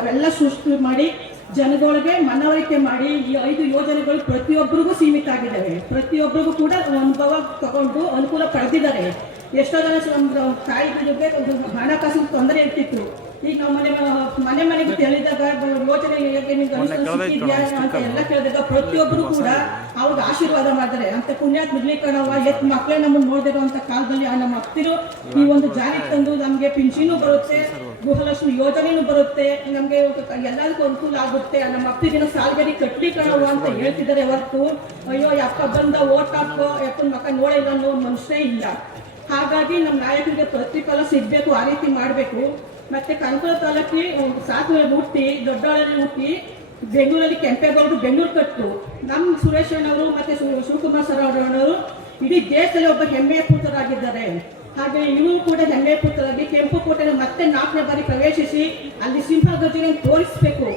ಅವೆಲ್ಲ ಸೃಷ್ಟಿ ಮಾಡಿ ಜನಗಳಿಗೆ ಮನವರಿಕೆ ಮಾಡಿ ಈ 5 ಯೋಜನೆಗಳು ಪ್ರತಿಯೊಬ್ಬರಿಗೂ ಸೀಮಿತ ಆಗಿದ್ದಾವೆ. ಪ್ರತಿಯೊಬ್ಬರಿಗೂ ಕೂಡ ಅನುಭವ ತಗೊಂಡು ಅನುಕೂಲ ಪಡೆದಿದ್ದಾರೆ. ಎಷ್ಟೋ ಜನ ತಾಯಿಗಳಿಗೆ ಒಂದು ಹಣಕಾಸಿನ ತೊಂದರೆ ಇರ್ತಿತ್ತು. ಈಗ ನಾವು ಮನೆಗೆ ತಿಳಿದಾಗ ಯೋಜನೆ ಅನುಸರಿಸಿದ್ಯಾ ಅಂತ ಎಲ್ಲ ಕೇಳಿದಾಗ ಪ್ರತಿಯೊಬ್ಬರು ಕೂಡ ಅವ್ರಿಗೆ ಆಶೀರ್ವಾದ ಮಾಡ್ತಾರೆ. ಅಂತ ಪುಣ್ಯಾತ್ ನಿರ್ಲೀಕರಣವ ಎತ್ ಮಕ್ಕಳೇ ನಮ್ಮನ್ನು ನೋಡಿದಿರೋ ಅಂತ ಕಾಲದಲ್ಲಿ ನಮ್ಮ ಅತ್ತಿರು ಈ ಒಂದು ಜಾರಿ ತಂದು ನಮಗೆ ಪಿಂಚಣಿನೂ ಬರುತ್ತೆ, ಗೃಹಲಕ್ಷ್ಮಿ ಯೋಜನೆನೂ ಬರುತ್ತೆ, ನಮಗೆ ಎಲ್ಲದಕ್ಕೂ ಅನುಕೂಲ ಆಗುತ್ತೆ. ನಮ್ಮ ಅಪ್ಪಿಗಿನ ಸಾಲ್ಗರಿ ಕಟ್ಲಿಕ್ಕಣವ ಅಂತ ಹೇಳ್ತಿದ್ದಾರೆ ಹೊರತು ಅಯ್ಯೋ ಯಪ್ಪ ಬಂದ ಓಟ್ ಹಾಕೋ ಯಪ್ಪನ ಮಕ್ಕ ನೋಡಿಲ್ಲ ಅನ್ನೋ ಮನುಷ್ಯನೇ ಇಲ್ಲ. ಹಾಗಾಗಿ ನಮ್ಮ ನಾಯಕರಿಗೆ ಪ್ರತಿಫಲ ಸಿಗಬೇಕು, ಆ ರೀತಿ ಮಾಡಬೇಕು. ಮತ್ತೆ ಕನಕಪುರ ತಾಲೂಕಿ ಸಾತ್ನಲ್ಲಿ ಹುಟ್ಟಿ ದೊಡ್ಡಾಳಲ್ಲಿ ಹುಟ್ಟಿ ಬೆಂಗಳೂರಲ್ಲಿ ಕೆಂಪೇಗೌಡರು ಬೆಂಗಳೂರು ಕಟ್ಟು ನಮ್ಮ ಸುರೇಶ್ ಅಣ್ಣವರು ಮತ್ತೆ ಶಿವಕುಮಾರ್ ಸರ್ ಅವರವರು ಇಡೀ ದೇಶದಲ್ಲಿ ಒಬ್ಬ ಹೆಮ್ಮೆಯ ಪುತ್ರರಾಗಿದ್ದಾರೆ. ಹಾಗೆ ಇವರು ಕೂಡ ಹೆಮ್ಮೆಯ ಪುತ್ರರಾಗಿ ಕೆಂಪುಕೋಟೆನ ಮತ್ತೆ 4ನೇ ಬಾರಿ ಪ್ರವೇಶಿಸಿ ಅಲ್ಲಿ ಸಿಂಹಗರ್ಜನೆ ತೋರಿಸ್ಬೇಕು.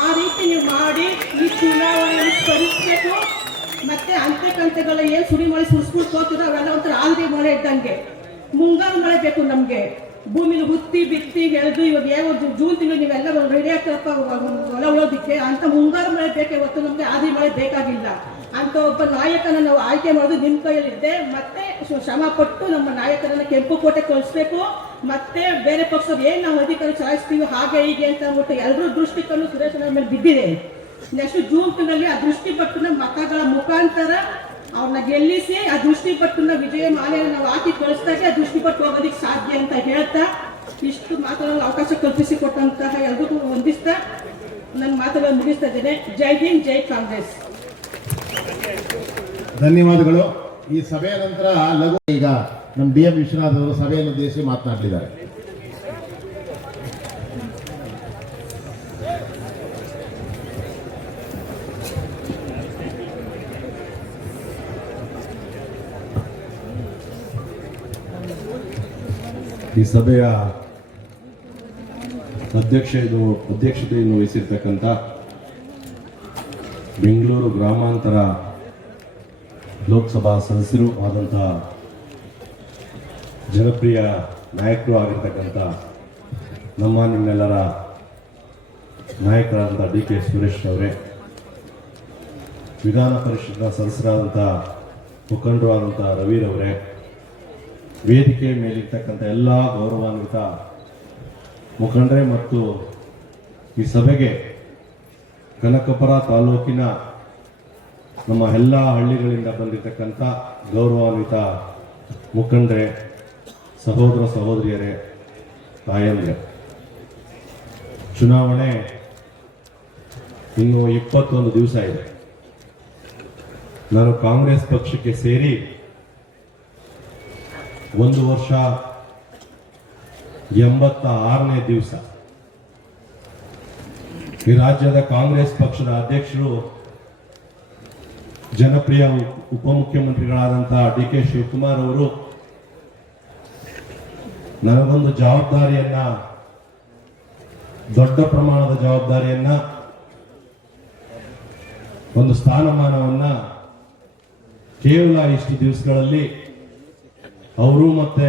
ಆ ರೀತಿ ನೀವು ಮಾಡಿ ಈ ಚುನಾವಣೆಯನ್ನು ಸ್ಪರ್ಧಿಸಬೇಕು. ಮತ್ತೆ ಅಂತೆಕಂತೆಗಳ ಏನು ಸುರಿಮಳೆ ಸುರಿಸ್ಬಿಟ್ಟು ಹೋಗ್ತಿರೋ ಅವೆಲ್ಲ ಒಂಥರ ಆಲ್ದಿ ಮಳೆ ಇದ್ದಂಗೆ. ಮುಂಗಾರು ಮಳೆ ಬೇಕು ನಮಗೆ. ಭೂಮಿಲಿ ಹುತ್ತಿ ಬಿತ್ತಿ ಎಳೆದು ಇವಾಗ ಯಾವ ಜೂನ್ ತಿಂಗಳು ನೀವೆಲ್ಲ ರೆಡಿ ಆಗ್ತಪ್ಪ ಹೊಲ ಉಳೋದಿಕ್ಕೆ ಅಂತ ಮುಂಗಾರು ಮಳೆ ಬೇಕೇ ಹೊತ್ತು ನಮಗೆ ಆದಿ ಮಳೆ ಬೇಕಾಗಿಲ್ಲ. ಅಂತ ಒಬ್ಬ ನಾಯಕನ ನಾವು ಆಯ್ಕೆ ಮಾಡೋದು ನಿಮ್ಮ ಕೈಯಲ್ಲಿದ್ದೆ. ಮತ್ತೆ ಶ್ರಮ ಪಟ್ಟು ನಮ್ಮ ನಾಯಕರನ್ನ ಕೆಂಪುಕೋಟೆ ಕಳಿಸ್ಬೇಕು. ಮತ್ತೆ ಬೇರೆ ಪಕ್ಷದವ್ರು ಏನು ನಾವು ಅಧಿಕಾರ ಚಲಾಯಿಸ್ತೀವಿ ಹಾಗೆ ಹೀಗೆ ಅಂತ ಅಂದ್ಬಿಟ್ಟು ಎಲ್ಲರೂ ದೃಷ್ಟಿಕಣ್ಣು ಸುರೇಶ್ ಮೇಲೆ ಬಿದ್ದಿದೆ. ನೆಕ್ಸ್ಟ್ ಜೂನ್ ತಿಂಗಳಲ್ಲಿ ಆ ದೃಷ್ಟಿಪಟ್ಟನ ಮಕ್ಕಳ ಮುಖಾಂತರ ಅವ್ರನ್ನ ಗೆಲ್ಲಿಸಿ ಆ ದೃಷ್ಟಿಪಟ್ಟನ ವಿಜಯ ಮಾಲೆಯನ್ನು ನಾವು ಹಾಕಿ ಕಳಿಸ್ದಾಗೆ ಆ ದೃಷ್ಟಿಪಟ್ಟು ಹೋಗೋದಿಕ್ಕೆ ಸಾಧ್ಯ ಅಂತ ಹೇಳ್ತಾ ಇಷ್ಟು ಮಾತನಾಡಲು ಅವಕಾಶ ಕಲ್ಪಿಸಿಕೊಟ್ಟಂತಹ ಎಲ್ಲರಿಗೂ ವಂದಿಸ್ತಾ ನನ್ನ ಮಾತುಗಳನ್ನು ಮುಗಿಸ್ತಾ ಇದ್ದೇನೆ. ಜೈ ಹಿಂದ್, ಜೈ ಕಾಂಗ್ರೆಸ್. ಧನ್ಯವಾದಗಳು. ಈ ಸಭೆಯ ನಂತರ ಲಘು ಈಗ ನಮ್ಮ DM ವಿಶ್ವನಾಥ್ ಅವರು ಸಭೆಯನ್ನು ಉದ್ದೇಶಿಸಿ ಮಾತನಾಡಲಿದ್ದಾರೆ. ಈ ಸಭೆಯ ಅಧ್ಯಕ್ಷತೆಯನ್ನು ವಹಿಸಿರ್ತಕ್ಕಂಥ ಬೆಂಗಳೂರು ಗ್ರಾಮಾಂತರ ಲೋಕಸಭಾ ಸದಸ್ಯರು ಆದಂತಹ ಜನಪ್ರಿಯ ನಾಯಕರು ಆಗಿರ್ತಕ್ಕಂಥ ನಿಮ್ಮೆಲ್ಲರ ನಾಯಕರಾದಂಥ DK ಸುರೇಶ್ ಅವರೇ, ವಿಧಾನ ಪರಿಷತ್ನ ಸದಸ್ಯರಾದಂಥ ಮುಖಂಡರು ಆದಂಥ ರವಿರವರೇ, ವೇದಿಕೆ ಮೇಲಿರ್ತಕ್ಕಂಥ ಎಲ್ಲ ಗೌರವಾನ್ವಿತ ಮುಖಂಡರೇ ಮತ್ತು ಈ ಸಭೆಗೆ ಕನಕಪುರ ತಾಲೂಕಿನ ನಮ್ಮ ಎಲ್ಲ ಹಳ್ಳಿಗಳಿಂದ ಬಂದಿರತಕ್ಕಂಥ ಗೌರವಾನ್ವಿತ ಮುಖಂಡರೇ, ಸಹೋದರ ಸಹೋದರಿಯರೇ, ತಾಯಂದ್ರೆ, ಚುನಾವಣೆ ಇನ್ನು 21 ದಿವಸ ಇದೆ. ನಾನು ಕಾಂಗ್ರೆಸ್ ಪಕ್ಷಕ್ಕೆ ಸೇರಿ 1 ವರ್ಷ 86ನೇ ದಿವಸ. ಈ ರಾಜ್ಯದ ಕಾಂಗ್ರೆಸ್ ಪಕ್ಷದ ಅಧ್ಯಕ್ಷರು ಜನಪ್ರಿಯ ಉಪಮುಖ್ಯಮಂತ್ರಿಗಳಾದಂತಹ DK ಶಿವಕುಮಾರ್ ಅವರು ನನಗೊಂದು ಜವಾಬ್ದಾರಿಯನ್ನ, ದೊಡ್ಡ ಪ್ರಮಾಣದ ಜವಾಬ್ದಾರಿಯನ್ನ, ಒಂದು ಸ್ಥಾನಮಾನವನ್ನ ಕೇವಲ ಇಷ್ಟು ದಿವಸಗಳಲ್ಲಿ ಅವರು ಮತ್ತೆ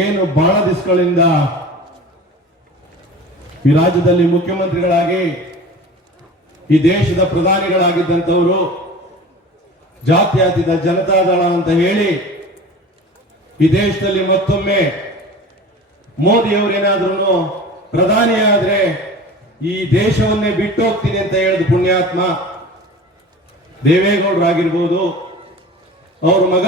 ಏನು ಬಹಳ ದಿವಸಗಳಿಂದ ಈ ರಾಜ್ಯದಲ್ಲಿ ಮುಖ್ಯಮಂತ್ರಿಗಳಾಗಿ ಈ ದೇಶದ ಪ್ರಧಾನಿಗಳಾಗಿದ್ದಂಥವರು ಜಾತ್ಯತೀತ ಜನತಾದಳ ಅಂತ ಹೇಳಿ ಈ ದೇಶದಲ್ಲಿ ಮತ್ತೊಮ್ಮೆ ಮೋದಿಯವರೇನಾದ್ರೂ ಪ್ರಧಾನಿ ಆದ್ರೆ ಈ ದೇಶವನ್ನೇ ಬಿಟ್ಟು ಹೋಗ್ತೀನಿ ಅಂತ ಹೇಳಿದ ಪುಣ್ಯಾತ್ಮ ದೇವೇಗೌಡರಾಗಿರ್ಬೋದು, ಅವ್ರ ಮಗ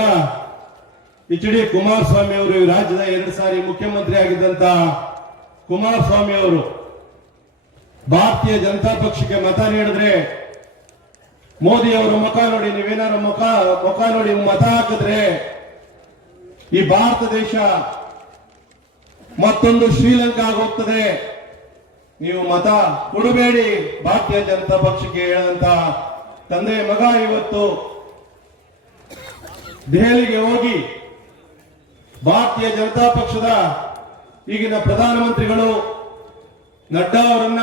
HD ಕುಮಾರಸ್ವಾಮಿ ಅವರು, ಈ ರಾಜ್ಯದ 2 ಸಾರಿ ಮುಖ್ಯಮಂತ್ರಿ ಆಗಿದ್ದಂತ ಕುಮಾರಸ್ವಾಮಿ ಅವರು ಭಾರತೀಯ ಜನತಾ ಪಕ್ಷಕ್ಕೆ ಮತ ನೀಡಿದ್ರೆ ಮೋದಿ ಅವರ ಮುಖ ನೋಡಿ, ನೀವೇನಾರು ಮುಖ ನೋಡಿ ಮತ ಹಾಕಿದ್ರೆ ಈ ಭಾರತ ದೇಶ ಮತ್ತೊಂದು ಶ್ರೀಲಂಕಾ ಆಗೋಗ್ತದೆ. ನೀವು ಮತ ಕೊಡಬೇಡಿ ಭಾರತೀಯ ಜನತಾ ಪಕ್ಷಕ್ಕೆ ಹೇಳಂತ ತಂದೆ ಮಗ ಇವತ್ತು ದೆಹಲಿಗೆ ಹೋಗಿ ಭಾರತೀಯ ಜನತಾ ಪಕ್ಷದ ಈಗಿನ ಪ್ರಧಾನಮಂತ್ರಿಗಳು ನಡ್ಡಾ ಅವರನ್ನ,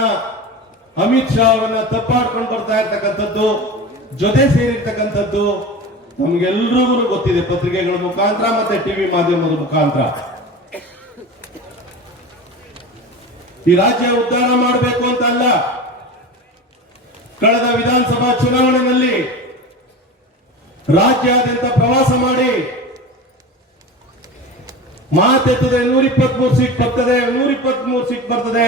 ಅಮಿತ್ ಶಾ ಅವರನ್ನ ತಪ್ಪಾಡ್ಕೊಂಡು ಬರ್ತಾ ಇರ್ತಕ್ಕಂಥದ್ದು, ಜೊತೆ ಸೇರಿರ್ತಕ್ಕಂಥದ್ದು ನಮ್ಗೆಲ್ರಿಗೂ ಗೊತ್ತಿದೆ. ಪತ್ರಿಕೆಗಳ ಮುಖಾಂತರ ಮತ್ತೆ ಟಿವಿ ಮಾಧ್ಯಮದ ಮುಖಾಂತರ ಈ ರಾಜ್ಯ ಉದ್ಧಾರ ಮಾಡಬೇಕು ಅಂತ ಅಲ್ಲ. ಕಳೆದ ವಿಧಾನಸಭಾ ಚುನಾವಣೆಯಲ್ಲಿ ರಾಜ್ಯಾದ್ಯಂತ ಪ್ರವಾಸ ಮಾಡಿ ಮಾತೆತ್ತದೆ 123 ಸೀಟ್ ಬರ್ತದೆ, 123 ಸೀಟ್ ಬರ್ತದೆ,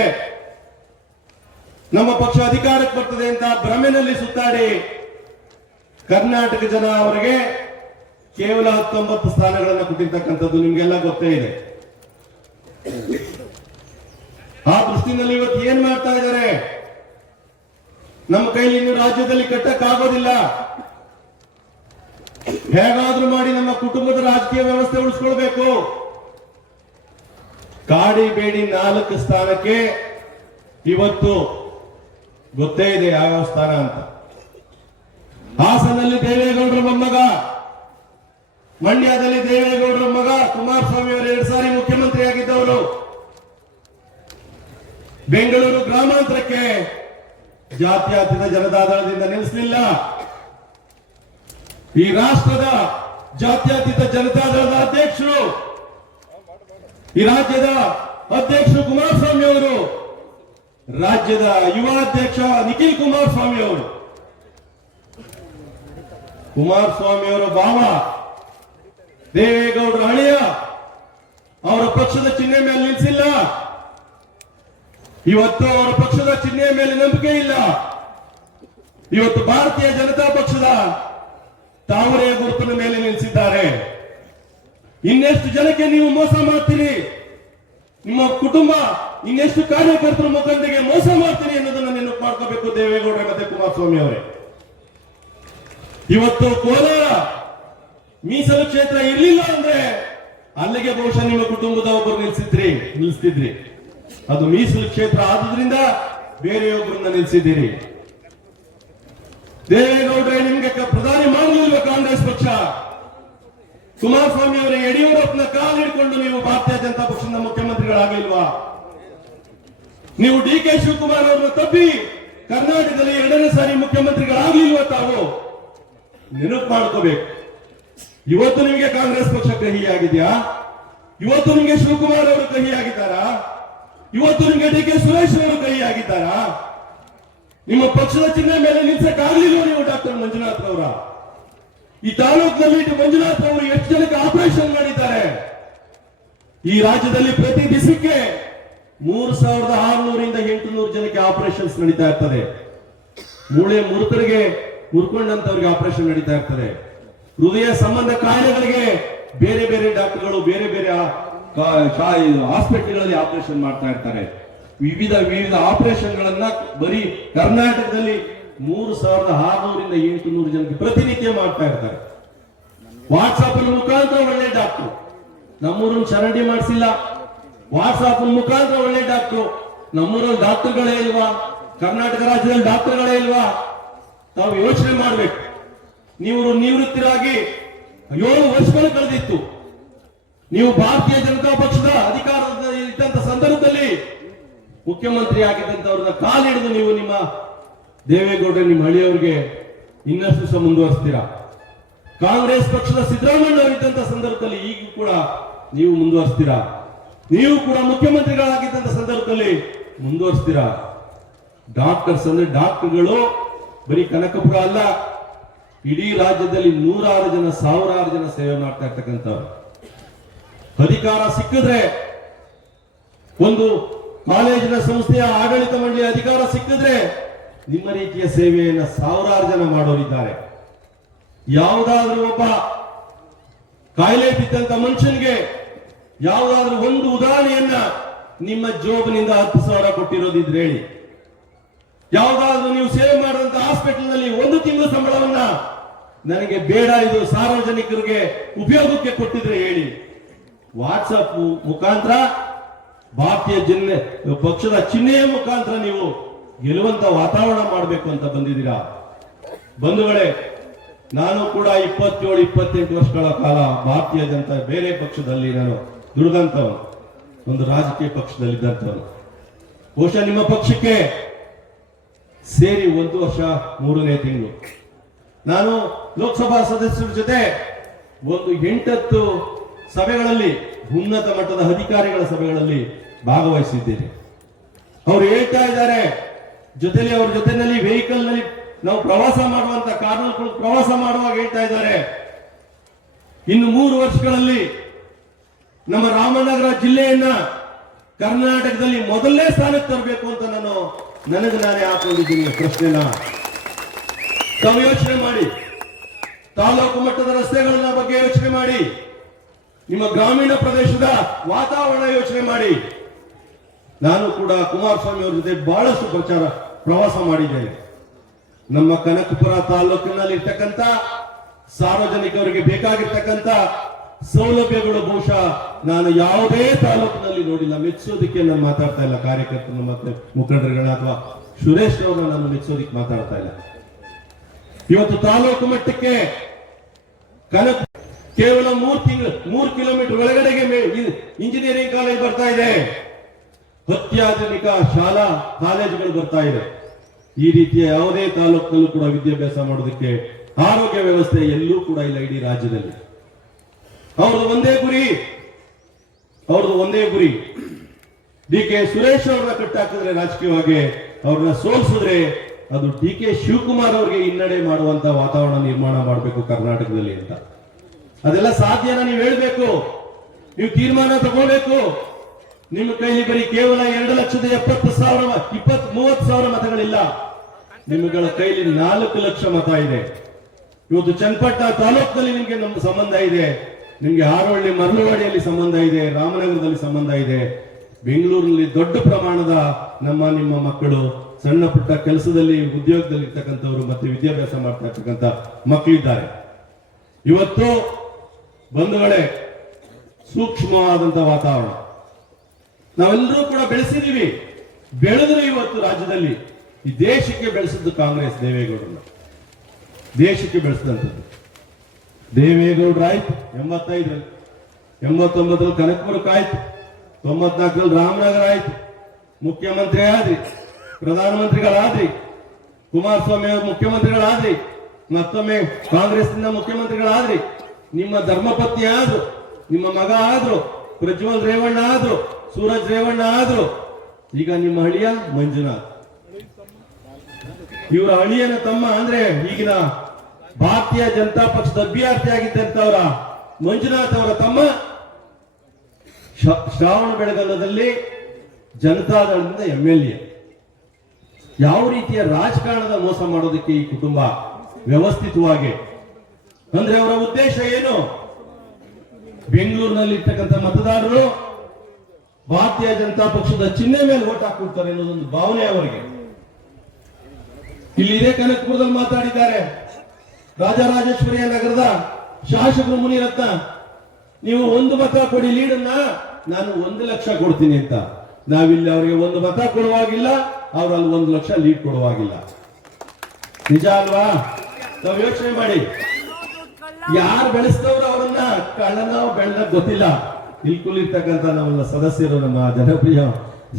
ನಮ್ಮ ಪಕ್ಷ ಅಧಿಕಾರಕ್ಕೆ ಬರ್ತದೆ ಅಂತ ಭ್ರಮೆನಲ್ಲಿ ಸುತ್ತಾಡಿ ಕರ್ನಾಟಕ ಜನ ಅವರಿಗೆ ಕೇವಲ 19 ಸ್ಥಾನಗಳನ್ನು ಕೊಟ್ಟಿರ್ತಕ್ಕಂಥದ್ದು ನಿಮ್ಗೆಲ್ಲ ಗೊತ್ತೇ ಇದೆ. ಆ ದೃಷ್ಟಿನಲ್ಲಿ ಇವತ್ತು ಏನ್ ಮಾಡ್ತಾ ಇದ್ದಾರೆ, ನಮ್ಮ ಕೈಲಿ ಇನ್ನು ರಾಜ್ಯದಲ್ಲಿ ಕಟ್ಟಕ್ಕಾಗೋದಿಲ್ಲ, ಹೇಗಾದ್ರೂ ಮಾಡಿ ನಮ್ಮ ಕುಟುಂಬದ ರಾಜಕೀಯ ವ್ಯವಸ್ಥೆ ಉಳಿಸ್ಕೊಳ್ಬೇಕು, ಕಾಡಿ ಬೇಡಿ 4 ಸ್ಥಾನಕ್ಕೆ ಇವತ್ತು ಗೊತ್ತೇ ಇದೆ ಯಾವ ಸ್ಥಾನ ಅಂತ. ಹಾಸನಲ್ಲಿ ದೇವೇಗೌಡರ ಮೊಮ್ಮಗ, ಮಂಡ್ಯದಲ್ಲಿ ದೇವೇಗೌಡರ ಮಗ ಕುಮಾರಸ್ವಾಮಿ ಅವರು 2 ಸಾರಿ ಮುಖ್ಯಮಂತ್ರಿ ಆಗಿದ್ದವರು. ಬೆಂಗಳೂರು ಗ್ರಾಮಾಂತರಕ್ಕೆ ಜಾತ್ಯತೀತ ಜನತಾದಳದಿಂದ ನಿಲ್ಲಿಸಲಿಲ್ಲ. ಈ ರಾಷ್ಟ್ರದ ಜಾತ್ಯತೀತ ಜನತಾದಳದ ಅಧ್ಯಕ್ಷರು, ಈ ರಾಜ್ಯದ ಅಧ್ಯಕ್ಷರು ಕುಮಾರಸ್ವಾಮಿ ಅವರು, ರಾಜ್ಯದ ಯುವ ಅಧ್ಯಕ್ಷ ನಿಖಿಲ್ ಕುಮಾರಸ್ವಾಮಿ ಅವರು, ಕುಮಾರಸ್ವಾಮಿ ಅವರ ಭಾವ ದೇವೇಗೌಡರ ಅಳಿಯ, ಅವರ ಪಕ್ಷದ ಚಿಹ್ನೆ ಮೇಲೆ ನಿಲ್ಲಿಸಿಲ್ಲ. ಇವತ್ತು ಅವರ ಪಕ್ಷದ ಚಿಹ್ನೆಯ ಮೇಲೆ ನಂಬಿಕೆ ಇಲ್ಲ. ಇವತ್ತು ಭಾರತೀಯ ಜನತಾ ಪಕ್ಷದ ತಾವರೆ ಗುರುತಿನ ಮೇಲೆ ನಿಲ್ಲಿಸಿದ್ದಾರೆ. ಇನ್ನೆಷ್ಟು ಜನಕ್ಕೆ ನೀವು ಮೋಸ ಮಾಡ್ತೀರಿ, ನಿಮ್ಮ ಕುಟುಂಬ ಇನ್ನೆಷ್ಟು ಕಾರ್ಯಕರ್ತರ ಮುಖಂಡರಿಗೆ ಮೋಸ ಮಾಡ್ತೀರಿ ಅನ್ನೋದನ್ನ ನೆನಪು ಮಾಡ್ಕೋಬೇಕು ದೇವೇಗೌಡರ ಮತ್ತೆ ಕುಮಾರಸ್ವಾಮಿ ಅವರೇ. ಇವತ್ತು ಕೋಲಾರ ಮೀಸಲು ಕ್ಷೇತ್ರ ಇರಲಿಲ್ಲ ಅಂದ್ರೆ ಅಲ್ಲಿಗೆ ಬಹುಶಃ ನಿಮ್ಮ ಕುಟುಂಬದ ಒಬ್ಬರು ನಿಲ್ಲಿಸ್ತಿದ್ರಿ. ಅದು ಮೀಸಲು ಕ್ಷೇತ್ರ ಆದ್ರಿಂದ ಬೇರೆಯೊಬ್ಬರನ್ನ ನಿಲ್ಲಿಸಿದ್ದೀರಿ. ದೇವೇಗೌಡರೇ ನಿಮ್ಗೆ ಪ್ರಧಾನಿ ಮಾಡಲಿಲ್ವ ಕಾಂಗ್ರೆಸ್ ಪಕ್ಷ? ಕುಮಾರಸ್ವಾಮಿ ಅವರೇ ಯಡಿಯೂರಪ್ಪನ ಕಾಲು ಹಿಡ್ಕೊಂಡು ನೀವು ಭಾರತೀಯ ಜನತಾ ಪಕ್ಷದ ಮುಖ್ಯಮಂತ್ರಿಗಳಾಗಲಿಲ್ವಾ? ನೀವು ಡಿ ಕೆ ಶಿವಕುಮಾರ್ ಅವರನ್ನ ತಪ್ಪಿ ಕರ್ನಾಟಕದಲ್ಲಿ 2ನೇ ಸಾರಿ ಮುಖ್ಯಮಂತ್ರಿಗಳಾಗಲಿಲ್ವಾ? ತಾವು ನೆನಪು ಮಾಡ್ಕೋಬೇಕು. ಇವತ್ತು ನಿಮಗೆ ಕಾಂಗ್ರೆಸ್ ಪಕ್ಷ ಕಹಿಯಾಗಿದೆಯಾ? ಇವತ್ತು ನಿಮಗೆ ಶಿವಕುಮಾರ್ ಅವರು ಕಹಿಯಾಗಿದ್ದಾರಾ? ಇವತ್ತು ನಿಮಗೆ ಡಿ ಕೆ ಸುರೇಶ್ ಅವರು ಕಹಿಯಾಗಿದ್ದಾರಾ? ನಿಮ್ಮ ಪಕ್ಷದ ಚಿಹ್ನೆ ಮೇಲೆ ನಿಲ್ಸಕ್ಕಾಗಲಿಲ್ಲ ನೀವು ಡಾಕ್ಟರ್ ಮಂಜುನಾಥ್ ಅವರ? ಈ ತಾಲೂಕಿನಲ್ಲಿ ಮಂಜುನಾಥ್ ಅವರು ಎಷ್ಟು ಜನಕ್ಕೆ ಆಪರೇಷನ್ ಮಾಡಿದ್ದಾರೆ? ಈ ರಾಜ್ಯದಲ್ಲಿ ಪ್ರತಿ ದಿವಸಕ್ಕೆ 3600ರಿಂದ 800 ಜನಕ್ಕೆ ಆಪರೇಷನ್ಸ್ ನಡೀತಾ ಇರ್ತದೆ. ಮೂಳೆ ಮುರ್ಕೊಂಡಂತವ್ರಿಗೆ ಆಪರೇಷನ್ ನಡೀತಾ ಇರ್ತದೆ. ಹೃದಯ ಸಂಬಂಧ ಕಾಯಿಲೆಗಳಿಗೆ ಬೇರೆ ಬೇರೆ ಡಾಕ್ಟರ್ಗಳು ಬೇರೆ ಬೇರೆ ಹಾಸ್ಪಿಟಲ್ಗಳಲ್ಲಿ ಆಪರೇಷನ್ ಮಾಡ್ತಾ ಇರ್ತಾರೆ. ವಿವಿಧ ಆಪರೇಷನ್ ಗಳನ್ನ ಬರೀ ಕರ್ನಾಟಕದಲ್ಲಿ 3600ರಿಂದ 800 ಜನಕ್ಕೆ ಪ್ರತಿನಿತ್ಯ ಮಾಡ್ತಾ ಇರ್ತಾರೆ. ವಾಟ್ಸಾಪ್ ಮುಖಾಂತರ ಒಳ್ಳೆ ಡಾಕ್ಟರ್, ನಮ್ಮೂರನ್ನು ಚರಂಡಿ ಮಾಡಿಸಿಲ್ಲ. ವಾಟ್ಸಾಪ್ ಮುಖಾಂತರ ಒಳ್ಳೆ ಡಾಕ್ಟರ್, ನಮ್ಮೂರಲ್ಲಿ ಡಾಕ್ಟರ್ಗಳೇ ಇಲ್ವಾ? ಕರ್ನಾಟಕ ರಾಜ್ಯದಲ್ಲಿ ಡಾಕ್ಟರ್ಗಳೇ ಇಲ್ವಾ? ತಾವು ಯೋಚನೆ ಮಾಡಬೇಕು. ನೀವು ನಿವೃತ್ತರಾಗಿ 7 ವರ್ಷಗಳು ಕಳೆದಿತ್ತು. ನೀವು ಭಾರತೀಯ ಜನತಾ ಪಕ್ಷದ ಅಧಿಕಾರದಲ್ಲಿ ಇದ್ದಂತ ಸಂದರ್ಭದಲ್ಲಿ ಮುಖ್ಯಮಂತ್ರಿ ಆಗಿದ್ದಂತವ್ರನ್ನ ಕಾಲಿಡಿದು ನೀವು ನಿಮ್ಮ ದೇವೇಗೌಡ ನಿಮ್ಮ ಹಳ್ಳಿಯವರಿಗೆ ಇನ್ನಷ್ಟು ಸಹ ಮುಂದುವರಿಸ್ತೀರಾ. ಕಾಂಗ್ರೆಸ್ ಪಕ್ಷದ ಸಿದ್ದರಾಮಯ್ಯ ಅವರಿದ್ದಂತ ಸಂದರ್ಭದಲ್ಲಿ ಈಗ ಕೂಡ ನೀವು ಮುಂದುವರಿಸ್ತೀರಾ. ನೀವು ಕೂಡ ಮುಖ್ಯಮಂತ್ರಿಗಳಾಗಿದ್ದಂತ ಸಂದರ್ಭದಲ್ಲಿ ಮುಂದುವರಿಸ್ತೀರಾ. ಡಾಕ್ಟರ್ಸ್ ಅಂದ್ರೆ ಡಾಕ್ಟರ್ಗಳು ಬರೀ ಕನಕಪುರ ಅಲ್ಲ, ಇಡೀ ರಾಜ್ಯದಲ್ಲಿ 100 ಜನ 1000 ಜನ ಸೇವೆ ಮಾಡ್ತಾ ಇರ್ತಕ್ಕಂಥವ್ರು. ಅಧಿಕಾರ ಸಿಕ್ಕಿದ್ರೆ, ಒಂದು ಕಾಲೇಜಿನ ಸಂಸ್ಥೆಯ ಆಡಳಿತ ಮಂಡಳಿ ಅಧಿಕಾರ ಸಿಕ್ಕಿದ್ರೆ ನಿಮ್ಮ ರೀತಿಯ ಸೇವೆಯನ್ನ 1000 ಜನ ಮಾಡೋರಿದ್ದಾರೆ. ಯಾವುದಾದ್ರೂ ಒಬ್ಬ ಕಾಯಿಲೆ ಬಿದ್ದಂತ ಮನುಷ್ಯನಿಗೆ ಯಾವುದಾದ್ರೂ ಒಂದು ಉದಾಹರಣೆಯನ್ನ ನಿಮ್ಮ ಜೋಬಿನಿಂದ 10,000 ಕೊಟ್ಟಿರೋದಿದ್ರೆ ಹೇಳಿ. ಯಾವುದಾದ್ರೂ ನೀವು ಸೇವೆ ಮಾಡಿದಂತ ಹಾಸ್ಪಿಟಲ್ ನಲ್ಲಿ 1 ತಿಂಗಳ ಸಂಬಳವನ್ನ ನನಗೆ ಬೇಡ, ಇದು ಸಾರ್ವಜನಿಕರಿಗೆ ಉಪಯೋಗಕ್ಕೆ ಕೊಟ್ಟಿದ್ರೆ ಹೇಳಿ. ವಾಟ್ಸಪ್ ಮುಖಾಂತರ ಭಾರತೀಯ ಪಕ್ಷದ ಚಿಹ್ನೆಯ ಮುಖಾಂತರ ನೀವು ಗೆಲ್ಲುವಂತ ವಾತಾವರಣ ಮಾಡಬೇಕು ಅಂತ ಬಂದಿದ್ದೀರಾ. ಬಂಧುಗಳೇ, ನಾನು ಕೂಡ 27-28 ವರ್ಷಗಳ ಕಾಲ ಭಾರತೀಯ ಜನತಾ ಬೇರೆ ಪಕ್ಷದಲ್ಲಿ ನಾನು ದುಡಿದಂತವನು, ಒಂದು ರಾಜಕೀಯ ಪಕ್ಷದಲ್ಲಿದ್ದಂಥವನು. ಬಹುಶಃ ನಿಮ್ಮ ಪಕ್ಷಕ್ಕೆ ಸೇರಿ 1 ವರ್ಷ 3ನೇ ತಿಂಗಳು ನಾನು ಲೋಕಸಭಾ ಸದಸ್ಯರ ಜೊತೆ ಒಂದು 8 ಸಭೆಗಳಲ್ಲಿ, ಉನ್ನತ ಮಟ್ಟದ ಅಧಿಕಾರಿಗಳ ಸಭೆಗಳಲ್ಲಿ ಭಾಗವಹಿಸಿದ್ದೇನೆ. ಅವ್ರು ಹೇಳ್ತಾ ಇದ್ದಾರೆ, ಜೊತೆಲಿ ಅವ್ರ ಜೊತೆನಲ್ಲಿ ವೆಹಿಕಲ್ ನಲ್ಲಿ ನಾವು ಪ್ರವಾಸ ಮಾಡುವಂತ ಕಾರ್ನಲ್ಲಿ ಪ್ರವಾಸ ಮಾಡುವಾಗ ಹೇಳ್ತಾ ಇದ್ದಾರೆ, ಇನ್ನು 3 ವರ್ಷಗಳಲ್ಲಿ ನಮ್ಮ ರಾಮನಗರ ಜಿಲ್ಲೆಯನ್ನ ಕರ್ನಾಟಕದಲ್ಲಿ ಮೊದಲನೇ ಸ್ಥಾನಕ್ಕೆ ತರಬೇಕು ಅಂತ ನನಗೆ ನಾನೇ ಹಾಕೊಂಡಿದ್ದೀನಿ ಪ್ರಶ್ನೆನ. ತಾವು ಯೋಚನೆ ಮಾಡಿ, ತಾಲೂಕು ಮಟ್ಟದ ರಸ್ತೆಗಳ ಬಗ್ಗೆ ಯೋಚನೆ ಮಾಡಿ, ನಿಮ್ಮ ಗ್ರಾಮೀಣ ಪ್ರದೇಶದ ವಾತಾವರಣ ಯೋಚನೆ ಮಾಡಿ. ನಾನು ಕೂಡ ಕುಮಾರಸ್ವಾಮಿ ಅವರ ಜೊತೆ ಬಹಳಷ್ಟು ಪ್ರವಾಸ ಮಾಡಿದ್ದೇನೆ. ನಮ್ಮ ಕನಕಪುರ ತಾಲೂಕಿನಲ್ಲಿ ಇರ್ತಕ್ಕಂಥ ಸಾರ್ವಜನಿಕರಿಗೆ ಬೇಕಾಗಿರ್ತಕ್ಕಂಥ ಸೌಲಭ್ಯಗಳು ಬಹುಶಃ ನಾನು ಯಾವುದೇ ತಾಲೂಕಿನಲ್ಲಿ ನೋಡಿಲ್ಲ. ಮೆಚ್ಚೋದಕ್ಕೆ ನಾನು ಮಾತಾಡ್ತಾ ಇಲ್ಲ, ಕಾರ್ಯಕರ್ತರು ಮತ್ತೆ ಮುಖಂಡರುಗಳನ್ನ ಅಥವಾ ಸುರೇಶ್ ಅವರನ್ನ ನಾನು ಮೆಚ್ಚೋದಿಕ್ಕೆ ಮಾತಾಡ್ತಾ ಇಲ್ಲ. ಇವತ್ತು ತಾಲೂಕು ಮಟ್ಟಕ್ಕೆ ಕೇವಲ 3 ಕಿಲೋಮೀಟರ್ ಒಳಗಡೆಗೆ ಇಂಜಿನಿಯರಿಂಗ್ ಕಾಲೇಜ್ ಬರ್ತಾ ಇದೆ, ಅತ್ಯಾಧುನಿಕ ಶಾಲಾ ಕಾಲೇಜುಗಳು ಬರ್ತಾ ಇದೆ. ಈ ರೀತಿಯ ಯಾವುದೇ ತಾಲೂಕಿನಲ್ಲೂ ಕೂಡ ವಿದ್ಯಾಭ್ಯಾಸ ಮಾಡೋದಕ್ಕೆ ಆರೋಗ್ಯ ವ್ಯವಸ್ಥೆ ಎಲ್ಲೂ ಕೂಡ ಇಲ್ಲ ಇಡೀ ರಾಜ್ಯದಲ್ಲಿ. ಅವ್ರದ್ದು ಒಂದೇ ಗುರಿ ಡಿ ಕೆ ಸುರೇಶ್ ಅವ್ರನ್ನ ಕಟ್ಟಾಕಿದ್ರೆ ರಾಜಕೀಯವಾಗಿ ಅವ್ರನ್ನ ಸೋಲಿಸಿದ್ರೆ ಅದು ಡಿ ಕೆ ಶಿವಕುಮಾರ್ ಅವರಿಗೆ ಹಿನ್ನಡೆ ಮಾಡುವಂತ ವಾತಾವರಣ ನಿರ್ಮಾಣ ಮಾಡಬೇಕು ಕರ್ನಾಟಕದಲ್ಲಿ ಅಂತ. ಅದೆಲ್ಲ ಸಾಧ್ಯನ ನೀವು ಹೇಳ್ಬೇಕು, ನೀವು ತೀರ್ಮಾನ ತಗೊಳ್ಬೇಕು. ನಿಮ್ಮ ಕೈಲಿ ಬರೀ ಕೇವಲ 2,70,000 ಮತಗಳಿಲ್ಲ, ನಿಮ್ಮಗಳ ಕೈಲಿ 4 ಲಕ್ಷ ಮತ ಇದೆ. ಇವತ್ತು ಚನ್ನಪಟ್ಟಣ ತಾಲೂಕಿನಲ್ಲಿ ನಿಮ್ಗೆ ನಮ್ಮ ಸಂಬಂಧ ಇದೆ, ನಿಮ್ಗೆ ಹಾರೋಹಳ್ಳಿ ಮರಳುವಾಡಿಯಲ್ಲಿ ಸಂಬಂಧ ಇದೆ, ರಾಮನಗರದಲ್ಲಿ ಸಂಬಂಧ ಇದೆ, ಬೆಂಗಳೂರಿನಲ್ಲಿ ದೊಡ್ಡ ಪ್ರಮಾಣದ ನಿಮ್ಮ ಮಕ್ಕಳು ಸಣ್ಣ ಪುಟ್ಟ ಕೆಲಸದಲ್ಲಿ ಉದ್ಯೋಗದಲ್ಲಿ ಇರ್ತಕ್ಕಂಥವ್ರು ಮತ್ತೆ ವಿದ್ಯಾಭ್ಯಾಸ ಮಾಡ್ತಾ ಇರ್ತಕ್ಕಂಥ ಮಕ್ಕಳಿದ್ದಾರೆ. ಇವತ್ತು ಬಂಧುಗಳೇ, ಸೂಕ್ಷ್ಮವಾದಂತ ವಾತಾವರಣ ನಾವೆಲ್ಲರೂ ಕೂಡ ಬೆಳೆಸಿದೀವಿ. ಬೆಳೆದ್ರು ಇವತ್ತು ರಾಜ್ಯದಲ್ಲಿ ಈ ದೇಶಕ್ಕೆ ಬೆಳೆಸಿದ್ದು ಕಾಂಗ್ರೆಸ್, ದೇವೇಗೌಡರನ್ನ ದೇಶಕ್ಕೆ ಬೆಳೆಸಿದಂಥದ್ದು. ದೇವೇಗೌಡರು ಆಯ್ತು 85ರಲ್ಲಿ, 89ರಲ್ಲಿ ಕನಕಪುರಕ್ಕೆ ಆಯ್ತು, 94ರಲ್ಲಿ ರಾಮನಗರ ಆಯ್ತು, ಮುಖ್ಯಮಂತ್ರಿ ಆದ್ರಿ, ಪ್ರಧಾನಮಂತ್ರಿಗಳಾದ್ರಿ, ಕುಮಾರಸ್ವಾಮಿ ಅವರು ಮುಖ್ಯಮಂತ್ರಿಗಳಾದ್ರಿ, ಮತ್ತೊಮ್ಮೆ ಕಾಂಗ್ರೆಸ್ನಿಂದ ಮುಖ್ಯಮಂತ್ರಿಗಳಾದ್ರಿ, ನಿಮ್ಮ ಧರ್ಮಪತ್ನಿ ಆದ್ರು, ನಿಮ್ಮ ಮಗ ಆದ್ರು, ಪ್ರಜ್ವಲ್ ರೇವಣ್ಣ ಆದ್ರು, ಸೂರಜ್ ರೇವಣ್ಣ ಆದ್ರು, ಈಗ ನಿಮ್ಮ ಅಳಿಯ ಮಂಜುನಾಥ್, ಇವರ ಅಳಿಯನ ತಮ್ಮ ಅಂದ್ರೆ ಈಗಿನ ಭಾರತೀಯ ಜನತಾ ಪಕ್ಷದ ಅಭ್ಯರ್ಥಿ ಆಗಿದ್ದಂತವರ ಮಂಜುನಾಥ್ ಅವರ ತಮ್ಮ ಶ್ರಾವಣ ಬೆಳಗೊಳದಲ್ಲಿ ಜನತಾದಳದಿಂದ MLA. ಯಾವ ರೀತಿಯ ರಾಜಕಾರಣದ ಮೋಸ ಮಾಡೋದಕ್ಕೆ ಈ ಕುಟುಂಬ ವ್ಯವಸ್ಥಿತವಾಗಿ, ಅಂದ್ರೆ ಅವರ ಉದ್ದೇಶ ಏನು? ಬೆಂಗಳೂರಿನಲ್ಲಿ ಇರ್ತಕ್ಕಂಥ ಮತದಾರರು ಭಾರತೀಯ ಜನತಾ ಪಕ್ಷದ ಚಿಹ್ನೆ ಮೇಲೆ ಓಟ್ ಹಾಕ್ಕೊಡ್ತಾರೆ ಅನ್ನೋದೊಂದು ಭಾವನೆ ಅವರಿಗೆ. ಇಲ್ಲಿ ಇದೇ ಕನಕಪುರದಲ್ಲಿ ಮಾತಾಡಿದ್ದಾರೆ ರಾಜರಾಜೇಶ್ವರಿಯ ನಗರದ ಶಾಸಕರು ಮುನಿರತ್ನ, ನೀವು 1 ಮತ ಕೊಡಿ ಲೀಡನ್ನ, ನಾನು 1 ಲಕ್ಷ ಕೊಡ್ತೀನಿ ಅಂತ. ನಾವಿಲ್ಲಿ ಅವರಿಗೆ 1 ಮತ ಕೊಡುವಾಗಿಲ್ಲ, ಅವರಲ್ಲಿ 1 ಲಕ್ಷ ಲೀಡ್ ಕೊಡುವಾಗಿಲ್ಲ. ನಿಜ ಅಲ್ವಾ? ನಾವು ಯೋಚನೆ ಮಾಡಿ, ಯಾರು ಬೆಳೆಸ್ತವ್ರು ಅವರನ್ನ ಕಳ್ಳನ ಬೆಳೆದ ಗೊತ್ತಿಲ್ಲ. ಇರ್ತಕ್ಕಂಥ ನಮ್ಮ ಸದಸ್ಯರು, ನಮ್ಮ ಜನಪ್ರಿಯ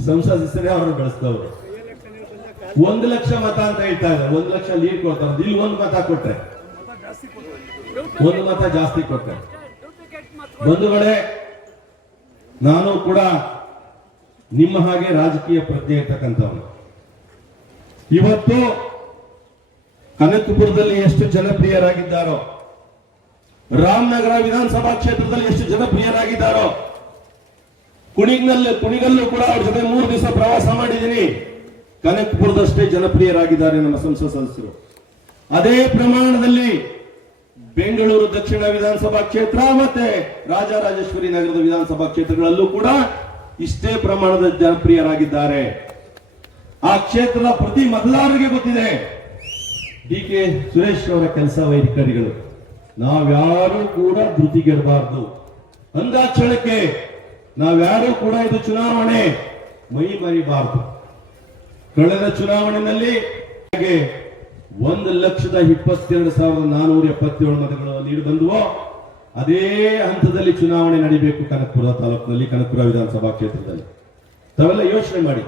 ಸಂಸದ ಸದಸ್ಯರೇ ಅವರನ್ನು ಬೆಳೆಸ್ತವ್ರು. 1 ಲಕ್ಷ ಮತ ಅಂತ ಹೇಳ್ತಾ ಇದ್ದಾರೆ, 1 ಲಕ್ಷ ಲೀಡ್ ಕೊಡ್ತಾರೆ. ಇಲ್ಲಿ 1 ಮತ ಕೊಟ್ರೆ, 1 ಮತ ಜಾಸ್ತಿ ಕೊಟ್ರೆ. ಬಂಧುಗಳೇ, ನಾನು ಕೂಡ ನಿಮ್ಮ ಹಾಗೆ ರಾಜಕೀಯ ಪ್ರಜ್ಞೆ ಇರ್ತಕ್ಕಂಥವನು. ಇವತ್ತು ಕನಕಪುರದಲ್ಲಿ ಎಷ್ಟು ಜನಪ್ರಿಯರಾಗಿದ್ದಾರೋ, ರಾಮನಗರ ವಿಧಾನಸಭಾ ಕ್ಷೇತ್ರದಲ್ಲಿ ಎಷ್ಟು ಜನಪ್ರಿಯರಾಗಿದ್ದಾರೋ, ಕುಣಿಗಲ್ಲೂ ಕೂಡ ಅವ್ರ ಜೊತೆ 3 ದಿವಸ ಪ್ರವಾಸ ಮಾಡಿದ್ದೀನಿ. ಕನಕಪುರದಷ್ಟೇ ಜನಪ್ರಿಯರಾಗಿದ್ದಾರೆ ನಮ್ಮ ಸಂಸತ್ ಸದಸ್ಯರು. ಅದೇ ಪ್ರಮಾಣದಲ್ಲಿ ಬೆಂಗಳೂರು ದಕ್ಷಿಣ ವಿಧಾನಸಭಾ ಕ್ಷೇತ್ರ ಮತ್ತೆ ರಾಜರಾಜೇಶ್ವರಿ ನಗರದ ವಿಧಾನಸಭಾ ಕ್ಷೇತ್ರಗಳಲ್ಲೂ ಕೂಡ ಇಷ್ಟೇ ಪ್ರಮಾಣದ ಜನಪ್ರಿಯರಾಗಿದ್ದಾರೆ. ಆ ಕ್ಷೇತ್ರದ ಪ್ರತಿ ಮತದಾರರಿಗೆ ಗೊತ್ತಿದೆ ಡಿ ಕೆ ಸುರೇಶ್ ಅವರ ಕೆಲಸ ವೈಖರಿಗಳು. ನಾವ್ಯಾರೂ ಕೂಡ ಧೃತಿಗೆಡಬಾರ್ದು. ಅಂದಾಕ್ಷಣಕ್ಕೆ ನಾವ್ಯಾರೂ ಕೂಡ ಇದು ಚುನಾವಣೆ ಮೈ ಮರಿಬಾರದು. ಕಳೆದ ಚುನಾವಣೆಯಲ್ಲಿ 1,22,477 ಮತಗಳು ನೀಡಿ ಬಂದುವೋ ಅದೇ ಹಂತದಲ್ಲಿ ಚುನಾವಣೆ ನಡೀಬೇಕು ಕನಕಪುರ ತಾಲೂಕಿನಲ್ಲಿ, ಕನಕಪುರ ವಿಧಾನಸಭಾ ಕ್ಷೇತ್ರದಲ್ಲಿ. ತಾವೆಲ್ಲ ಯೋಚನೆ ಮಾಡಿ,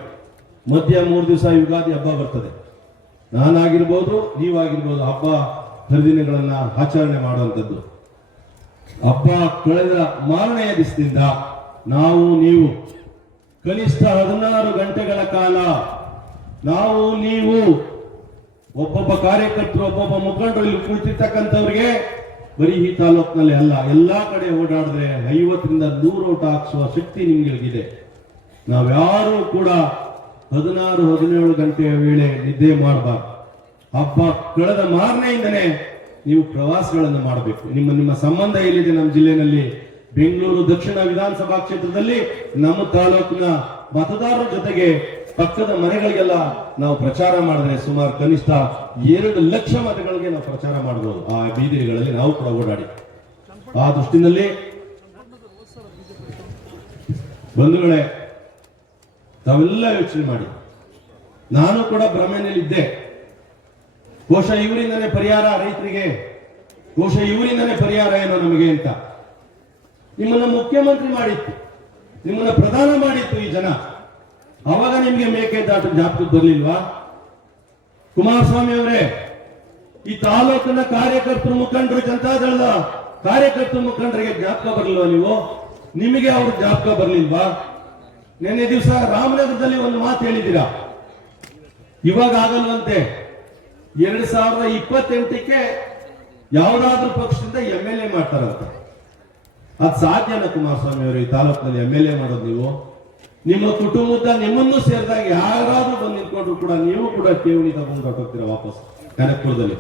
ಮಧ್ಯ 3 ದಿವಸ ಯುಗಾದಿ ಹಬ್ಬ ಬರ್ತದೆ. ನಾನಾಗಿರ್ಬೋದು, ನೀವಾಗಿರ್ಬೋದು, ಹಬ್ಬ ಹರಿದಿನಗಳನ್ನ ಆಚರಣೆ ಮಾಡುವಂಥದ್ದು. ಹಬ್ಬ ಕಳೆದ ಮಾರನೆಯ ದಿವಸದಿಂದ ನಾವು ನೀವು ಕನಿಷ್ಠ 16 ಗಂಟೆಗಳ ಕಾಲ ನಾವು ನೀವು ಒಬ್ಬೊಬ್ಬ ಕಾರ್ಯಕರ್ತರು ಒಬ್ಬೊಬ್ಬ ಮುಖಂಡರು ಇಲ್ಲಿ ಕುಳಿತಿರ್ತಕ್ಕಂಥವ್ರಿಗೆ ಬರೀ ಈ ತಾಲೂಕಿನಲ್ಲಿ ಅಲ್ಲ, ಎಲ್ಲಾ ಕಡೆ ಓಡಾಡಿದ್ರೆ 50ರಿಂದ 100 ಓಟ ಹಾಕ್ಸುವ ಶಕ್ತಿ ನಿಮ್ಗಳಿಗಿದೆ. ನಾವ್ಯಾರು ಕೂಡ 16-17 ಗಂಟೆಯ ವೇಳೆ ನಿದ್ದೆ ಮಾಡಬಾರ್ದು. ಹಬ್ಬ ಕಳೆದ ಮಾರನೆಯಿಂದನೇ ನೀವು ಪ್ರವಾಸಗಳನ್ನು ಮಾಡಬೇಕು. ನಿಮ್ಮ ಸಂಬಂಧ ಎಲ್ಲಿದೆ ನಮ್ಮ ಜಿಲ್ಲೆನಲ್ಲಿ? ಬೆಂಗಳೂರು ದಕ್ಷಿಣ ವಿಧಾನಸಭಾ ಕ್ಷೇತ್ರದಲ್ಲಿ ನಮ್ಮ ತಾಲೂಕಿನ ಮತದಾರರ ಜೊತೆಗೆ ಪಕ್ಕದ ಮನೆಗಳಿಗೆಲ್ಲ ನಾವು ಪ್ರಚಾರ ಮಾಡಿದ್ರೆ ಸುಮಾರು ಕನಿಷ್ಠ 2 ಲಕ್ಷ ಮತಗಳಿಗೆ ನಾವು ಪ್ರಚಾರ ಮಾಡಬಹುದು. ಆ ಬೀದಿಗಳಲ್ಲಿ ನಾವು ಕೂಡ ಓಡಾಡಿ ಆ ದೃಷ್ಟಿನಲ್ಲಿ ಬಂಧುಗಳೇ, ತಾವೆಲ್ಲ ಯೋಚನೆ ಮಾಡಿ. ನಾನು ಕೂಡ ಭ್ರಮೆಯಲ್ಲಿದ್ದೆ. ಬಹುಶಃ ಇವರಿಂದನೇ ಪರಿಹಾರ ರೈತರಿಗೆ, ಬಹುಶಃ ಇವರಿಂದನೇ ಪರಿಹಾರ ಏನೋ ನಮಗೆ ಅಂತ. ನಿಮ್ಮನ್ನ ಮುಖ್ಯಮಂತ್ರಿ ಮಾಡಿತ್ತು, ನಿಮ್ಮನ್ನ ಪ್ರಧಾನ ಮಾಡಿತ್ತು ಈ ಜನ. ಅವಾಗ ನಿಮ್ಗೆ ಮೇಕೆದಾಟು ಜ್ಞಾಪಕಕ್ಕೆ ಬರ್ಲಿಲ್ವಾ? ಕುಮಾರಸ್ವಾಮಿ ಅವರೇ, ಈ ತಾಲೂಕಿನ ಕಾರ್ಯಕರ್ತರು ಮುಖಂಡರು, ಜನತಾದಳದ ಕಾರ್ಯಕರ್ತರು ಮುಖಂಡರಿಗೆ ಜ್ಞಾಪಕ ಬರ್ಲಿಲ್ವಾ? ನಿಮಗೆ ಅವ್ರ ಜ್ಞಾಪಕ ಬರ್ಲಿಲ್ವಾ? ನಿನ್ನೆ ದಿವಸ ರಾಮನಗರದಲ್ಲಿ ಒಂದು ಮಾತು ಹೇಳಿದ್ದೀರಾ, ಇವಾಗ ಆಗಲ್ವಂತೆ. 2028ಕ್ಕೆ ಯಾವ್ದಾದ್ರೂ ಪಕ್ಷದಿಂದ MLA ಮಾಡ್ತಾರಂತೆ. ಅದ್ ಸಾಧ್ಯನಾ ಕುಮಾರಸ್ವಾಮಿ ಅವರು? ಈ ತಾಲೂಕಿನಲ್ಲಿ MLA ಮಾಡೋದು ನೀವು? ನಿಮ್ಮ ಕುಟುಂಬದ ನಿಮ್ಮನ್ನು ಸೇರಿದಾಗ ಯಾರಾದ್ರೂ ಬಂದು ನಿಂತ್ಕೊಂಡ್ರು ಕೂಡ ನೀವು ಕೂಡ ಠೇವಣಿ ತಗೊಂಡು ಹೊರಟೋಗ್ತೀರಾ ವಾಪಸ್ ಕನಕಪುರದಲ್ಲಿ.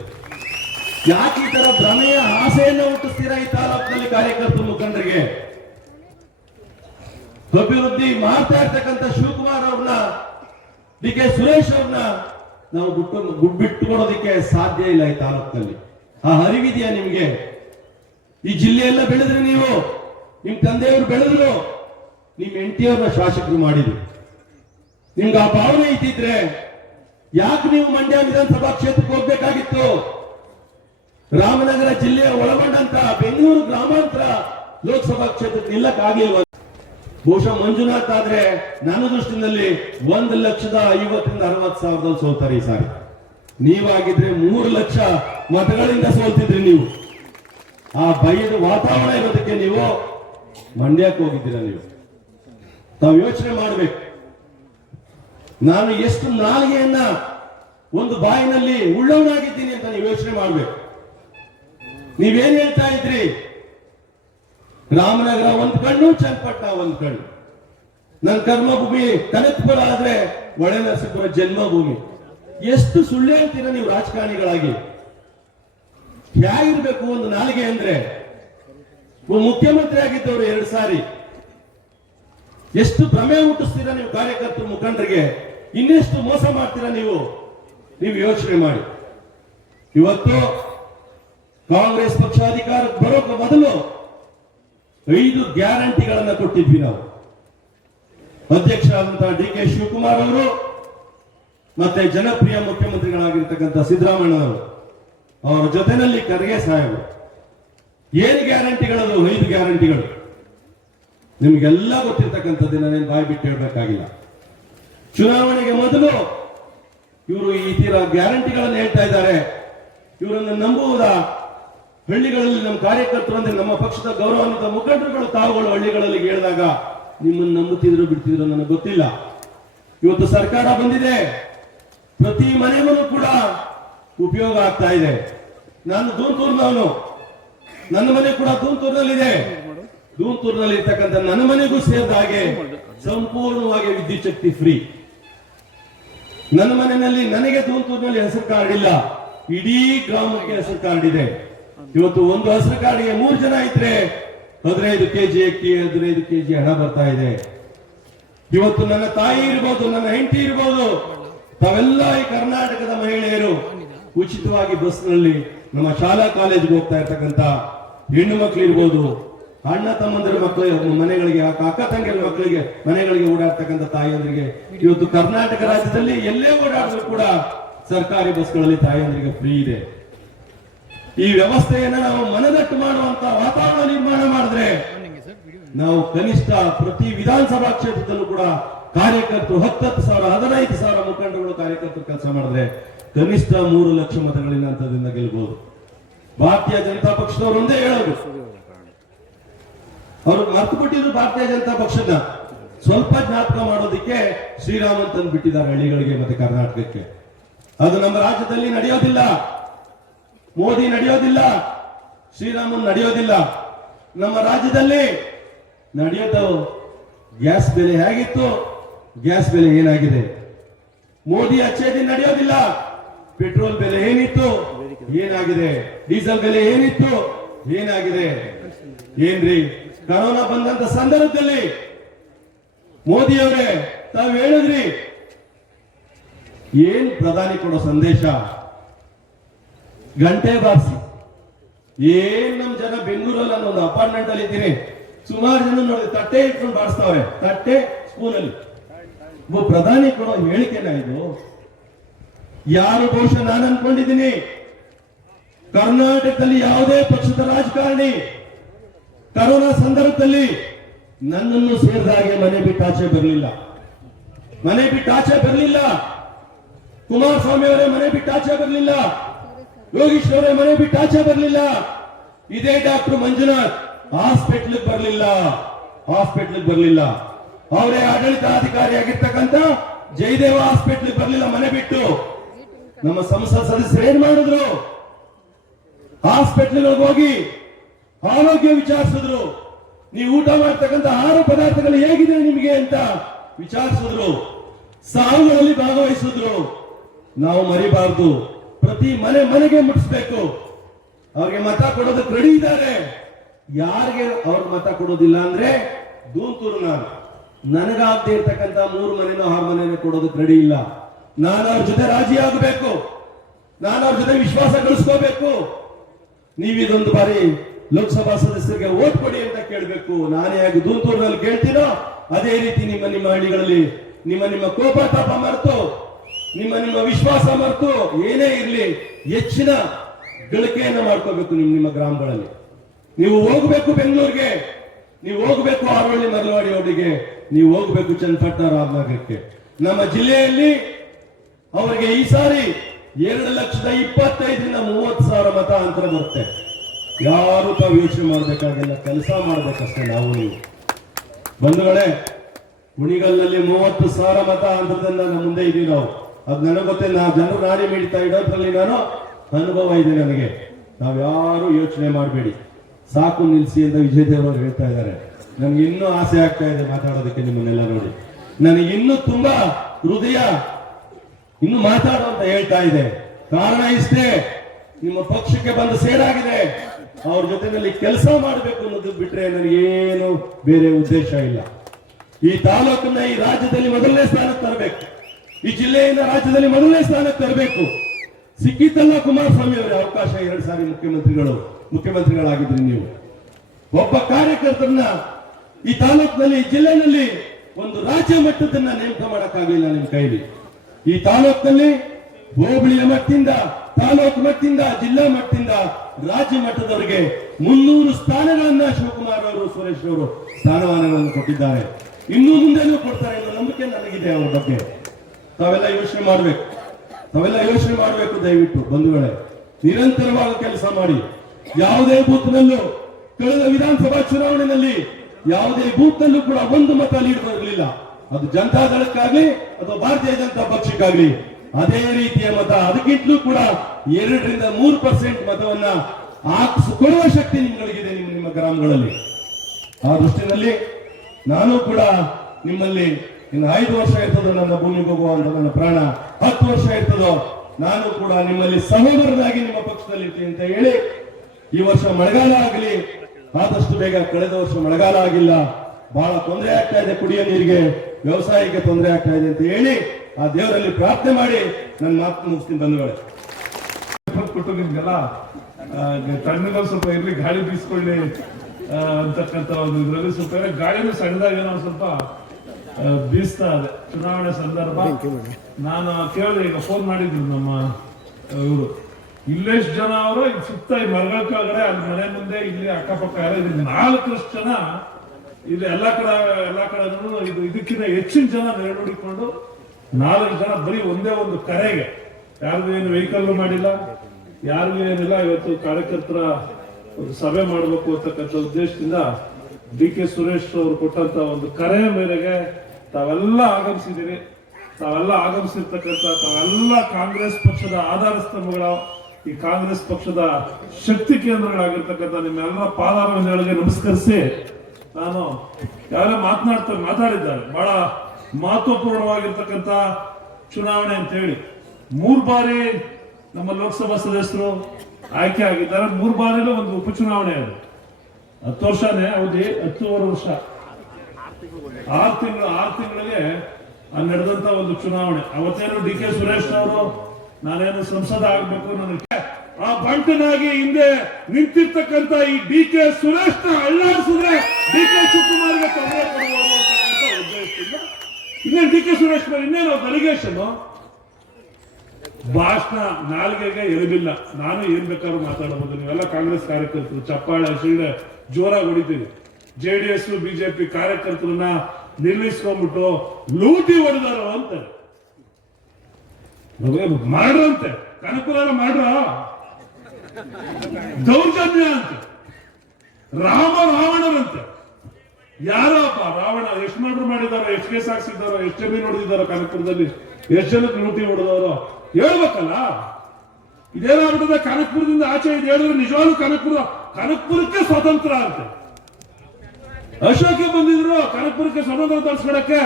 ಯಾಕೆ ಈ ತರ ಭ್ರಮೆಯ ಆಸೆಯನ್ನು ಹುಟ್ಟಿಸ್ತೀರಾ ಈ ತಾಲೂಕಿನಲ್ಲಿ ಕಾರ್ಯಕರ್ತರು ಮುಖಂಡರಿಗೆ? ಅಭಿವೃದ್ಧಿ ಮಾಡ್ತಾ ಇರ್ತಕ್ಕಂಥ ಶಿವಕುಮಾರ್ ಅವ್ರನ್ನ, DK ಸುರೇಶ್ ಅವ್ರನ್ನ ನಾವು ಬಿಟ್ಟುಕೊಡೋದಕ್ಕೆ ಸಾಧ್ಯ ಇಲ್ಲ ಈ ತಾಲೂಕಿನಲ್ಲಿ. ಆ ಅರಿವಿದೆಯಾ ನಿಮ್ಗೆ? ಈ ಜಿಲ್ಲೆಯೆಲ್ಲ ಬೆಳೆದ್ರಿ ನೀವು, ನಿಮ್ ತಂದೆಯವರು ಬೆಳೆದ್ರು, ನಿಮ್ ಹೆಂಡತಿಯವ್ರನ್ನ ಶಾಸಕರು ಮಾಡಿದ್ರು. ನಿಮ್ಗೆ ಆ ಭಾವನೆ ಇದ್ದಿದ್ರೆ ಯಾಕೆ ನೀವು ಮಂಡ್ಯ ವಿಧಾನಸಭಾ ಕ್ಷೇತ್ರಕ್ಕೆ ಹೋಗ್ಬೇಕಾಗಿತ್ತು? ರಾಮನಗರ ಜಿಲ್ಲೆಯ ಒಳಗೊಂಡಂತ ಬೆಂಗಳೂರು ಗ್ರಾಮಾಂತರ ಲೋಕಸಭಾ ಕ್ಷೇತ್ರಕ್ಕೆ ನಿಲ್ಲಕ್ಕಾಗಿಲ್ವ? ಬಹುಶಃ ಮಂಜುನಾಥ್ ಆದ್ರೆ ನನ್ನ ದೃಷ್ಟಿನಲ್ಲಿ 1,50,60,000 ಸೋಲ್ತಾರೆ ಈ ಸಾರಿ. ನೀವಾಗಿದ್ರೆ 3 ಲಕ್ಷ ಮತಗಳಿಂದ ಸೋಲ್ತಿದ್ರಿ ನೀವು. ಆ ಭಯದ ವಾತಾವರಣ ಇರೋದಕ್ಕೆ ನೀವು ಮಂಡ್ಯಕ್ಕೆ ಹೋಗಿದ್ದೀರಾ. ನೀವು ತಾವು ಯೋಚನೆ ಮಾಡಬೇಕು. ನಾನು ಎಷ್ಟು ನಾಲಿಗೆಯನ್ನ ಒಂದು ಬಾಯಿನಲ್ಲಿ ಉಳ್ಳವನಾಗಿದ್ದೀನಿ ಅಂತ ನೀವು ಯೋಚನೆ ಮಾಡಬೇಕು. ನೀವೇನ್ ಹೇಳ್ತಾ ಇದ್ರಿ? ರಾಮನಗರ ಒಂದ್ ಕಣ್ಣು, ಚನ್ನಪಟ್ಟಣ ಒಂದ್ ಕಣ್ಣು. ನನ್ನ ಕರ್ಮಭೂಮಿ ಕನಕಪುರ ಆದ್ರೆ ಒಳನರಸೀಪುರ ಜನ್ಮಭೂಮಿ. ಎಷ್ಟು ಸುಳ್ಳು ಹೇಳ್ತೀರಾ ನೀವು ರಾಜಕಾರಣಿಗಳಾಗಿ? ಹೇಗಿರ್ಬೇಕು ಒಂದು ನಾಲಿಗೆ ಅಂದ್ರೆ? ಮುಖ್ಯಮಂತ್ರಿ ಆಗಿದ್ದವರು 2 ಸಾರಿ. ಎಷ್ಟು ಭ್ರಮೆ ಹುಟ್ಟಿಸ್ತೀರಾ ನೀವು ಕಾರ್ಯಕರ್ತರು ಮುಖಂಡರಿಗೆ? ಇನ್ನೆಷ್ಟು ಮೋಸ ಮಾಡ್ತೀರಾ ನೀವು? ನೀವು ಯೋಚನೆ ಮಾಡಿ. ಇವತ್ತು ಕಾಂಗ್ರೆಸ್ ಪಕ್ಷ ಅಧಿಕಾರಕ್ಕೆ ಬರೋಕೆ ಮೊದಲು 5 ಗ್ಯಾರಂಟಿಗಳನ್ನ ಕೊಟ್ಟಿದ್ವಿ ನಾವು. ಅಧ್ಯಕ್ಷರಾದಂತಹ DK ಶಿವಕುಮಾರ್ ಅವರು ಮತ್ತೆ ಜನಪ್ರಿಯ ಮುಖ್ಯಮಂತ್ರಿಗಳಾಗಿರ್ತಕ್ಕಂಥ ಸಿದ್ದರಾಮಯ್ಯನವರು, ಅವರ ಜೊತೆನಲ್ಲಿ ಖರ್ಗೆ ಸಾಹೇಬರು. ಏನು ಗ್ಯಾರಂಟಿಗಳದು? 5 ಗ್ಯಾರಂಟಿಗಳು. ನಿಮ್ಗೆಲ್ಲ ಗೊತ್ತಿರ್ತಕ್ಕಂಥದ್ದು, ನಾನೇನು ಬಾಯಿ ಬಿಟ್ಟು ಹೇಳ್ಬೇಕಾಗಿಲ್ಲ. ಚುನಾವಣೆಗೆ ಮೊದಲು ಇವರು ಈ ತೀರ ಗ್ಯಾರಂಟಿಗಳನ್ನು ಹೇಳ್ತಾ ಇದ್ದಾರೆ. ಇವರನ್ನು ನಂಬುವುದಾ? ಹಳ್ಳಿಗಳಲ್ಲಿ ನಮ್ಮ ಕಾರ್ಯಕರ್ತರು ಅಂದ್ರೆ ನಮ್ಮ ಪಕ್ಷದ ಗೌರವಾನ್ವಿತ ಮುಖಂಡರುಗಳು ತಾವುಗಳು ಹಳ್ಳಿಗಳಲ್ಲಿ ಹೇಳಿದಾಗ ನಿಮ್ಮನ್ನು ನಂಬುತ್ತಿದ್ರು ಬಿಡ್ತಿದ್ರು ನನಗೆ ಗೊತ್ತಿಲ್ಲ. ಇವತ್ತು ಸರ್ಕಾರ ಬಂದಿದೆ, ಪ್ರತಿ ಮನೆಗೂ ಕೂಡ ಉಪಯೋಗ ಆಗ್ತಾ ಇದೆ. ನಾನು ದೂಂತೂರ್ನವನು, ನನ್ನ ಮನೆ ಕೂಡ ದೂಂತೂರ್ನಲ್ಲಿದೆ. ದೂಂತೂರ್ನಲ್ಲಿ ಇರ್ತಕ್ಕಂಥ ನನ್ನ ಮನೆಗೂ ಸೇರಿದ ಹಾಗೆ ಸಂಪೂರ್ಣವಾಗಿ ವಿದ್ಯುತ್ ಶಕ್ತಿ ಫ್ರೀ. ನನ್ನ ಮನೆಯಲ್ಲಿ ನನಗೆ ದೂಂತೂರ್ನಲ್ಲಿ ಹೆಸರು ಕಾರ್ಡ್ ಇಲ್ಲ, ಇಡೀ ಗ್ರಾಮಕ್ಕೆ ಹೆಸರು ಕಾರ್ಡ್ ಇದೆ. ಇವತ್ತು ಒಂದು ಹೆಸರು ಕಾರ್ಡ್ಗೆ 3 ಜನ ಇದ್ರೆ 15 ಕೆಜಿ ಅಕ್ಕಿ, 15 ಕೆಜಿ ಹಣ ಬರ್ತಾ ಇದೆ. ಇವತ್ತು ನನ್ನ ತಾಯಿ ಇರ್ಬೋದು, ನನ್ನ ಹೆಂಡತಿ ಇರ್ಬೋದು, ತಾವೆಲ್ಲ ಈ ಕರ್ನಾಟಕದ ಮಹಿಳೆಯರು ಉಚಿತವಾಗಿ ಬಸ್ನಲ್ಲಿ ನಮ್ಮ ಶಾಲಾ ಕಾಲೇಜ್ಗೆ ಹೋಗ್ತಾ ಇರ್ತಕ್ಕಂಥ ಹೆಣ್ಣು ಮಕ್ಕಳು ಇರ್ಬೋದು, ಅಣ್ಣ ತಮ್ಮಂದಿರ ಮಕ್ಕಳು ಮನೆಗಳಿಗೆ, ಅಕ್ಕ ತಂಗಿಯರ ಮಕ್ಕಳಿಗೆ ಮನೆಗಳಿಗೆ ಓಡಾಡ್ತಕ್ಕಂಥ ತಾಯಿಯಂದ್ರಿಗೆ ಇವತ್ತು ಕರ್ನಾಟಕ ರಾಜ್ಯದಲ್ಲಿ ಎಲ್ಲೇ ಓಡಾಡಿದ್ರು ಕೂಡ ಸರ್ಕಾರಿ ಬಸ್ಗಳಲ್ಲಿ ತಾಯಿಯಂದ್ರಿಗೆ ಫ್ರೀ ಇದೆ. ಈ ವ್ಯವಸ್ಥೆಯನ್ನ ನಾವು ಮನದಟ್ಟು ಮಾಡುವಂತ ವಾತಾವರಣ ನಿರ್ಮಾಣ ಮಾಡಿದ್ರೆ ನಾವು ಕನಿಷ್ಠ ಪ್ರತಿ ವಿಧಾನಸಭಾ ಕ್ಷೇತ್ರದಲ್ಲೂ ಕೂಡ ಕಾರ್ಯಕರ್ತರು 10,000 15,000 ಮುಖಂಡರುಗಳು ಕಾರ್ಯಕರ್ತರು ಕೆಲಸ ಮಾಡಿದ್ರೆ ಕನಿಷ್ಠ 3 ಲಕ್ಷ ಮತಗಳಿಂದ ಅಂತದಿಂದ ಗೆಲ್ಬಹುದು. ಭಾರತೀಯ ಜನತಾ ಪಕ್ಷದವರು ಒಂದೇ ಹೇಳೋದು, ಅವರು ಮರ್ತು ಬಿಟ್ಟಿದ್ರು ಭಾರತೀಯ ಜನತಾ ಪಕ್ಷದ. ಸ್ವಲ್ಪ ಜ್ಞಾಪಕ ಮಾಡೋದಕ್ಕೆ ಶ್ರೀರಾಮನ್ ತಂದು ಬಿಟ್ಟಿದ್ದಾರೆ ಹಳ್ಳಿಗಳಿಗೆ ಮತ್ತೆ ಕರ್ನಾಟಕಕ್ಕೆ. ಅದು ನಮ್ಮ ರಾಜ್ಯದಲ್ಲಿ ನಡೆಯೋದಿಲ್ಲ. ಮೋದಿ ನಡೆಯೋದಿಲ್ಲ, ಶ್ರೀರಾಮನ್ ನಡೆಯೋದಿಲ್ಲ. ನಮ್ಮ ರಾಜ್ಯದಲ್ಲಿ ನಡೆಯೋದು ಗ್ಯಾಸ್ ಬೆಲೆ ಹೇಗಿತ್ತು, ಗ್ಯಾಸ್ ಬೆಲೆ ಏನಾಗಿದೆ. ಮೋದಿ ಅಚ್ಚೇದಿ ನಡೆಯೋದಿಲ್ಲ. ಪೆಟ್ರೋಲ್ ಬೆಲೆ ಏನಿತ್ತು, ಏನಾಗಿದೆ. ಡೀಸೆಲ್ ಬೆಲೆ ಏನಿತ್ತು, ಏನಾಗಿದೆ. ಏನ್ರಿ ಕರೋನಾ ಬಂದಂತ ಸಂದರ್ಭದಲ್ಲಿ ಮೋದಿ ಅವರೇ ತಾವು ಹೇಳಿದ್ರಿ, ಏನ್ ಪ್ರಧಾನಿ ಕೊಡೋ ಸಂದೇಶ, ಗಂಟೆ ಬಾರಿಸಿ. ಏನ್ ನಮ್ ಜನ ಬೆಂಗಳೂರಲ್ಲಿ ನಾನು ಒಂದು ಅಪಾರ್ಟ್ಮೆಂಟ್ ಅಲ್ಲಿ ಇದ್ದೀನಿ, ಸುಮಾರು ಜನ ನೋಡಿ ತಟ್ಟೆ ಇಟ್ಕೊಂಡು ಬಾರಿಸ್ತಾವ್ರೆ, ತಟ್ಟೆ ಸ್ಪೂನ್ ಅಲ್ಲಿ. ಒಬ್ಬ ಪ್ರಧಾನಿ ಕೊಡೋ ಹೇಳಿಕೆನ ಇದು? ಯಾರು ಬಹುಶಃ ನಾನು ಅನ್ಕೊಂಡಿದ್ದೀನಿ, ಕರ್ನಾಟಕದಲ್ಲಿ ಯಾವುದೇ ಪಕ್ಷದ ರಾಜಕಾರಣಿ ಕರೋನಾ ಸಂದರ್ಭದಲ್ಲಿ ನನ್ನನ್ನು ಸೇರಿದ ಹಾಗೆ ಮನೆ ಬಿಟ್ಟು ಆಚೆ ಬರಲಿಲ್ಲ. ಮನೆ ಬಿಟ್ಟು ಆಚೆ ಬರಲಿಲ್ಲ. ಕುಮಾರಸ್ವಾಮಿ ಅವರೇ ಮನೆ ಬಿಟ್ಟು ಆಚೆ ಬರಲಿಲ್ಲ. ಯೋಗೀಶ್ ಅವರೇ ಮನೆ ಬಿಟ್ಟು ಆಚೆ ಬರಲಿಲ್ಲ. ಇದೇ ಡಾಕ್ಟರ್ ಮಂಜುನಾಥ್ ಹಾಸ್ಪಿಟ್ಲ್ ಬರಲಿಲ್ಲ. ಅವರೇ ಆಡಳಿತಾಧಿಕಾರಿಯಾಗಿರ್ತಕ್ಕಂಥ ಜಯದೇವ ಹಾಸ್ಪಿಟ್ಲ್ ಬರಲಿಲ್ಲ ಮನೆ ಬಿಟ್ಟು. ನಮ್ಮ ಸಂಸತ್ ಸದಸ್ಯರು ಏನ್ ಮಾಡಿದ್ರು, ಹಾಸ್ಪಿಟ್ಲ್ ಹೋಗಿ ಆರೋಗ್ಯ ವಿಚಾರಿಸಿದ್ರು. ನೀವು ಊಟ ಮಾಡ್ತಕ್ಕಂಥ ಆಹಾರ ಪದಾರ್ಥಗಳು ಹೇಗಿದೆ ನಿಮಗೆ ಅಂತ ವಿಚಾರಿಸಿದ್ರು. ಸಾವುಗಳಲ್ಲಿ ಭಾಗವಹಿಸಿದ್ರು. ನಾವು ಮರಿಬಾರ್ದು, ಪ್ರತಿ ಮನೆಗೆ ಮುಟ್ಟಿಸ್ಬೇಕು. ಅವ್ರಿಗೆ ಮತ ಕೊಡೋದಕ್ಕೆ ರೆಡಿ ಇದ್ದಾರೆ. ಯಾರಿಗೆ ಅವ್ರಿಗೆ ಮತ ಕೊಡೋದಿಲ್ಲ ಅಂದ್ರೆ ದೂಂತೂರು ನನಗಾಗದೆ ಇರ್ತಕ್ಕಂಥ 3 ಮನೆನೋ 6 ಮನೆನೋ ಕೊಡೋದಕ್ಕೆ ರೆಡಿ ಇಲ್ಲ. ನಾನು ಅವ್ರ ಜೊತೆ ರಾಜಿ ಆಗಬೇಕು, ನಾನು ಅವ್ರ ಜೊತೆ ವಿಶ್ವಾಸ ಗಳಿಸ್ಕೋಬೇಕು. ನೀವಿದೊಂದು ಬಾರಿ ಲೋಕಸಭಾ ಸದಸ್ಯರಿಗೆ ವೋಟ್ ಕೊಡಿ ಅಂತ ಕೇಳಬೇಕು. ನಾನೇ ಆಗಿ ದೂಂತೂರಿನಲ್ಲಿ ಕೇಳ್ತೀನೋ ಅದೇ ರೀತಿ ನಿಮ್ಮ ಹಳ್ಳಿಗಳಲ್ಲಿ ನಿಮ್ಮ ಕೋಪ ತಾಪ ಮರೆತು, ನಿಮ್ಮ ವಿಶ್ವಾಸ ಮರೆತು, ಏನೇ ಇರಲಿ ಹೆಚ್ಚಿನ ಗಳಿಕೆಯನ್ನು ಮಾಡ್ಕೋಬೇಕು. ನಿಮ್ಮ ಗ್ರಾಮಗಳಲ್ಲಿ ನೀವು ಹೋಗ್ಬೇಕು, ಬೆಂಗಳೂರಿಗೆ ನೀವು ಹೋಗ್ಬೇಕು, ಆರೋಳ್ಳಿ ಮರಳವಾಡಿ ಹೋಡಿಗೆ ನೀವು ಹೋಗ್ಬೇಕು, ಚನ್ನಪಟ್ಟಣ ರಾಮನಗರಕ್ಕೆ. ನಮ್ಮ ಜಿಲ್ಲೆಯಲ್ಲಿ ಅವರಿಗೆ ಈ ಸಾರಿ 2,25,000ರಿಂದ 30,000 ಮತ ಅಂತರ ಬರುತ್ತೆ. ಯಾರು ತಾವು ಯೋಚನೆ ಮಾಡಬೇಕಾಗಿಲ್ಲ, ಕೆಲಸ ಮಾಡ್ಬೇಕಷ್ಟೇ. ನಾವು ನೀವು ಬಂಧುಗಳೇ, ಕುಣಿಗಲ್ನಲ್ಲಿ 30,000 ಮತ ಅಂತರದಿಂದ ನಮ್ಮ ಮುಂದೆ ಇದೀವಿ ನಾವು. ಅದು ನನಗೆ ಗೊತ್ತೇ, ಜನರು ನಾಡಿ ಮಿಡಿತಾ ಇಡೋದ್ರಲ್ಲಿ ನಾನು ಅನುಭವ ಇದೆ ನನಗೆ. ನಾವ್ ಯಾರು ಯೋಚನೆ ಮಾಡಬೇಡಿ, ಸಾಕು ನಿಲ್ಸಿ ಅಂತ ವಿಜಯ್ ದೇವರು ಹೇಳ್ತಾ ಇದ್ದಾರೆ. ನನ್ಗೆ ಇನ್ನೂ ಆಸೆ ಆಗ್ತಾ ಇದೆ ಮಾತಾಡೋದಕ್ಕೆ ನಿಮ್ಮನ್ನೆಲ್ಲ ನೋಡಿ. ನನಗೆ ಇನ್ನೂ ತುಂಬಾ ಹೃದಯ ಇನ್ನು ಮಾತಾಡೋ ಅಂತ ಹೇಳ್ತಾ ಇದೆ. ಕಾರಣ ಇಷ್ಟೇ, ನಿಮ್ಮ ಪಕ್ಷಕ್ಕೆ ಬಂದು ಸೇರಾಗಿದೆ, ಅವ್ರ ಜೊತೆನಲ್ಲಿ ಕೆಲಸ ಮಾಡಬೇಕು ಅನ್ನೋದು ಬಿಟ್ರೆ ನನಗೇನು ಬೇರೆ ಉದ್ದೇಶ ಇಲ್ಲ. ಈ ತಾಲೂಕನ್ನ ಈ ರಾಜ್ಯದಲ್ಲಿ ಮೊದಲನೇ ಸ್ಥಾನಕ್ಕೆ ತರಬೇಕು, ಈ ಜಿಲ್ಲೆಯಿಂದ ರಾಜ್ಯದಲ್ಲಿ ಮೊದಲನೇ ಸ್ಥಾನಕ್ಕೆ ತರಬೇಕು. ಸಿಕ್ಕಿದ್ದಲ್ಲ ಕುಮಾರಸ್ವಾಮಿ ಅವರ ಅವಕಾಶ. 2 ಸಾರಿ ಮುಖ್ಯಮಂತ್ರಿಗಳಾಗಿದ್ರಿ ನೀವು. ಒಬ್ಬ ಕಾರ್ಯಕರ್ತರನ್ನ ಈ ತಾಲೂಕಿನಲ್ಲಿ, ಈ ಜಿಲ್ಲೆನಲ್ಲಿ ಒಂದು ರಾಜ್ಯ ಮಟ್ಟದನ್ನ ನೇಮಕ ಮಾಡಕ್ಕಾಗಲಿಲ್ಲ ನಿಮ್ಮ ಕೈಲಿ. ಈ ತಾಲೂಕಿನಲ್ಲಿ ಹೋಬಳಿಯ ಮಟ್ಟದಿಂದ, ತಾಲೂಕು ಮಟ್ಟದಿಂದ, ಜಿಲ್ಲಾ ಮಟ್ಟದಿಂದ ರಾಜ್ಯ ಮಟ್ಟದವರೆಗೆ 300 ಸ್ಥಾನಗಳನ್ನ ಶಿವಕುಮಾರ್ ಅವರು, ಸುರೇಶ್ ಅವರು ಸ್ಥಾನಮಾನಗಳನ್ನು ಕೊಟ್ಟಿದ್ದಾರೆ. ಇನ್ನು ಮುಂದೆನೂ ಕೊಡ್ತಾರೆ ಅನ್ನೋ ನಂಬಿಕೆ ನನಗಿದೆ ಅವರ ಬಗ್ಗೆ. ತಾವೆಲ್ಲ ಯೋಚನೆ ಮಾಡಬೇಕು ದಯವಿಟ್ಟು ಬಂಧುಗಳೇ. ನಿರಂತರವಾಗಿ ಕೆಲಸ ಮಾಡಿ. ಯಾವುದೇ ಬೂತ್ನಲ್ಲೂ ಕಳೆದ ವಿಧಾನಸಭಾ ಚುನಾವಣೆಯಲ್ಲಿ ಯಾವುದೇ ಬೂತ್ನಲ್ಲೂ ಕೂಡ 1 ಮತ ಲೀಡ್ ಬರಲಿಲ್ಲ. ಅದು ಜನತಾದಳಕ್ಕಾಗ್ಲಿ ಅಥವಾ ಭಾರತೀಯ ಜನತಾ ಪಕ್ಷಕ್ಕಾಗ್ಲಿ ಅದೇ ರೀತಿಯ ಮತ, ಅದಕ್ಕಿಂತಲೂ ಕೂಡ 2ರಿಂದ 3% ಮತವನ್ನ ಕೊಡುವ ಶಕ್ತಿ ನಿಮ್ಮಗಳಿಗಿದೆ ನಿಮ್ಮ ಗ್ರಾಮಗಳಲ್ಲಿ. ಆ ದೃಷ್ಟಿನಲ್ಲಿ ನಾನು ಕೂಡ ನಿಮ್ಮಲ್ಲಿ ಇನ್ನು 5 ವರ್ಷ ಇರ್ತದೋ ನನ್ನ ಭೂಮಿಗೆ ಹೋಗುವಂತ ನನ್ನ ಪ್ರಾಣ, 10 ವರ್ಷ ಇರ್ತದೋ ನಾನು ಕೂಡ ನಿಮ್ಮಲ್ಲಿ ಸಹೋದರನಾಗಿ ನಿಮ್ಮ ಪಕ್ಷದಲ್ಲಿ ಇರ್ತೀನಿ ಅಂತ ಹೇಳಿ, ಈ ವರ್ಷ ಮಳೆಗಾಲ ಆಗಲಿ ಆದಷ್ಟು ಬೇಗ. ಕಳೆದ ವರ್ಷ ಮಳೆಗಾಲ ಆಗಿಲ್ಲ, ಬಹಳ ತೊಂದರೆ ಆಗ್ತಾ ಇದೆ, ಕುಡಿಯೋ ನೀರಿಗೆ, ವ್ಯವಸಾಯಕ್ಕೆ ತೊಂದರೆ ಆಗ್ತಾ ಇದೆ ಅಂತ ಹೇಳಿ ಆ ದೇವರಲ್ಲಿ ಪ್ರಾರ್ಥನೆ ಮಾಡಿ ನನ್ನ ಮಾತು ಮುಗಿಸ್ತೀನಿ ಬಂಧುಗಳೇ. ಕೊಟ್ಟು ನಿಮ್ಗೆಲ್ಲ ತಣ್ಣಗ ಸ್ವಲ್ಪ ಇರ್ಲಿ, ಗಾಳಿ ಬೀಸ್ಕೊಳ್ಳಿ ಅಂತಕ್ಕಂಥ ಒಂದು ಇದರಲ್ಲಿ ಸ್ವಲ್ಪ ಗಾಳಿನೂ ಸಣ್ಣದಾಗಿ ನಾವು ಸ್ವಲ್ಪ ಬೀಸ್ತಾ ಇದೆ. ಚುನಾವಣೆ ಸಂದರ್ಭ ನಾನು ಕೇಳಿದೆ, ಈಗ ಫೋನ್ ಮಾಡಿದ್ರು ನಮ್ಮ ಇವರು ಇಲ್ಲೆಷ್ಟು ಜನ ಅವರು ಸುತ್ತ ಈ ಮರಗಳ ಕೆಳಗಡೆ, ಅಲ್ಲಿ ಮನೆ ಮುಂದೆ, ಇಲ್ಲಿ ಅಕ್ಕಪಕ್ಕ ಎಲ್ಲ ಇದೆ 4 ಜನ ಇಲ್ಲಿ ಎಲ್ಲ ಕಡೆನೂ ಇದಕ್ಕಿಂತ ಹೆಚ್ಚಿನ ಜನ ನೆರಳಿಕೊಂಡು 4 ಜನ ಬರೀ ಒಂದೇ ಒಂದು ಕರೆಗೆ, ಯಾರಿಗೂ ಏನು ವೆಹಿಕಲ್ ಮಾಡಿಲ್ಲ, ಯಾರಿಗೂ ಏನಿಲ್ಲ. ಇವತ್ತು ಕಾರ್ಯಕರ್ತರ ಒಂದು ಸಭೆ ಮಾಡಬೇಕು ಅಂತಕ್ಕಂಥ ಉದ್ದೇಶದಿಂದ ಡಿ.ಕೆ. ಸುರೇಶ್ ಅವರು ಕೊಟ್ಟಂತ ಒಂದು ಕರೆ ಮೇರೆಗೆ ತಾವೆಲ್ಲ ಆಗಮಿಸಿದ್ದೀರಿ. ತಾವೆಲ್ಲ ಆಗಮಿಸಿರ್ತಕ್ಕಂಥ ತಾವೆಲ್ಲ ಕಾಂಗ್ರೆಸ್ ಪಕ್ಷದ ಆಧಾರ ಸ್ತಂಭಗಳ, ಈ ಕಾಂಗ್ರೆಸ್ ಪಕ್ಷದ ಶಕ್ತಿ ಕೇಂದ್ರಗಳಾಗಿರ್ತಕ್ಕಂಥ ನಿಮ್ಮೆಲ್ಲರ ಪಾದಾರವಿಂದಗಳಿಗೆ ನಮಸ್ಕರಿಸಿ, ನಾನು ಯಾರೇ ಮಾತಾಡಿದ್ದಾರೆ ಬಹಳ ಮಹತ್ವಪೂರ್ಣವಾಗಿರ್ತಕ್ಕಂಥ ಚುನಾವಣೆ ಅಂತ ಹೇಳಿ. 3 ಬಾರಿ ನಮ್ಮ ಲೋಕಸಭಾ ಸದಸ್ಯರು ಆಯ್ಕೆ ಆಗಿದ್ದಾರೆ. 3 ಬಾರಿಲೂ ಒಂದು ಉಪಚುನಾವಣೆ ಅದು. 10 ವರ್ಷನೇ ಅವಧಿ, 10 ವರ್ಷ, 6 ತಿಂಗಳಿಗೆ ನಡೆದಂತ ಒಂದು ಚುನಾವಣೆ. ಅವತ್ತೇನು ಡಿ.ಕೆ. ಸುರೇಶ್ ಅವರು ನಾನೇನು ಸಂಸದ ಆಗ್ಬೇಕು, ನನಗೆ ಆ ಬಂಟನಾಗಿ ಹಿಂದೆ ನಿಂತಿರ್ತಕ್ಕಂಥ ಈ ಡಿ.ಕೆ. ಸುರೇಶ್ ನ ಅಳ್ಳಾಡಿಸಿದ್ರೆ ಡಿ.ಕೆ. ಶಿವಕುಮಾರ್ಗೆ ತೊಂದರೆ ಕೊಡುವುದು ಅಂತಕ್ಕಂಥ ಉದ್ದೇಶದಿಂದ ಇನ್ನೇನು ಡಿ.ಕೆ. ಸುರೇಶ್ ಮೇಲೆ ಇನ್ನೇನು ಡೆಲಿಗೇಷನ್ ಭಾಷಣ ನಾಲ್ಗೆಗೆ ಎಲುಬಿಲ್ಲ. ನಾನು ಏನ್ ಬೇಕಾದ್ರೂ ಮಾತಾಡಬಹುದು. ನೀವೆಲ್ಲ ಕಾಂಗ್ರೆಸ್ ಕಾರ್ಯಕರ್ತರು ಚಪ್ಪಾಳೆ ಶಿಳ್ಳೆ ಜೋರಾಗಿ ಹೊಡಿತೀವಿ. JDS ಬಿಜೆಪಿ ಕಾರ್ಯಕರ್ತರನ್ನ ನಿಲ್ಲಿಸ್ಕೊಂಡ್ಬಿಟ್ಟು ಲೂಟಿ ಹೊಡೆದಾರೋ ಅಂತಾರೆ. ಮಾಡ್ರಂತೆ, ಕನಕಪುರ ಮಾಡ್ರ ದೌರ್ಜನ್ಯ ಅಂತೆ, ರಾವಣರಂತೆ. ಯಾರಪ್ಪ ರಾವಣ? ಎಷ್ಟು ಮರ್ಡರ್ ಮಾಡಿದಾರೋ, ಎಷ್ಟು ಕೇಸ್ ಹಾಕ್ಸಿದಾರೋ, ಎಷ್ಟು ಜಮೀನು ಹೊಡೆದಿದ್ದಾರೋ ಕನಕಪುರದಲ್ಲಿ, ಎಷ್ಟು ಜನಕ್ಕೆ ಲೂಟಿ ಹೊಡೆದವರು ಹೇಳ್ಬೇಕಲ್ಲ. ಇದೇನಾಗ್ಬಿಟ್ಟದೆ, ಕನಕಪುರದಿಂದ ಆಚೆ ಇದು ಹೇಳಿದ್ರೆ ನಿಜವಾಗ್ಲೂ ಕನಕಪುರಕ್ಕೆ ಸ್ವತಂತ್ರ ಅಂತೆ. ಅಶೋಕೆ ಬಂದಿದ್ರು ಕನಕಪುರಕ್ಕೆ ಸ್ವತಂತ್ರ ತರಿಸ್ಕೊಡಕ್ಕೆ.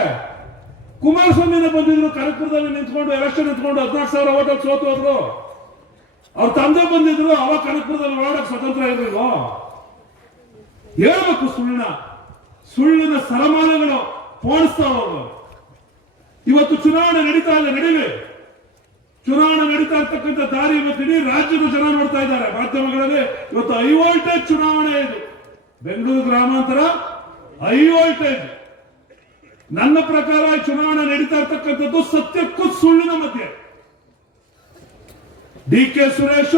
ಕುಮಾರಸ್ವಾಮಿನ ಬಂದಿದ್ರು ಕನಕಪುರದಲ್ಲಿ ನಿಂತ್ಕೊಂಡು ಎಲೆಕ್ಷನ್ ನಿಂತ್ಕೊಂಡು 14,000 ಓಟಲ್ಲಿ ಸೋತು ಹೋದ್ರು. ಅವ್ರ ತಂದೆ ಬಂದಿದ್ರು, ಅವಾಗ ಕನಕಪುರದಲ್ಲಿ ಓಡಾಡಕ್ ಸ್ವತಂತ್ರ ಇರಲಿಲ್ಲ. ಹೇಳ್ಬೇಕು ಸುಳ್ಳಿನ ಸರಮಾಲೆಗಳು ಪೋಣಿಸ್ತಾ ಹೋಗುವ. ಇವತ್ತು ಚುನಾವಣೆ ನಡೀತಾ ಇಲ್ಲ, ನಡೀಲಿ. ಚುನಾವಣೆ ನಡೀತಾ ಇರ್ತಕ್ಕಂಥ ದಾರಿ ಇವತ್ತು ಇಡೀ ರಾಜ್ಯದ ಜನ ನೋಡ್ತಾ ಇದ್ದಾರೆ ಮಾಧ್ಯಮಗಳಲ್ಲಿ. ಇವತ್ತು ಹೈ ವೋಲ್ಟೇಜ್ ಚುನಾವಣೆ ಇದು. ಬೆಂಗಳೂರು ಗ್ರಾಮಾಂತರ ಹೈ ವೋಲ್ಟೇಜ್. ನನ್ನ ಪ್ರಕಾರ ಚುನಾವಣೆ ನಡೀತಾ ಇರ್ತಕ್ಕಂಥದ್ದು ಸತ್ಯಕ್ಕೂ ಸುಳ್ಳಿನ ಮಧ್ಯೆ. ಡಿ.ಕೆ. ಸುರೇಶ್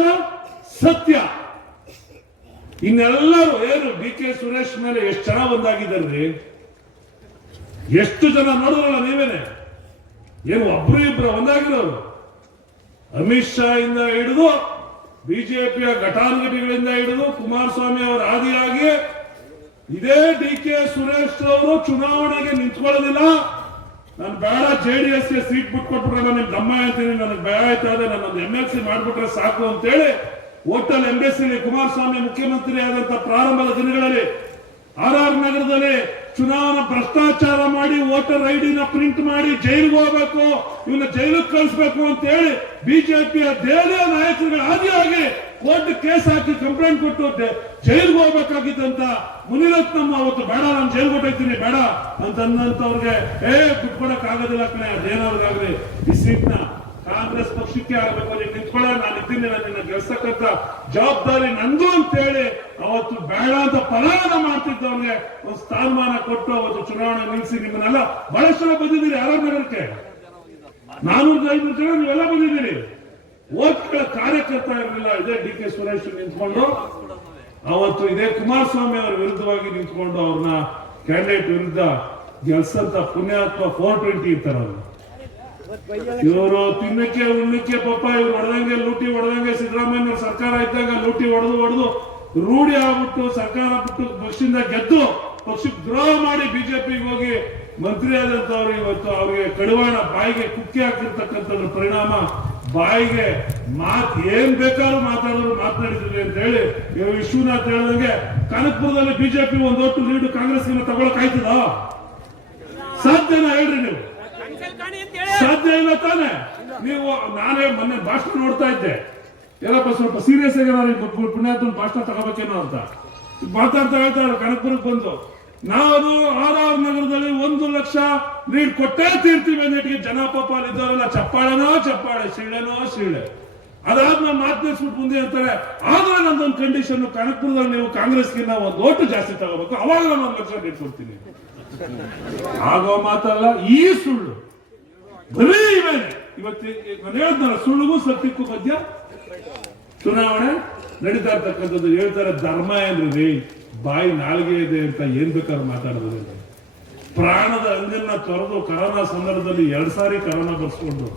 ಸತ್ಯ, ಇನ್ನೆಲ್ಲರೂ ಏನು ಡಿ.ಕೆ. ಸುರೇಶ್ ಮೇಲೆ ಎಷ್ಟು ಜನ ಒಂದಾಗಿದ್ದಾರ್ರಿ? ಎಷ್ಟು ಜನ ನೋಡಿದ್ರಲ್ಲ ನೀವೇನೆ. ಏನು ಒಬ್ರು ಇಬ್ರು ಒಂದಾಗಿರೋರು? ಅಮಿತ್ ಶಾ ಇಂದ ಹಿಡಿದು ಬಿಜೆಪಿಯ ಘಟಾನುಘಟಿಗಳಿಂದ ಹಿಡಿದು ಕುಮಾರಸ್ವಾಮಿ ಅವರ ಆದಿಯಾಗಿ ಇದೇ ಡಿ.ಕೆ. ಸುರೇಶ್ ಅವರು ಚುನಾವಣೆಗೆ ನಿಂತ್ಕೊಳ್ಳೋದಿಲ್ಲ. ನಾನು ಬೇಡ JDS ಗೆ ಸೀಟ್ ಬಿಟ್ಕೊಟ್ಬಿಟ್ರೆ ನನಗೆ ದಮ್ಮ ಅಂತೀನಿ, ನನಗೆ ಭಯ ಆಯ್ತಾ ಇದೆ, ನನ್ನೊಂದು MLC ಮಾಡ್ಬಿಟ್ರೆ ಸಾಕು ಅಂತೇಳಿ ಹೋಟೆಲ್ ಎಂಬೆಸಿಲಿ ಕುಮಾರಸ್ವಾಮಿ ಮುಖ್ಯಮಂತ್ರಿ ಆದಂತ ಪ್ರಾರಂಭದ ದಿನಗಳಲ್ಲಿ RR ನಗರದಲ್ಲಿ ಚುನಾವಣಾ ಭ್ರಷ್ಟಾಚಾರ ಮಾಡಿ ವೋಟರ್ ID ಪ್ರಿಂಟ್ ಮಾಡಿ ಜೈಲಿಗೆ ಹೋಗ್ಬೇಕು, ಇವನ್ನ ಜೈಲಿಗೆ ಕಳಿಸ್ಬೇಕು ಅಂತ ಹೇಳಿ ಬಿಜೆಪಿಯ ದೆಹಲಿಯ ನಾಯಕರುಗಳ ಆದಿಯಾಗಿ ಕೋರ್ಟ್ ಕೇಸ್ ಹಾಕಿ ಕಂಪ್ಲೇಂಟ್ ಕೊಟ್ಟು ಜೈಲಿಗೆ ಹೋಗ್ಬೇಕಾಗಿದ್ದಂತ ಮುನಿರತ್ನಮ್ಮ ಅವತ್ತು ಬೇಡ ನಾನು ಜೈಲ್ಗೆ ಹೊಟ್ಟೋಗ್ತೀನಿ ಬೇಡ ಅಂತಂದಂತವ್ರಿಗೆ ಬಿಟ್ಕೊಡಕ್ ಆಗೋದಿಲ್ಲ ಕಣೆ, ಅದೇನಾದ್ರಾಗ್ಲಿ ಈ ಸೀಟ್ನ ಕಾಂಗ್ರೆಸ್ ಪಕ್ಷಕ್ಕೆ ಆಗ್ಬೇಕು, ನೀನು ನಿಂತ್ಕೊಳ್ಳ, ನಾನು ಇದ್ದೀನಿ, ನನ್ನ ಗೆಲ್ಸಕ್ಕಂತ ಜವಾಬ್ದಾರಿ ನಂದು ಅಂತ ಹೇಳಿ ಅವತ್ತು ಬೇಡ ಅಂತ ಫಲಾನ ಮಾಡ್ತಿದ್ದವ್ರಿಗೆ ಒಂದು ಸ್ಥಾನಮಾನ ಕೊಟ್ಟು ಅವತ್ತು ಚುನಾವಣೆ ನಿಲ್ಲಿಸಿ ನಿಮ್ಮನ್ನೆಲ್ಲ ಬಹಳಷ್ಟು ಜನ ಬಂದಿದ್ದೀರಿ RR ನಗರಕ್ಕೆ. 400-500 ಜನ ನೀವೆಲ್ಲ ಬಂದಿದ್ದೀರಿ. ಓಟ್ಗಳ ಕಾರ್ಯಕರ್ತ ಇರಲಿಲ್ಲ. ಇದೇ ಡಿ.ಕೆ. ಸುರೇಶ್ ನಿಂತ್ಕೊಂಡು ಅವತ್ತು ಇದೇ ಕುಮಾರಸ್ವಾಮಿ ಅವರ ವಿರುದ್ಧವಾಗಿ ನಿಂತ್ಕೊಂಡು ಅವ್ರನ್ನ ಕ್ಯಾಂಡಿಡೇಟ್ ವಿರುದ್ಧ ಗೆಲ್ಸಂತ ಪುಣ್ಯಾತ್ಮ 420 ಇರ್ತಾರ ಅವರು. ಇವರು ತಿನ್ನಕ್ಕೆ ಉಣ್ಣಕ್ಕೆ ಪಾಪ ಇವ್ರು ಹೊಡೆದಂಗೆ ಲೂಟಿ ಹೊಡೆದಂಗೆ ಸಿದ್ದರಾಮಯ್ಯ ಸರ್ಕಾರ ಇದ್ದಾಗ ಲೂಟಿ ಹೊಡೆದು ರೂಢಿ ಆಗ್ಬಿಟ್ಟು ಸರ್ಕಾರ ಬಿಟ್ಟು ಪಕ್ಷದಿಂದ ಗೆದ್ದು ಪಕ್ಷಕ್ಕೆ ದ್ರೋಹ ಮಾಡಿ ಬಿಜೆಪಿಗೆ ಹೋಗಿ ಮಂತ್ರಿ ಆದಂತವ್ರು ಇವತ್ತು ಅವ್ರಿಗೆ ಕಡಿವಾಣ ಬಾಯಿಗೆ ಕುಕ್ಕಿ ಹಾಕಿರ್ತಕ್ಕಂಥದ್ರ ಪರಿಣಾಮ ಬಾಯಿಗೆ ಏನ್ ಬೇಕಾದ್ರೂ ಮಾತನಾಡಿದ್ರಿ ಅಂತ ಹೇಳಿ ವಿಶ್ವನಾಥ್ ಹೇಳ್ದಂಗೆ ಕನಕಪುರದಲ್ಲಿ ಬಿಜೆಪಿ ಒಂದು ಒಟ್ಟು ಲೀಡ್ ಕಾಂಗ್ರೆಸ್ಗೆ ತಗೊಳಕ್ ಆಯ್ತದ? ಸಾಧ್ಯನಾ ಹೇಳ್ರಿ ನೀವು? ಸಾಧ್ಯ ಇಲ್ಲ ತಾನೆ. ನೀವು ನಾನೇ ಮೊನ್ನೆ ಭಾಷಣ ನೋಡ್ತಾ ಇದ್ದೆ, ಎಲ್ಲಪ್ಪ ಸ್ವಲ್ಪ ಸೀರಿಯಸ್ ಆಗಿ ನಾನು ಪುಣ್ಯಾತ್ಮನ ಭಾಷಣ ತಗೋಬೇಕೇನೋ ಅಂತ ಮಾತಾಡ್ತಾ ಹೇಳ್ತಾರೆ. ಕನಕಪುರಕ್ಕೆ ಬಂದು ನಾವು RR ನಗರದಲ್ಲಿ 1 ಲಕ್ಷ ಲೀಡ್ ಕೊಟ್ಟೇ ತೀರ್ತೀವಿ ಅಂದಿಟ್ಟಿಗೆ ಜನ ಪಾಪ ಇದ್ದವರೆಲ್ಲ ಚಪ್ಪಾಳೆ ಶಿಳ್ಳೆ. ಅದಾದ್ಮೇಲೆ ಮಾತನಾಡಿಸ್ಬಿಟ್ಟು ಮುಂದೆ ಅಂತಾರೆ, ಆದ್ರೆ ನಂದೊಂದು ಕಂಡೀಷನ್, ಕನಕಪುರದಲ್ಲಿ ನೀವು ಕಾಂಗ್ರೆಸ್ಗಿನ್ನ ಒಂದು ಓಟು ಜಾಸ್ತಿ ತಗೋಬೇಕು, ಅವಾಗ ನಾನು 1 ಲಕ್ಷ ಲೀಡ್ ಕೊಡ್ತೀನಿ. ಆಗೋ ಮಾತಲ್ಲ ಈ ಸುಳ್ಳು, ಬರೀ ಇವೇನೆ. ಇವತ್ತು ನಾನು ಹೇಳ್ತಾರ ಸುಳ್ಳಿಗೂ ಸತ್ಯಕ್ಕೂ ಮಧ್ಯ ಚುನಾವಣೆ ನಡೀತಾ ಇರ್ತಕ್ಕಂಥದ್ದು. ಹೇಳ್ತಾರೆ ಧರ್ಮ ಏನ್ರಿ, ಬಾಯಿ ನಾಲ್ಗೆ ಇದೆ ಅಂತ ಏನ್ ಬೇಕಾದ್ರೂ ಮಾತಾಡೋದಿಲ್ಲ. ಪ್ರಾಣದ ಅಂಗನ್ನ ತೊರೆದು ಕರೋನಾ ಸಂದರ್ಭದಲ್ಲಿ 2 ಸಾರಿ ಕರೋನಾ ಬರ್ಸ್ಕೊಂಡು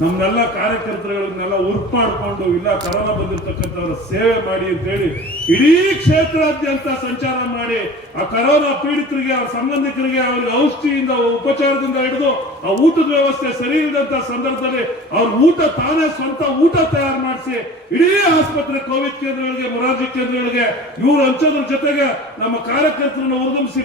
ನಮ್ನೆಲ್ಲ ಕಾರ್ಯಕರ್ತರುಗಳನ್ನೆಲ್ಲ ಉರ್ಪು ಮಾಡಿಕೊಂಡು ಇಲ್ಲ ಕರೋನಾ ಬಂದಿರತಕ್ಕಂಥವ್ರ ಸೇವೆ ಮಾಡಿ ಅಂತ ಹೇಳಿ ಇಡೀ ಕ್ಷೇತ್ರಾದ್ಯಂತ ಸಂಚಾರ ಮಾಡಿ ಆ ಕರೋನಾ ಪೀಡಿತರಿಗೆ ಅವ್ರ ಸಂಬಂಧಿಕರಿಗೆ ಅವ್ರಿಗೆ ಔಷಧಿಯಿಂದ ಉಪಚಾರದಿಂದ ಹಿಡಿದು ಆ ಊಟದ ವ್ಯವಸ್ಥೆ ಸರಿ ಇಲ್ಲದಂತ ಸಂದರ್ಭದಲ್ಲಿ ಅವ್ರ ಊಟ ತಾನೇ ಸ್ವಂತ ಊಟ ತಯಾರು ಮಾಡಿಸಿ ಇಡೀ ಆಸ್ಪತ್ರೆ ಕೋವಿಡ್ ಕೇಂದ್ರಗಳಿಗೆ ಮೊರಾರ್ಜಿ ಕೇಂದ್ರಗಳಿಗೆ ಇವರು ಹಂಚೋದ್ರ ಜೊತೆಗೆ ನಮ್ಮ ಕಾರ್ಯಕರ್ತರನ್ನು ಹುರಿದುಂಬಿಸಿ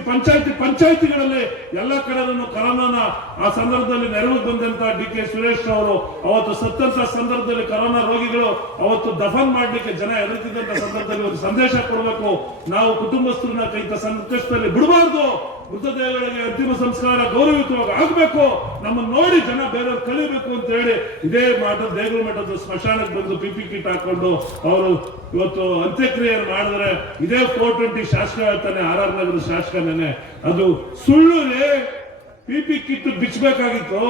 ಪಂಚಾಯತಿಗಳಲ್ಲಿ ಎಲ್ಲ ಕಡೆನೂ ಕರೋನಾನ ಆ ಸಂದರ್ಭದಲ್ಲಿ ನೆರವಿಗೆ ಬಂದಂತ DK ಸುರೇಶ್ ಅವರು ಅವತ್ತು ಸತ್ತಂತ ಸಂದರ್ಭದಲ್ಲಿ ಕರೋನಾ ರೋಗಿಗಳು ಅವತ್ತು ದಫನ್ ಮಾಡ್ಲಿಕ್ಕೆ ಜನ ಎದುರುತ್ತಿದ್ದಂತ ಸಂದರ್ಭದಲ್ಲಿ ಒಂದು ಸಂದೇಶ ಕೊಡಬೇಕು. ನಾವು ಕುಟುಂಬಸ್ಥರನ್ನ ಇಂಥ ಸಂಕಷ್ಟದಲ್ಲಿ ಬಿಡಬಾರ್ದು, ಮೃತದೇಹಗಳಿಗೆ ಅಂತಿಮ ಸಂಸ್ಕಾರ ಗೌರವಯುತವಾಗಿ ಆಗ್ಬೇಕು, ನಮ್ಮನ್ನು ನೋಡಿ ಜನ ಬೇರೆಯವ್ರು ಕಲಿಬೇಕು ಅಂತ ಹೇಳಿ ಇದೇ ದೇಗುಲ ಮಠದ ಸ್ಮಶಾನಕ್ಕೆ ಬಂದು PP ಕಿಟ್ ಹಾಕೊಂಡು ಅವರು ಇವತ್ತು ಅಂತ್ಯಕ್ರಿಯೆ ಮಾಡಿದ್ರೆ ಇದೇ 420 ಶಾಸಕ ಹೇಳ್ತಾನೆ, RR ನಗರದ ಶಾಸಕನೇ ಅದು ಸುಳ್ಳು. PP ಕಿಟ್ ಬಿಚ್ಚಬೇಕಾಗಿತ್ತು.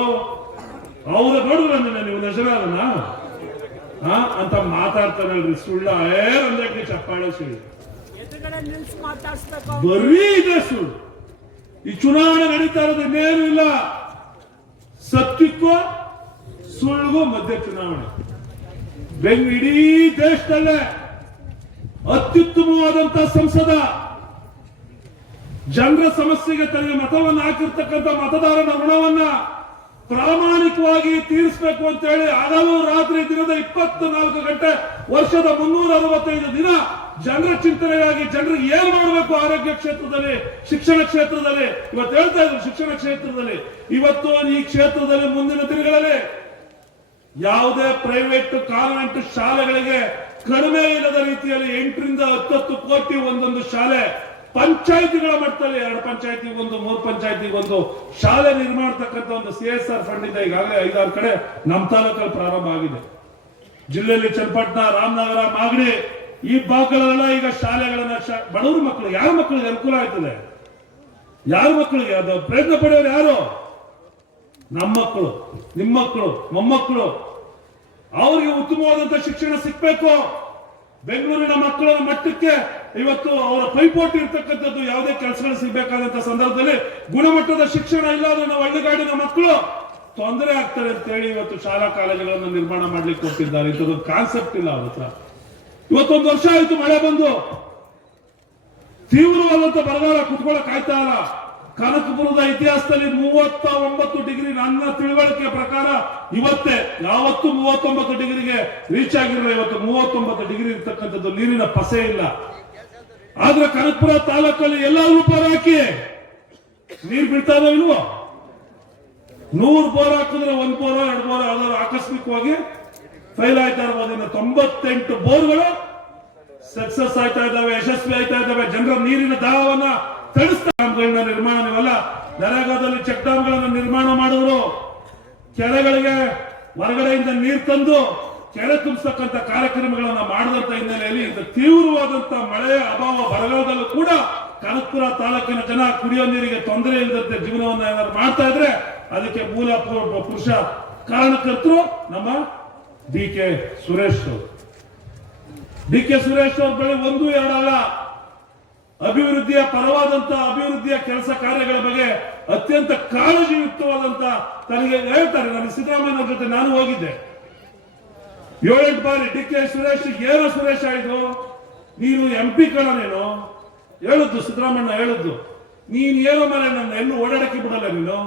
ಅವ್ರ ನೋಡಿದ್ರ ನೀವು ನಜರಾದನ ಅಂತ ಮಾತಾಡ್ತಾರಲ್ರಿ, ಸುಳ್ಳ ಅಂದಕ್ಕೆ ಚಪ್ಪಾಳೆ ಸುಳ್ಳು, ಬರೀ ಇದೆ ಸುಳ್ಳು. ಈ ಚುನಾವಣೆ ನಡೀತಾ ಇರೋದು ಇನ್ನೇನು ಇಲ್ಲ, ಸತ್ಯಕ್ಕೂ ಸುಳ್ಳಿಗೂ ಮಧ್ಯ ಚುನಾವಣೆ. ಇಡೀ ದೇಶದಲ್ಲೇ ಅತ್ಯುತ್ತಮವಾದಂತ ಸಂಸದ, ಜನರ ಸಮಸ್ಯೆಗೆ ತನಗೆ ಮತವನ್ನು ಹಾಕಿರ್ತಕ್ಕಂಥ ಮತದಾರನ ಋಣವನ್ನ ಪ್ರಾಮಾಣಿಕವಾಗಿ ತೀರಿಸಬೇಕು ಅಂತ ಹೇಳಿ ಹಗಲು ರಾತ್ರಿ ದಿನದ 24 ಗಂಟೆ ವರ್ಷದ 365 ದಿನ ಜನರ ಚಿಂತನೆಗಾಗಿ ಜನರಿಗೆ ಏನ್ ಮಾಡಬೇಕು ಆರೋಗ್ಯ ಕ್ಷೇತ್ರದಲ್ಲಿ, ಶಿಕ್ಷಣ ಕ್ಷೇತ್ರದಲ್ಲಿ, ಇವತ್ತು ಹೇಳ್ತಾ ಇದ್ರು ಶಿಕ್ಷಣ ಕ್ಷೇತ್ರದಲ್ಲಿ, ಇವತ್ತು ಈ ಕ್ಷೇತ್ರದಲ್ಲಿ ಮುಂದಿನ ದಿನಗಳಲ್ಲಿ ಯಾವುದೇ ಪ್ರೈವೇಟ್ ಕಾನ್ವೆಂಟ್ ಶಾಲೆಗಳಿಗೆ ಕಡಿಮೆ ಇಲ್ಲದ ರೀತಿಯಲ್ಲಿ 8 ರಿಂದ 10 ಕೋಟಿ ಒಂದೊಂದು ಶಾಲೆ, ಪಂಚಾಯಿತಿಗಳ ಮಟ್ಟದಲ್ಲಿ 2 ಪಂಚಾಯಿತಿಗೆ ಒಂದು 3 ಪಂಚಾಯಿತಿಗೆ ಒಂದು ಶಾಲೆ ನಿರ್ಮಾಣತಕ್ಕಂಥ ಒಂದು CSR ಫಂಡ್ ಇಂದ ಈಗಾಗಲೇ 5-6 ಕಡೆ ನಮ್ಮ ತಾಲೂಕಲ್ಲಿ ಪ್ರಾರಂಭ ಆಗಿದೆ. ಜಿಲ್ಲೆಯಲ್ಲಿ ಚನ್ನಪಟ್ಟಣ, ರಾಮನಗರ, ಮಾಗಡಿ ಈ ಭಾಗಗಳೆಲ್ಲ ಈಗ ಶಾಲೆಗಳನ್ನ ಬಡವರ ಮಕ್ಕಳು, ಯಾರ ಮಕ್ಕಳಿಗೆ ಅನುಕೂಲ ಆಯ್ತದೆ, ಯಾರ ಮಕ್ಕಳಿಗೆ ಅದು ಪ್ರಯತ್ನ ಪಡೆಯೋರು ಯಾರು? ನಮ್ಮ ಮಕ್ಕಳು, ನಿಮ್ಮ ಮಕ್ಕಳು, ಮೊಮ್ಮಕ್ಕಳು. ಅವ್ರಿಗೆ ಉತ್ತಮವಾದಂತ ಶಿಕ್ಷಣ ಸಿಕ್ಬೇಕು. ಬೆಂಗಳೂರಿನ ಮಕ್ಕಳ ಮಟ್ಟಕ್ಕೆ ಇವತ್ತು ಅವರ ಪೈಪೋಟಿ ಇರ್ತಕ್ಕಂಥದ್ದು, ಯಾವುದೇ ಕೆಲಸಗಳು ಸಿಗ್ಬೇಕಾದಂತ ಸಂದರ್ಭದಲ್ಲಿ ಗುಣಮಟ್ಟದ ಶಿಕ್ಷಣ ಇಲ್ಲ ಅಂದ್ರೆ ನಾವು ಹಳ್ಳಿಗಾಡಿನ ಮಕ್ಕಳು ತೊಂದರೆ ಆಗ್ತಾರೆ ಅಂತ ಹೇಳಿ ಇವತ್ತು ಶಾಲಾ ಕಾಲೇಜುಗಳನ್ನು ನಿರ್ಮಾಣ ಮಾಡ್ಲಿಕ್ಕೆ ಕೊಟ್ಟಿದ್ದಾರೆ. ಇಂಥದ್ದು ಕಾನ್ಸೆಪ್ಟ್ ಇಲ್ಲ ಅವ್ರ ಹತ್ರ. ಇವತ್ತೊಂದು ವರ್ಷ ಆಯ್ತು ಮಳೆ ಬಂದು, ತೀವ್ರವಾದಂತ ಬರಗಾಲ ಕುತ್ಕೊಳ್ಳಕ್ ಆಯ್ತಾ ಇಲ್ಲ. ಕನಕಪುರದ ಇತಿಹಾಸದಲ್ಲಿ 39 ಡಿಗ್ರಿ, ನನ್ನ ತಿಳುವಳಿಕೆ ಪ್ರಕಾರ ಇವತ್ತೇ, ಯಾವತ್ತೂ 39 ಡಿಗ್ರಿಗೆ ರೀಚ್ ಆಗಿರಲಿಲ್ಲ. ಇವತ್ತು 39 ಡಿಗ್ರಿ ಇರ್ತಕ್ಕಂಥದ್ದು, ನೀರಿನ ಪಸೆ ಇಲ್ಲ. ಆದ್ರೆ ಕನಕಪುರ ತಾಲೂಕಲ್ಲಿ ಎಲ್ಲರೂ ಬೋರ್ ಹಾಕಿ ನೀರು ಬಿಡ್ತಾ ಇದಾವ ಇಲ್ವೋ? 100 ಬೋರ್ ಹಾಕಿದ್ರೆ 1 ಬೋರ್ 2 ಬೋರ್ ಯಾವ್ದಾದ್ರು ಆಕಸ್ಮಿಕವಾಗಿ ಫೈಲ್ ಆಯ್ತಾ ಇರ್ಬೋದು. 98 ಬೋರ್ಗಳು ಸಕ್ಸಸ್ ಆಯ್ತಾ ಇದ್ದಾವೆ, ಯಶಸ್ವಿ ಆಯ್ತಾ ಇದ್ದಾವೆ. ಜನರ ನೀರಿನ ದಾಹವನ್ನ ತಡಿಸ್ತಾ ನಿರ್ಮಾಣ, ನೀವೆಲ್ಲ ನರೇಗಾದಲ್ಲಿ ಚೆಕ್ ಡ್ಯಾಮ್ ಗಳನ್ನ ನಿರ್ಮಾಣ ಮಾಡಿದ್ರು, ಕೆರೆಗಳಿಗೆ ಹೊರಗಡೆಯಿಂದ ನೀರು ತಂದು ಕೆರೆ ತುಂಬಿಸ್ತಕ್ಕಂಥ ಕಾರ್ಯಕ್ರಮಗಳನ್ನ ಮಾಡಿದಂತ ಹಿನ್ನೆಲೆಯಲ್ಲಿ ಇದು ತೀವ್ರವಾದಂತ ಮಳೆಯ ಅಭಾವ ಬರಗಾಲದಲ್ಲೂ ಕೂಡ ಕನಕಪುರ ತಾಲೂಕಿನ ಜನ ಕುಡಿಯೋ ನೀರಿಗೆ ತೊಂದರೆ ಇಲ್ಲದಂತೆ ಜೀವನವನ್ನ ಏನಾದ್ರು ಮಾಡ್ತಾ ಇದ್ರೆ ಅದಕ್ಕೆ ಮೂಲ ಪುರುಷ ಕಾರಣಕರ್ತರು ನಮ್ಮ DK ಸುರೇಶ್ ಅವರು. DK ಸುರೇಶ್ ಅವ್ರ ಬಳಿ 1-2 ಅಲ್ಲ, ಅಭಿವೃದ್ಧಿಯ ಪರವಾದಂತ ಅಭಿವೃದ್ಧಿಯ ಕೆಲಸ ಕಾರ್ಯಗಳ ಬಗ್ಗೆ ಅತ್ಯಂತ ಕಾಳಜಿಯುಕ್ತವಾದಂತ ತನಗೆ ಹೇಳ್ತಾರೆ. ನನಗೆ ಸಿದ್ದರಾಮಯ್ಯ ಜೊತೆ ನಾನು ಹೋಗಿದ್ದೆ 7-8 ಬಾರಿ. DK ಸುರೇಶ್ ಏನೋ ಸುರೇಶ್ ಆಯ್ತು, ನೀನು MP ಕಣನೇನು ಹೇಳುದು, ಸಿದ್ದರಾಮಯ್ಯ ಹೇಳುದು, ನೀನ್ ಏನೋ ಮೇಲೆ ನನ್ನ ಎಲ್ಲೂ ಓಡಾಡಕ್ಕೆ ಬಿಡಲ್ಲ ನೀನು.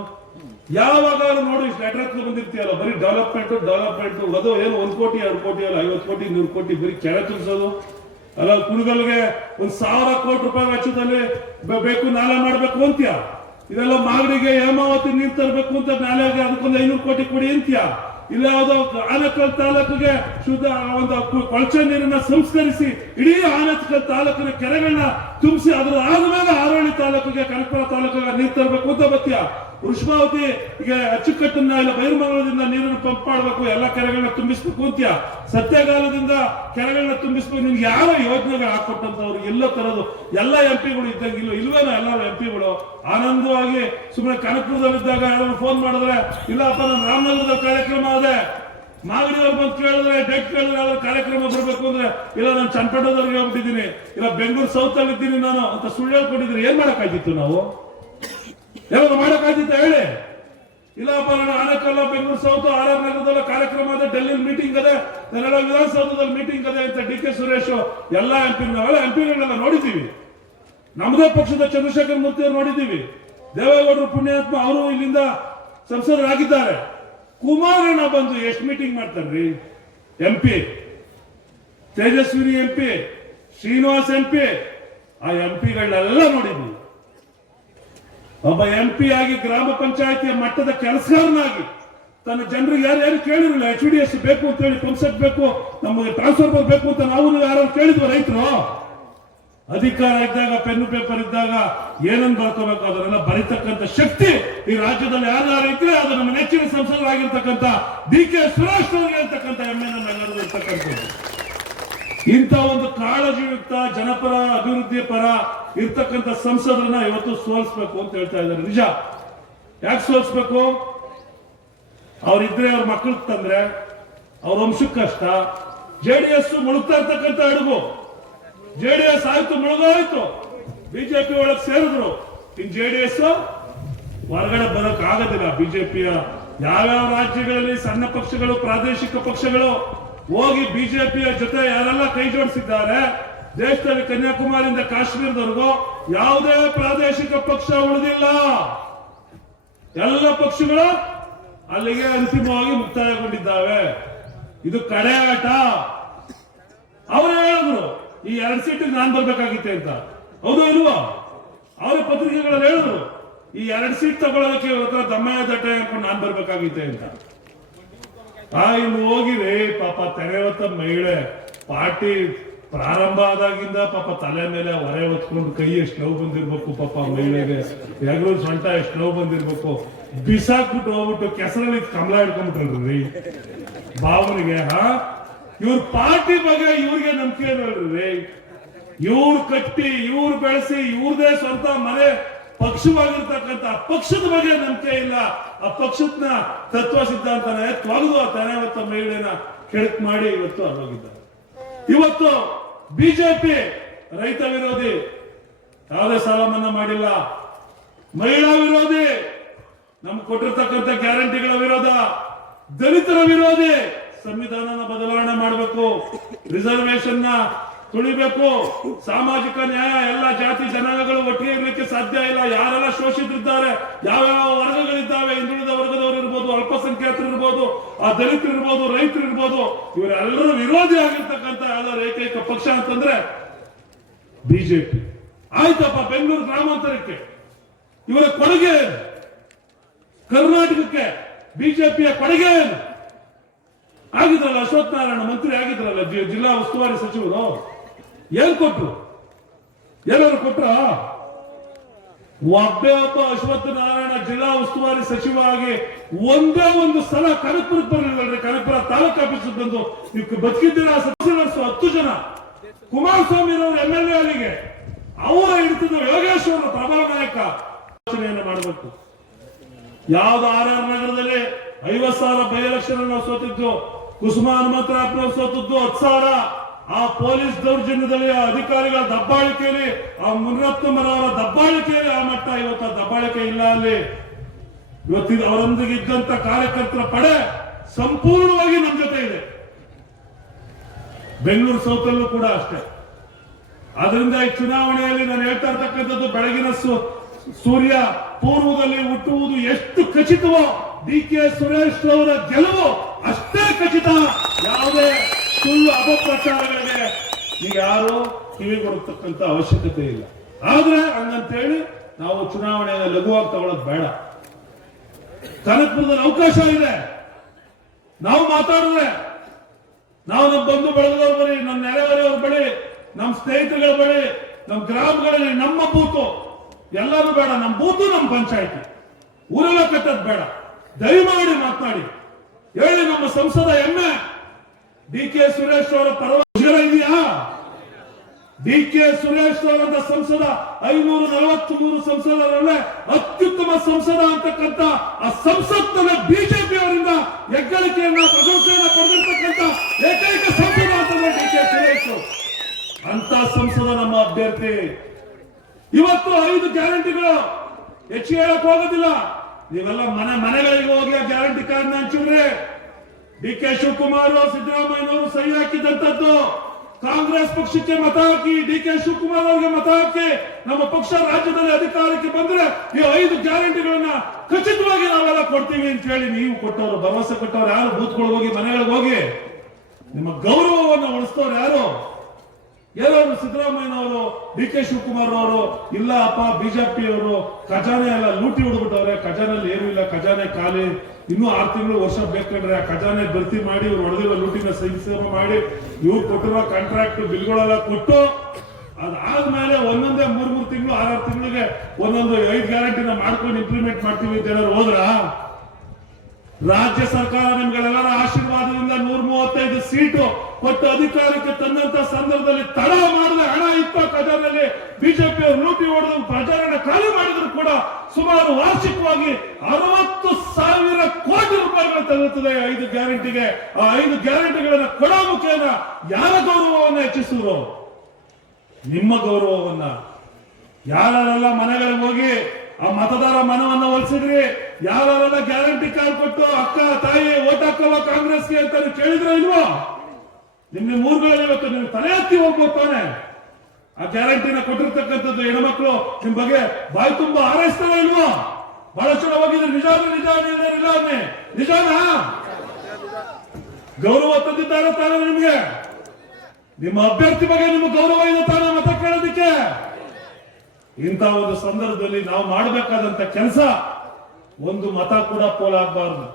ಯಾವಾಗಾದ್ರೂ ನೋಡಿ ಇಷ್ಟು ಅಡ್ರೆಸ್ ಬಂದಿರ್ತೀಯಲ್ಲ, ಬರೀ ಡೆವಲಪ್ಮೆಂಟ್ ಅದು ಏನು 1 ಕೋಟಿ 2 ಕೋಟಿ ಅಲ್ಲ, 50 ಕೋಟಿ 100 ಕೋಟಿ ಬರೀ ಕೆರೆ ತುಂಬಿಸೋದು ಅಲ್ಲ. ಕುಣಗಲ್ಗೆ 1,000 ಕೋಟಿ ರೂಪಾಯಿ ವೆಚ್ಚದಲ್ಲಿ ಬೇಕು ನಾಲೆ ಮಾಡ್ಬೇಕು ಅಂತ್ಯ. ಇದೆಲ್ಲ ಮಾಗಡಿಗೆ ಹೇಮಾವತಿ ನೀರು ತರಬೇಕು ಅಂತ ನಾಲೆಗೆ ಅದಕ್ಕೊಂದು 500 ಕೋಟಿ ಕೊಡಿ ಅಂತ್ಯ. ಇಲ್ಲ ಯಾವುದೋ ಆನೇಕಲ್ ತಾಲೂಕಿಗೆ ಶುದ್ಧ ಒಂದು ಕೊಳಚೆ ನೀರನ್ನ ಸಂಸ್ಕರಿಸಿ ಇಡೀ ಆನೇಕಲ್ ತಾಲೂಕಿನ ಕೆರೆಗಳನ್ನ ತುಂಬಿಸಿ ಅದ್ರ ಆದ್ಮೇಲೆ ಹಾರೋಳಿ ತಾಲೂಕಿಗೆ, ಕನಕಪುರ ತಾಲೂಕಿಗೆ ನೀರು ತರಬೇಕು ಅಂತ ಬತ್ತೀಯ. ವೃಷಭಾವತಿ ಈಗ ಅಚ್ಚುಕಟ್ಟನ್ನ ಇಲ್ಲ ಬೈರಮಂಗಲದಿಂದ ನೀರನ್ನು ಪಂಪ್ ಮಾಡಬೇಕು, ಎಲ್ಲ ಕೆರೆಗಳನ್ನ ತುಂಬಿಸ್ಬೇಕು ಅಂತ್ಯ. ಸತ್ಯಗಾಲದಿಂದ ಕೆರೆಗಳನ್ನ ತುಂಬಿಸ್ಬೇಕು. ನಿಮ್ಗೆ ಯಾರೋ ಯೋಜನೆಗಳು ಹಾಕೊಟ್ಟಂತವ್ರು ಎಲ್ಲೋ ತರೋದು ಎಲ್ಲ MP-ಗಳು ಇದ್ದಂಗೆ ಇಲ್ವೇನೋ ಎಲ್ಲರೂ MP-ಗಳು ಆನಂದವಾಗಿ ಸುಮ್ಮನೆ ಕನಕಪುರದಲ್ಲಿದ್ದಾಗ ಯಾರು ಫೋನ್ ಮಾಡಿದ್ರೆ, ಇಲ್ಲಪ್ಪ ನಾನು ರಾಮನಗರದ ಕಾರ್ಯಕ್ರಮ ಅದೇ, ಮಾಗಡಿಯವ್ರು ಬಂದು ಕೇಳಿದ್ರೆ ಡೇಟ್ ಕೇಳಿದ್ರೆ ಅವ್ರ ಕಾರ್ಯಕ್ರಮ ಬರ್ಬೇಕು ಅಂದ್ರೆ, ಇಲ್ಲ ನಾನು ಚನ್ನಪಟ್ಟಣದವ್ರಿಗೆ ಹೋಗ್ಬಿಟ್ಟಿದ್ದೀನಿ, ಇಲ್ಲ ಬೆಂಗಳೂರು ಸೌತ್ ಅಲ್ಲಿ ಇದ್ದೀನಿ ನಾನು ಅಂತ ಸುಳ್ಳು ಹೇಳ್ಕೊಂಡಿದ್ರೆ ಏನ್ ಮಾಡಕ್ಕಾಗಿತ್ತು? ನಾವು ಏನಾದ್ರು ಮಾಡಕ್ಕಾಗಿತ್ತ ಹೇಳಿ? ಇಲ್ಲಪ್ಪ ನಾನು ಆನೇಕಲ್ಲ ಬೆಂಗಳೂರು ಸೌತ್ ಆರ್ ಆರ್ ನಗರದಲ್ಲ ಕಾರ್ಯಕ್ರಮ ಅದೇ, ಡೆಲ್ಲಿ ಮೀಟಿಂಗ್ ಅದೇ, ಕನ್ನಡ ವಿಧಾನಸೌಧದಲ್ಲಿ ಮೀಟಿಂಗ್ ಅದೇ ಅಂತ ಡಿ ಕೆ ಸುರೇಶ್ ಎಲ್ಲ ಎಂಪಿಗಳನ್ನೆಲ್ಲ ನೋಡಿದ್ದೀವಿ. ನಮ್ಮದೇ ಪಕ್ಷದ ಚಂದ್ರಶೇಖರ್ ಮೂರ್ತಿ ಅವರು ನೋಡಿದ್ದೀವಿ. ದೇವೇಗೌಡರು ಪುಣ್ಯಾತ್ಮ ಅವರು ಇಲ್ಲಿಂದ ಸಂಸದರಾಗಿದ್ದಾರೆ. ಕುಮಾರಣ್ಣ ಬಂದು ಎಷ್ಟು ಮೀಟಿಂಗ್ ಮಾಡ್ತಾರ್ರಿ? MP Tejaswini MP, Srinivas MP, ಆ ಎಂಪಿಗಳನ್ನೆಲ್ಲ ನೋಡಿದ್ವಿ. ಒಬ್ಬ ಎಂಪಿ ಆಗಿ ಗ್ರಾಮ ಪಂಚಾಯತಿಯ ಮಟ್ಟದ ಕೆಲಸಗಾರನಾಗಿ ತನ್ನ ಜನರಿಗೆ ಯಾರು ಕೇಳಿರಲಿಲ್ಲ. HDS ಬೇಕು ಅಂತ ಹೇಳಿ, ಪಂಪ್ಸೆಟ್ ಬೇಕು, ನಮಗೆ ಟ್ರಾನ್ಸ್ಫಾರ್ಮರ್ ಬೇಕು ಅಂತ ನಾವು ಯಾರು ಕೇಳಿದ್ವು ರೈತರು? ಅಧಿಕಾರ ಇದ್ದಾಗ, ಪೆನ್ನು ಪೇಪರ್ ಇದ್ದಾಗ ಏನನ್ನು ಬರ್ಕೋಬೇಕು ಅದನ್ನೆಲ್ಲ ಬರೀತಕ್ಕಂಥ ಶಕ್ತಿ ಈ ರಾಜ್ಯದಲ್ಲಿ ಯಾರು ಇದ್ರೆ ಅದು ನಮ್ಮ ನೆಚ್ಚಿನ ಸಂಸದರಾಗಿರ್ತಕ್ಕಂಥ ಡಿ ಕೆ ಸುರೇಶ್ ಅವರಿಗೆ ಇರ್ತಕ್ಕಂಥ ಹೆಮ್ಮೆ ನಮ್ಮೆಲ್ಲರಿಗೂ ಇರ್ತಕ್ಕಂಥದ್ದು. ಇಂಥ ಒಂದು ಕಾಳಜಿಯುಕ್ತ ಜನಪರ ಅಭಿವೃದ್ಧಿ ಪರ ಇರ್ತಕ್ಕಂಥ ಸಂಸದರನ್ನ ಇವತ್ತು ಸೋಲಿಸಬೇಕು ಅಂತ ಹೇಳ್ತಾ ಇದ್ದಾರೆ. ನಿಜ. ಯಾಕೆ ಸೋಲಿಸಬೇಕು? ಅವ್ರಿದ್ರೆ ಅವ್ರ ಮಕ್ಕಳಿಗೆ ತಂದ್ರೆ ಅವ್ರ ವಂಶಕ್ಕೆ ಕಷ್ಟ. JDS ಮುಳುಗ್ತಾ ಇರ್ತಕ್ಕಂಥ ಅಡುಗು. JDS ಆಯ್ತು, ಮುಳುಗೋಯ್ತು, ಬಿಜೆಪಿ ಒಳಗೆ ಸೇರಿದ್ರು. ಇನ್ JDS ಹೊರಗಡೆ ಬರಕ್ ಆಗೋದಿಲ್ಲ. ಬಿಜೆಪಿಯ ಯಾವ್ಯಾವ ರಾಜ್ಯಗಳಲ್ಲಿ ಸಣ್ಣ ಪಕ್ಷಗಳು, ಪ್ರಾದೇಶಿಕ ಪಕ್ಷಗಳು ಹೋಗಿ ಬಿಜೆಪಿಯ ಜೊತೆ ಯಾರೆಲ್ಲ ಕೈ ಜೋಡಿಸಿದ್ದಾರೆ, ದೇಶದಲ್ಲಿ ಕನ್ಯಾಕುಮಾರಿಯಿಂದ ಕಾಶ್ಮೀರದವರೆಗೂ ಯಾವುದೇ ಪ್ರಾದೇಶಿಕ ಪಕ್ಷ ಉಳಿದಿಲ್ಲ. ಎಲ್ಲ ಪಕ್ಷಗಳು ಅಲ್ಲಿಗೆ ಅಂತಿಮವಾಗಿ ಮುಕ್ತಾಯಗೊಂಡಿದ್ದಾವೆ. ಇದು ಕಡೆ ಆಟ. ಅವರು ಹೇಳಿದ್ರು ಈ 2 ಸೀಟಿಗೆ ನಾನ್ ಬರ್ಬೇಕಾಗಿತ್ತೆ ಅಂತ. ಹೌದು ಇಲ್ವಾ? ಅವರ ಪತ್ರಿಕೆಗಳಲ್ಲಿ ಹೇಳಿದ್ರು ಈ 2 ಸೀಟ್ ತಗೊಳ್ಳೋದಕ್ಕೆ ಇವತ್ತು ದಮ್ಮಯ್ಯ ದಟ್ಟೆ ಅನ್ಕೊಂಡು ನಾನ್ ಬರ್ಬೇಕಾಗಿತ್ತೆ ಅಂತ. ಇನ್ನು ಹೋಗಿರಿ ಪಾಪ ತೆರೆವತ್ತ ಮಹಿಳೆ ಪಾರ್ಟಿ ಪ್ರಾರಂಭ ಆದಾಗಿಂದ ಪಾಪ ತಲೆ ಮೇಲೆ ಹೊರೆ ಹೊತ್ಕೊಂಡು ಕೈ ಎಷ್ಟು ನೋವು ಬಂದಿರ್ಬೇಕು ಪಾಪ ಮಹಿಳೆಗೆ, ಹೆಗಲು ಸೊಂಟ ಎಷ್ಟು ನೋವು ಬಂದಿರ್ಬೇಕು. ಬಿಸಾಕ್ಬಿಟ್ಟು ಹೋಗ್ಬಿಟ್ಟು ಕೆಸರಲ್ಲಿ ಕಮಲ ಹಿಡ್ಕೊಂಡ್ಬಿಟ್ರಿ ಭಾವನಿಗೆ. ಇವ್ರ ಪಾರ್ಟಿ ಬಗ್ಗೆ ಇವ್ರಿಗೆ ನಂಬಿಕೆ ನೋಡ್ರಿ. ಇವ್ರು ಕಟ್ಟಿ, ಇವ್ರು ಬೆಳೆಸಿ, ಇವ್ರದೇ ಸ್ವಂತ ಮನೆ ಪಕ್ಷವಾಗಿರ್ತಕ್ಕಂಥ ಪಕ್ಷದ ಬಗ್ಗೆ ನಂಬಿಕೆ ಇಲ್ಲ. ಆ ಪಕ್ಷದ ತತ್ವ ಸಿದ್ಧಾಂತನ ತೊಗೆದು ಆ ತೆರೆವತ್ತ ಮಹಿಳೆನ ಕೆಳಕ್ ಮಾಡಿ ಇವತ್ತು ಅಲ್ಲೋಗಿದ್ದಾರೆ. ಇವತ್ತು ಬಿಜೆಪಿ ರೈತ ವಿರೋಧಿ, ಯಾವುದೇ ಸಾಲ ಮನ್ನಾ ಮಾಡಿಲ್ಲ, ಮಹಿಳಾ ವಿರೋಧಿ, ನಮ್ಗೆ ಕೊಟ್ಟಿರ್ತಕ್ಕಂಥ ಗ್ಯಾರಂಟಿಗಳ ವಿರೋಧ, ದಲಿತರ ವಿರೋಧಿ, ಸಂವಿಧಾನನ ಬದಲಾವಣೆ ಮಾಡಬೇಕು, ರಿಸರ್ವೇಶನ್ ನ ತುಳಿಬೇಕು, ಸಾಮಾಜಿಕ ನ್ಯಾಯ, ಎಲ್ಲ ಜಾತಿ ಜನಾಂಗಗಳು ಒಟ್ಟಿಗೆ ಇರಲಿಕ್ಕೆ ಸಾಧ್ಯ ಇಲ್ಲ. ಯಾರೆಲ್ಲ ಶೋಷಿತರಿದ್ದಾರೆ, ಯಾವ್ಯಾವ ವರ್ಗಗಳಿದ್ದಾವೆ, ಹಿಂದುಳಿದ ವರ್ಗದವರು ಇರ್ಬೋದು, ಅಲ್ಪಸಂಖ್ಯಾತರು ಇರ್ಬೋದು, ಆ ದಲಿತರು ಇರ್ಬೋದು, ರೈತರು ಇರ್ಬೋದು, ಇವರೆಲ್ಲರೂ ವಿರೋಧಿ ಆಗಿರ್ತಕ್ಕಂಥ ಯಾವ್ದಾದ್ರು ಏಕೈಕ ಪಕ್ಷ ಅಂತಂದ್ರೆ ಬಿಜೆಪಿ. ಆಯ್ತಪ್ಪ, ಬೆಂಗಳೂರು ಗ್ರಾಮಾಂತರಕ್ಕೆ ಇವರ ಕೊಡುಗೆ ಏನು? ಕರ್ನಾಟಕಕ್ಕೆ ಬಿಜೆಪಿಯ ಕೊಡುಗೆ ಏನು? ಆಗಿದ್ರಲ್ಲ ಅಶ್ವಥ್ ನಾರಾಯಣ ಮಂತ್ರಿ ಆಗಿದ್ರಲ್ಲ, ಜಿಲ್ಲಾ ಉಸ್ತುವಾರಿ ಸಚಿವರು. ಏನ್ ಕೊಟ್ರು? ಏನಾದ್ರು ಕೊಟ್ರ? ಒಬ್ಬ ಅಶ್ವಥ್ ನಾರಾಯಣ ಜಿಲ್ಲಾ ಉಸ್ತುವಾರಿ ಸಚಿವ ಆಗಿ ಒಂದೇ ಒಂದು ಸಲ ಕನಕಪುರಕ್ಕೆ ಬರಲಿಲ್ಲ. ಕನಕಪುರ ತಾಲೂಕು ಆಫೀಸ್ ಬಂದು ಬದುಕಿದ್ದೀರ 10 ಜನ. ಕುಮಾರಸ್ವಾಮಿ ಅವರು MLA ಅಲ್ಲಿಗೆ ಅವರ ಹಿಡಿತದ ಯೋಗೇಶ್ವರ ಪ್ರಬಲ ನಾಯಕ ಯೋಚನೆಯನ್ನು ಮಾಡಬೇಕು. ಯಾವ್ದು RR ನಗರದಲ್ಲಿ 50,000 ಬೈ ಎಲೆಕ್ಷನ್ ನಾವು ಸೋತಿದ್ದು, ಕುಸುಮ ಹನುಮಂತರಾಯಪ್ಪನವರು ಸೋತಿದ್ದು 10,000. ಆ ಪೊಲೀಸ್ ದೌರ್ಜನ್ಯದಲ್ಲಿ, ಆ ಅಧಿಕಾರಿಗಳ ದಬ್ಬಾಳಿಕೆಯಲ್ಲಿ, ಆ ಮುನಿರತ್ನಮ್ಮನವರ ದಬ್ಬಾಳಿಕೆಯಲ್ಲಿ ಆ ಮಟ್ಟ. ಇವತ್ತು ದಬ್ಬಾಳಿಕೆ ಇಲ್ಲ ಅಲ್ಲಿ. ಇವತ್ತಿನ ಅವರೊಂದಿಗೆ ಇದ್ದಂತ ಕಾರ್ಯಕರ್ತರ ಪಡೆ ಸಂಪೂರ್ಣವಾಗಿ ನಮ್ಮ ಜೊತೆ ಇದೆ. ಬೆಂಗಳೂರು ಸೌತಲ್ಲೂ ಕೂಡ ಅಷ್ಟೇ. ಆದ್ರಿಂದ ಈ ಚುನಾವಣೆಯಲ್ಲಿ ನಾನು ಹೇಳ್ತಾ ಇರ್ತಕ್ಕಂಥದ್ದು, ಬೆಳಗಿನ ಸೂರ್ಯ ಪೂರ್ವದಲ್ಲಿ ಹುಟ್ಟುವುದು ಎಷ್ಟು ಖಚಿತವೋ, ಡಿ ಕೆ ಸುರೇಶ್ ಅವರ ಗೆಲುವು ಅಷ್ಟೇ ಖಚಿತ. ಯಾವುದೇ ಸುಳ್ಳು ಅಪಪ್ರಚಾರಗಳಿಗೆ ಈಗ ಯಾರು ಕಿವಿ ಕೊಡತಕ್ಕಂತ ಅವಶ್ಯಕತೆ ಇಲ್ಲ. ಆದ್ರೆ ಹಂಗಂತೇಳಿ ನಾವು ಚುನಾವಣೆಯನ್ನು ಲಘುವಾಗಿ ತಗೊಳ್ಳೋದು ಬೇಡ. ಕನಕಪುರದಲ್ಲಿ ಅವಕಾಶ ಇದೆ. ನಾವು ಮಾತಾಡಿದ್ರೆ, ನಾವು ನಮ್ಮ ಬಂಧು ಬಳಗದವ್ರ ಬಳಿ, ನಮ್ಮ ನೆರೆಹೊರೆಯವ್ರ ಬಳಿ, ನಮ್ಮ ಸ್ನೇಹಿತರುಗಳ ಬಳಿ, ನಮ್ಮ ಗ್ರಾಮಗಳಲ್ಲಿ ನಮ್ಮ ಬೂತು ಎಲ್ಲರೂ ಬೇಡ, ನಮ್ಮ ಬೂತು ನಮ್ಮ ಪಂಚಾಯಿತಿ ಊರೆಲ್ಲ ಕಟ್ಟದ್ ಬೇಡ. ದಯಮಾಡಿ ಮಾತನಾಡಿ ಹೇಳಿ. ನಮ್ಮ ಸಂಸದ ಹೆಮ್ಮೆ ಡಿ ಕೆ ಸುರೇಶ್ ಅವರ ಪರವಾಗಿ ಇದೆಯಾ? ಡಿ ಕೆ ಸುರೇಶ್ ಅವರಂತ ಸಂಸದ 543 ಸಂಸದರಲ್ಲೇ ಅತ್ಯುತ್ತಮ ಸಂಸದ ಅಂತಕ್ಕಂಥ ಆ ಸಂಸತ್ನ ಬಿಜೆಪಿ ಅವರಿಂದ ಹೆಗ್ಗಳಿಕೆಯನ್ನ, ಪ್ರಶಂಸೆಯನ್ನ ಪಡೆದಿರ್ತಕ್ಕಂಥ ಏಕೈಕ ಸಂಸದ ಅಂತಂದ್ರೆ ಡಿ ಕೆ ಸುರೇಶ್. ಅಂತ ಸಂಸದ ನಮ್ಮ ಅಭ್ಯರ್ಥಿ. ಇವತ್ತು 5 ಗ್ಯಾರಂಟಿಗಳು ಹೆಚ್ಚಿಗೆ ಹೇಳಕ್ ಹೋಗೋದಿಲ್ಲ. ನೀವೆಲ್ಲ ಮನೆಗಳಿಗೆ ಹೋಗಿ ಆ ಗ್ಯಾರಂಟಿ ಕಾರ್ಡ್ ಹಂಚಿದ್ರೆ DK ಶಿವಕುಮಾರ್ ಸಿದ್ದರಾಮಯ್ಯನವರು ಸಹಿ ಹಾಕಿದಂತದ್ದು, ಕಾಂಗ್ರೆಸ್ ಪಕ್ಷಕ್ಕೆ ಮತ ಹಾಕಿ DK ಶಿವಕುಮಾರ್ ಅವರಿಗೆ ಮತ ಹಾಕಿ ನಮ್ಮ ಪಕ್ಷ ರಾಜ್ಯದಲ್ಲಿ ಅಧಿಕಾರಕ್ಕೆ ಬಂದ್ರೆ ಈ 5 ಗ್ಯಾರಂಟಿಗಳನ್ನ ಖಚಿತವಾಗಿ ನಾವೆಲ್ಲ ಕೊಡ್ತೀವಿ ಅಂತ ಹೇಳಿ ನೀವು ಕೊಟ್ಟವರು, ಭರವಸೆ ಕೊಟ್ಟವ್ರು ಯಾರು? ಬೂತ್ಗಳಿಗೆ ಹೋಗಿ ಮನೆಗಳಿಗೆ ಹೋಗಿ ನಿಮ್ಮ ಗೌರವವನ್ನು ಉಳಿಸ್ತವ್ರು ಯಾರು? ಏನೋ ಸಿದ್ದರಾಮಯ್ಯನವರು DK ಶಿವಕುಮಾರ್ ಅವರು ಇಲ್ಲ ಅಪ್ಪ ಬಿಜೆಪಿ ಅವರು ಖಜಾನೆ ಎಲ್ಲ ಲೂಟಿ ಹೊಡ್ಬಿಟ್ಟವ್ರೆ, ಖಜಾನೆಯಲ್ಲಿ ಏನೂ ಇಲ್ಲ, ಖಜಾನೆ ಖಾಲಿ, ಇನ್ನೂ 6 ತಿಂಗಳು ವರ್ಷ ಬೇಕಂದ್ರೆ ಆ ಖಜಾನೆ ಭರ್ತಿ ಮಾಡಿ ಇವ್ರು ಹೊಡೆದಿರೋ ಲೂಟಿನ ಸಂಕ್ಷೇಮ ಮಾಡಿ ಇವ್ರು ಕೊಟ್ಟಿರೋ ಕಾಂಟ್ರಾಕ್ಟ್ ಬಿಲ್ಗಳೆಲ್ಲ ಕೊಟ್ಟು ಅದಾದ್ಮೇಲೆ ಒಂದೊಂದೇ 3 ತಿಂಗಳು 6 ತಿಂಗಳಿಗೆ ಒಂದೊಂದು 5 ಗ್ಯಾರಂಟಿನ ಮಾಡ್ಕೊಂಡು ಇಂಪ್ಲಿಮೆಂಟ್ ಮಾಡ್ತೀವಿ ಅಂತ ಏನಾದ್ರು ಹೋದ್ರ? ರಾಜ್ಯ ಸರ್ಕಾರ ನಿಮ್ಗಳೆಲ್ಲರ ಆಶೀರ್ವಾದದಿಂದ 135 ಸೀಟು ಕೊಟ್ಟು ಅಧಿಕಾರಕ್ಕೆ ತಂದಂತ ಸಂದರ್ಭದಲ್ಲಿ ತಡ ಮಾಡದೆ ಹಣ ಇತ್ತು ಖಜಾನೆಯಲ್ಲಿ, ಬಿಜೆಪಿ ಅವರು ಲೂಟಿ ಹೊಡೆದು ಖಜಾನೆ ಖಾಲಿ ಮಾಡಿದ್ರು ಕೂಡ ಸುಮಾರು ವಾರ್ಷಿಕವಾಗಿ 60,000 ಕೋಟಿ ರೂಪಾಯಿಗಳು ತಗುತ್ತದೆ 5 ಗ್ಯಾರಂಟಿಗೆ. ಆ 5 ಗ್ಯಾರಂಟಿಗಳನ್ನ ಕೊಡೋ ಮುಖೇನ ಯಾರ ಗೌರವವನ್ನು ಹೆಚ್ಚಿಸಿದ್ರು? ನಿಮ್ಮ ಗೌರವವನ್ನ. ಯಾರೆಲ್ಲ ಮನೆಗಳಿಗೆ ಹೋಗಿ ಆ ಮತದಾರ ಮನವನ್ನ ಒಲಿಸಿದ್ರಿ, ಯಾರೆಲ್ಲ ಗ್ಯಾರಂಟಿ ಕಾರ್ಡ್ ಕೊಟ್ಟು ಅಕ್ಕ ತಾಯಿ ಓಟ್ ಹಾಕಲ್ವ ಕಾಂಗ್ರೆಸ್ಗೆ ಅಂತ ಕೇಳಿದ್ರ ಇಲ್ವೋ? ನಿಮ್ಮ ಊರುಗಳಲ್ಲಿ ಇವತ್ತು ನೀವು ತಲೆ ಎತ್ತಿ ಹೋಗ್ಬೋದು ತಾನೆ. ಆ ಗ್ಯಾರಂಟಿನ ಕೊಟ್ಟಿರ್ತಕ್ಕಂಥದ್ದು ಹೆಣ್ಮಕ್ಳು ನಿಮ್ ಬಗ್ಗೆ ಬಾಯಿ ತುಂಬಾ ಹಾರೈಸ್ತಾರ ಇಲ್ವೋ? ಬಹಳಷ್ಟು ಜನ ಹೋಗಿದ್ರೆ ನಿಜಾನಾ? ಗೌರವ ತಂದಿದ್ದಾರೆ ತಾನೆ ನಿಮ್ಗೆ? ನಿಮ್ಮ ಅಭ್ಯರ್ಥಿ ಬಗ್ಗೆ ನಿಮ್ಗೆ ಗೌರವ ಇದೆ ತಾನೆ ಮತ ಕೇಳೋದಕ್ಕೆ? ಇಂಥ ಒಂದು ಸಂದರ್ಭದಲ್ಲಿ ನಾವು ಮಾಡಬೇಕಾದಂತ ಕೆಲಸ, ಒಂದು ಮತ ಕೂಡ ಪೋಲಾಗಬಾರದು,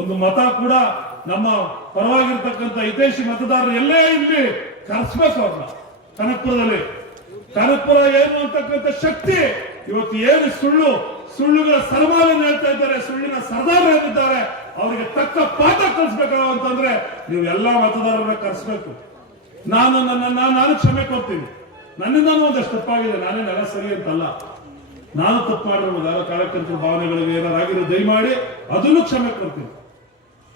ಒಂದು ಮತ ಕೂಡ ನಮ್ಮ ಪರವಾಗಿರ್ತಕ್ಕಂಥ ಹಿತೈಷಿ ಮತದಾರರು ಎಲ್ಲೇ ಇಲ್ಲಿ ಕರೆಸ್ಬೇಕು ಅವ್ರನ್ನ. ಕನಕಪುರ ಏನು ಅಂತಕ್ಕಂಥ ಶಕ್ತಿ ಇವತ್ತು ಏನು ಸುಳ್ಳುಗಳ ಸರ್ಮಾಲನ್ನು ಹೇಳ್ತಾ ಇದ್ದಾರೆ, ಸುಳ್ಳಿನ ಸರ್ದಾರ ಏನಿದ್ದಾರೆ ಅವರಿಗೆ ತಕ್ಕ ಪಾಠ ಕಲಿಸ್ಬೇಕಾಗ ಅಂತಂದ್ರೆ ನೀವು ಎಲ್ಲಾ ಮತದಾರರನ್ನ ಕರೆಸ್ಬೇಕು. ನಾನು ಕ್ಷಮೆ ಕೊಡ್ತೀನಿ, ನನ್ನಿಂದ ಒಂದಷ್ಟು ತಪ್ಪಾಗಿದೆ, ನಾನೇನೆಲ್ಲ ಸರಿ ಅಂತಲ್ಲ, ನಾನು ತಪ್ಪು ಮಾಡಿರ್ಬೋದು, ಯಾರೋ ಕಾರ್ಯಕರ್ತರ ಭಾವನೆಗಳಿಗೆ ಏನಾರಾಗಿರೋ ದಯಮಾಡಿ ಅದನ್ನು ಕ್ಷಮೆ ಕೊಡ್ತೀನಿ.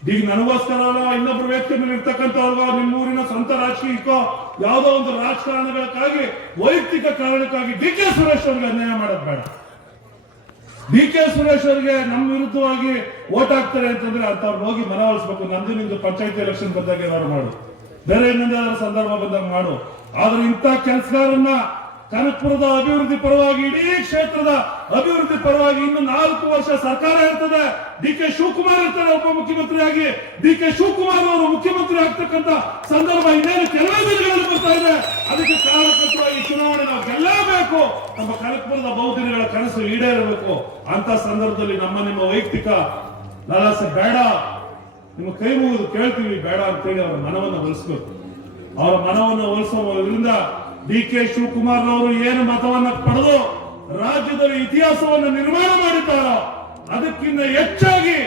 ಈಗ ನನಗೋಸ್ಕರ ಇನ್ನೊಬ್ರು ವ್ಯಕ್ತಿ ಮೇಲೆ ಇರ್ತಕ್ಕಂಥವ್ರಿಗೋ ನಿಮ್ಮೂರಿನ ಸ್ವಂತ ರಾಜಕೀಯಕ್ಕೋ ಯಾವುದೋ ಒಂದು ರಾಜಕಾರಣಗಳಕ್ಕಾಗಿ ವೈಯಕ್ತಿಕ ಕಾರಣಕ್ಕಾಗಿ DK ಸುರೇಶ್ ಅವ್ರಿಗೆ ಅನ್ಯಾಯ ಮಾಡೋದು ಬೇಡ. DK ಸುರೇಶ್ ಅವರಿಗೆ ನಮ್ಮ ವಿರುದ್ಧವಾಗಿ ವೋಟ್ ಹಾಕ್ತಾರೆ ಅಂತಂದ್ರೆ ಅಂತವ್ರು ಹೋಗಿ ಮನವೊಲಿಸ್ಬೇಕು. ನಂದು ನಿಮ್ದು ಪಂಚಾಯತಿ ಎಲೆಕ್ಷನ್ ಬಂದಾಗ ಏನಾದ್ರು ಮಾಡು, ಬೇರೆ ಇನ್ನೊಂದಾದ್ರೂ ಸಂದರ್ಭ ಬಂದಾಗ ಮಾಡು. ಆದ್ರೆ ಇಂಥ ಕೆಲಸಗಾರನ್ನ ಕನಕಪುರದ ಅಭಿವೃದ್ಧಿ ಪರವಾಗಿ, ಇಡೀ ಕ್ಷೇತ್ರದ ಅಭಿವೃದ್ಧಿ ಪರವಾಗಿ ಇನ್ನು 4 ವರ್ಷ ಸರ್ಕಾರ ಇರ್ತದೆ. DK ಶಿವಕುಮಾರ್ ಇರ್ತಾರೆ ಉಪಮುಖ್ಯಮಂತ್ರಿಯಾಗಿ. DK ಶಿವಕುಮಾರ್ ಅವರು ಮುಖ್ಯಮಂತ್ರಿ ಆಗ್ತಕ್ಕಂಥ ಸಂದರ್ಭ ಇನ್ನೇನು ಕೆಲವೇ ದಿನಗಳಲ್ಲಿ ಬರ್ತಾ ಇದೆ. ಅದಕ್ಕೆ ಕಾರಣಕರ್ತರಾಗಿ ಚುನಾವಣೆ ನಾವು ಗೆಲ್ಲಬೇಕು, ನಮ್ಮ ಕನಕಪುರದ ಬಹುದಿನಗಳ ಕನಸು ಈಡೇರಬೇಕು. ಅಂತ ಸಂದರ್ಭದಲ್ಲಿ ನಿಮ್ಮ ವೈಯಕ್ತಿಕ ಲಾಲಾಸೆ ಬೇಡ, ನಿಮ್ಮ ಕೈ ಮುಗಿದು ಕೇಳ್ತೀವಿ ಬೇಡ ಅಂತೇಳಿ ಅವರ ಮನವನ್ನು ಒಲಿಸ್ಬೇಕು. ಅವರ ಮನವನ್ನು ಒಲಿಸೋದ್ರಿಂದ DK ಶಿವಕುಮಾರ್ ಅವರು ಏನು ಮತವನ್ನ ಪಡೆದು ರಾಜ್ಯದಲ್ಲಿ ಇತಿಹಾಸವನ್ನು ನಿರ್ಮಾಣ ಮಾಡಿದ್ದಾರೋ ಅದಕ್ಕಿಂತ ಹೆಚ್ಚಾಗಿ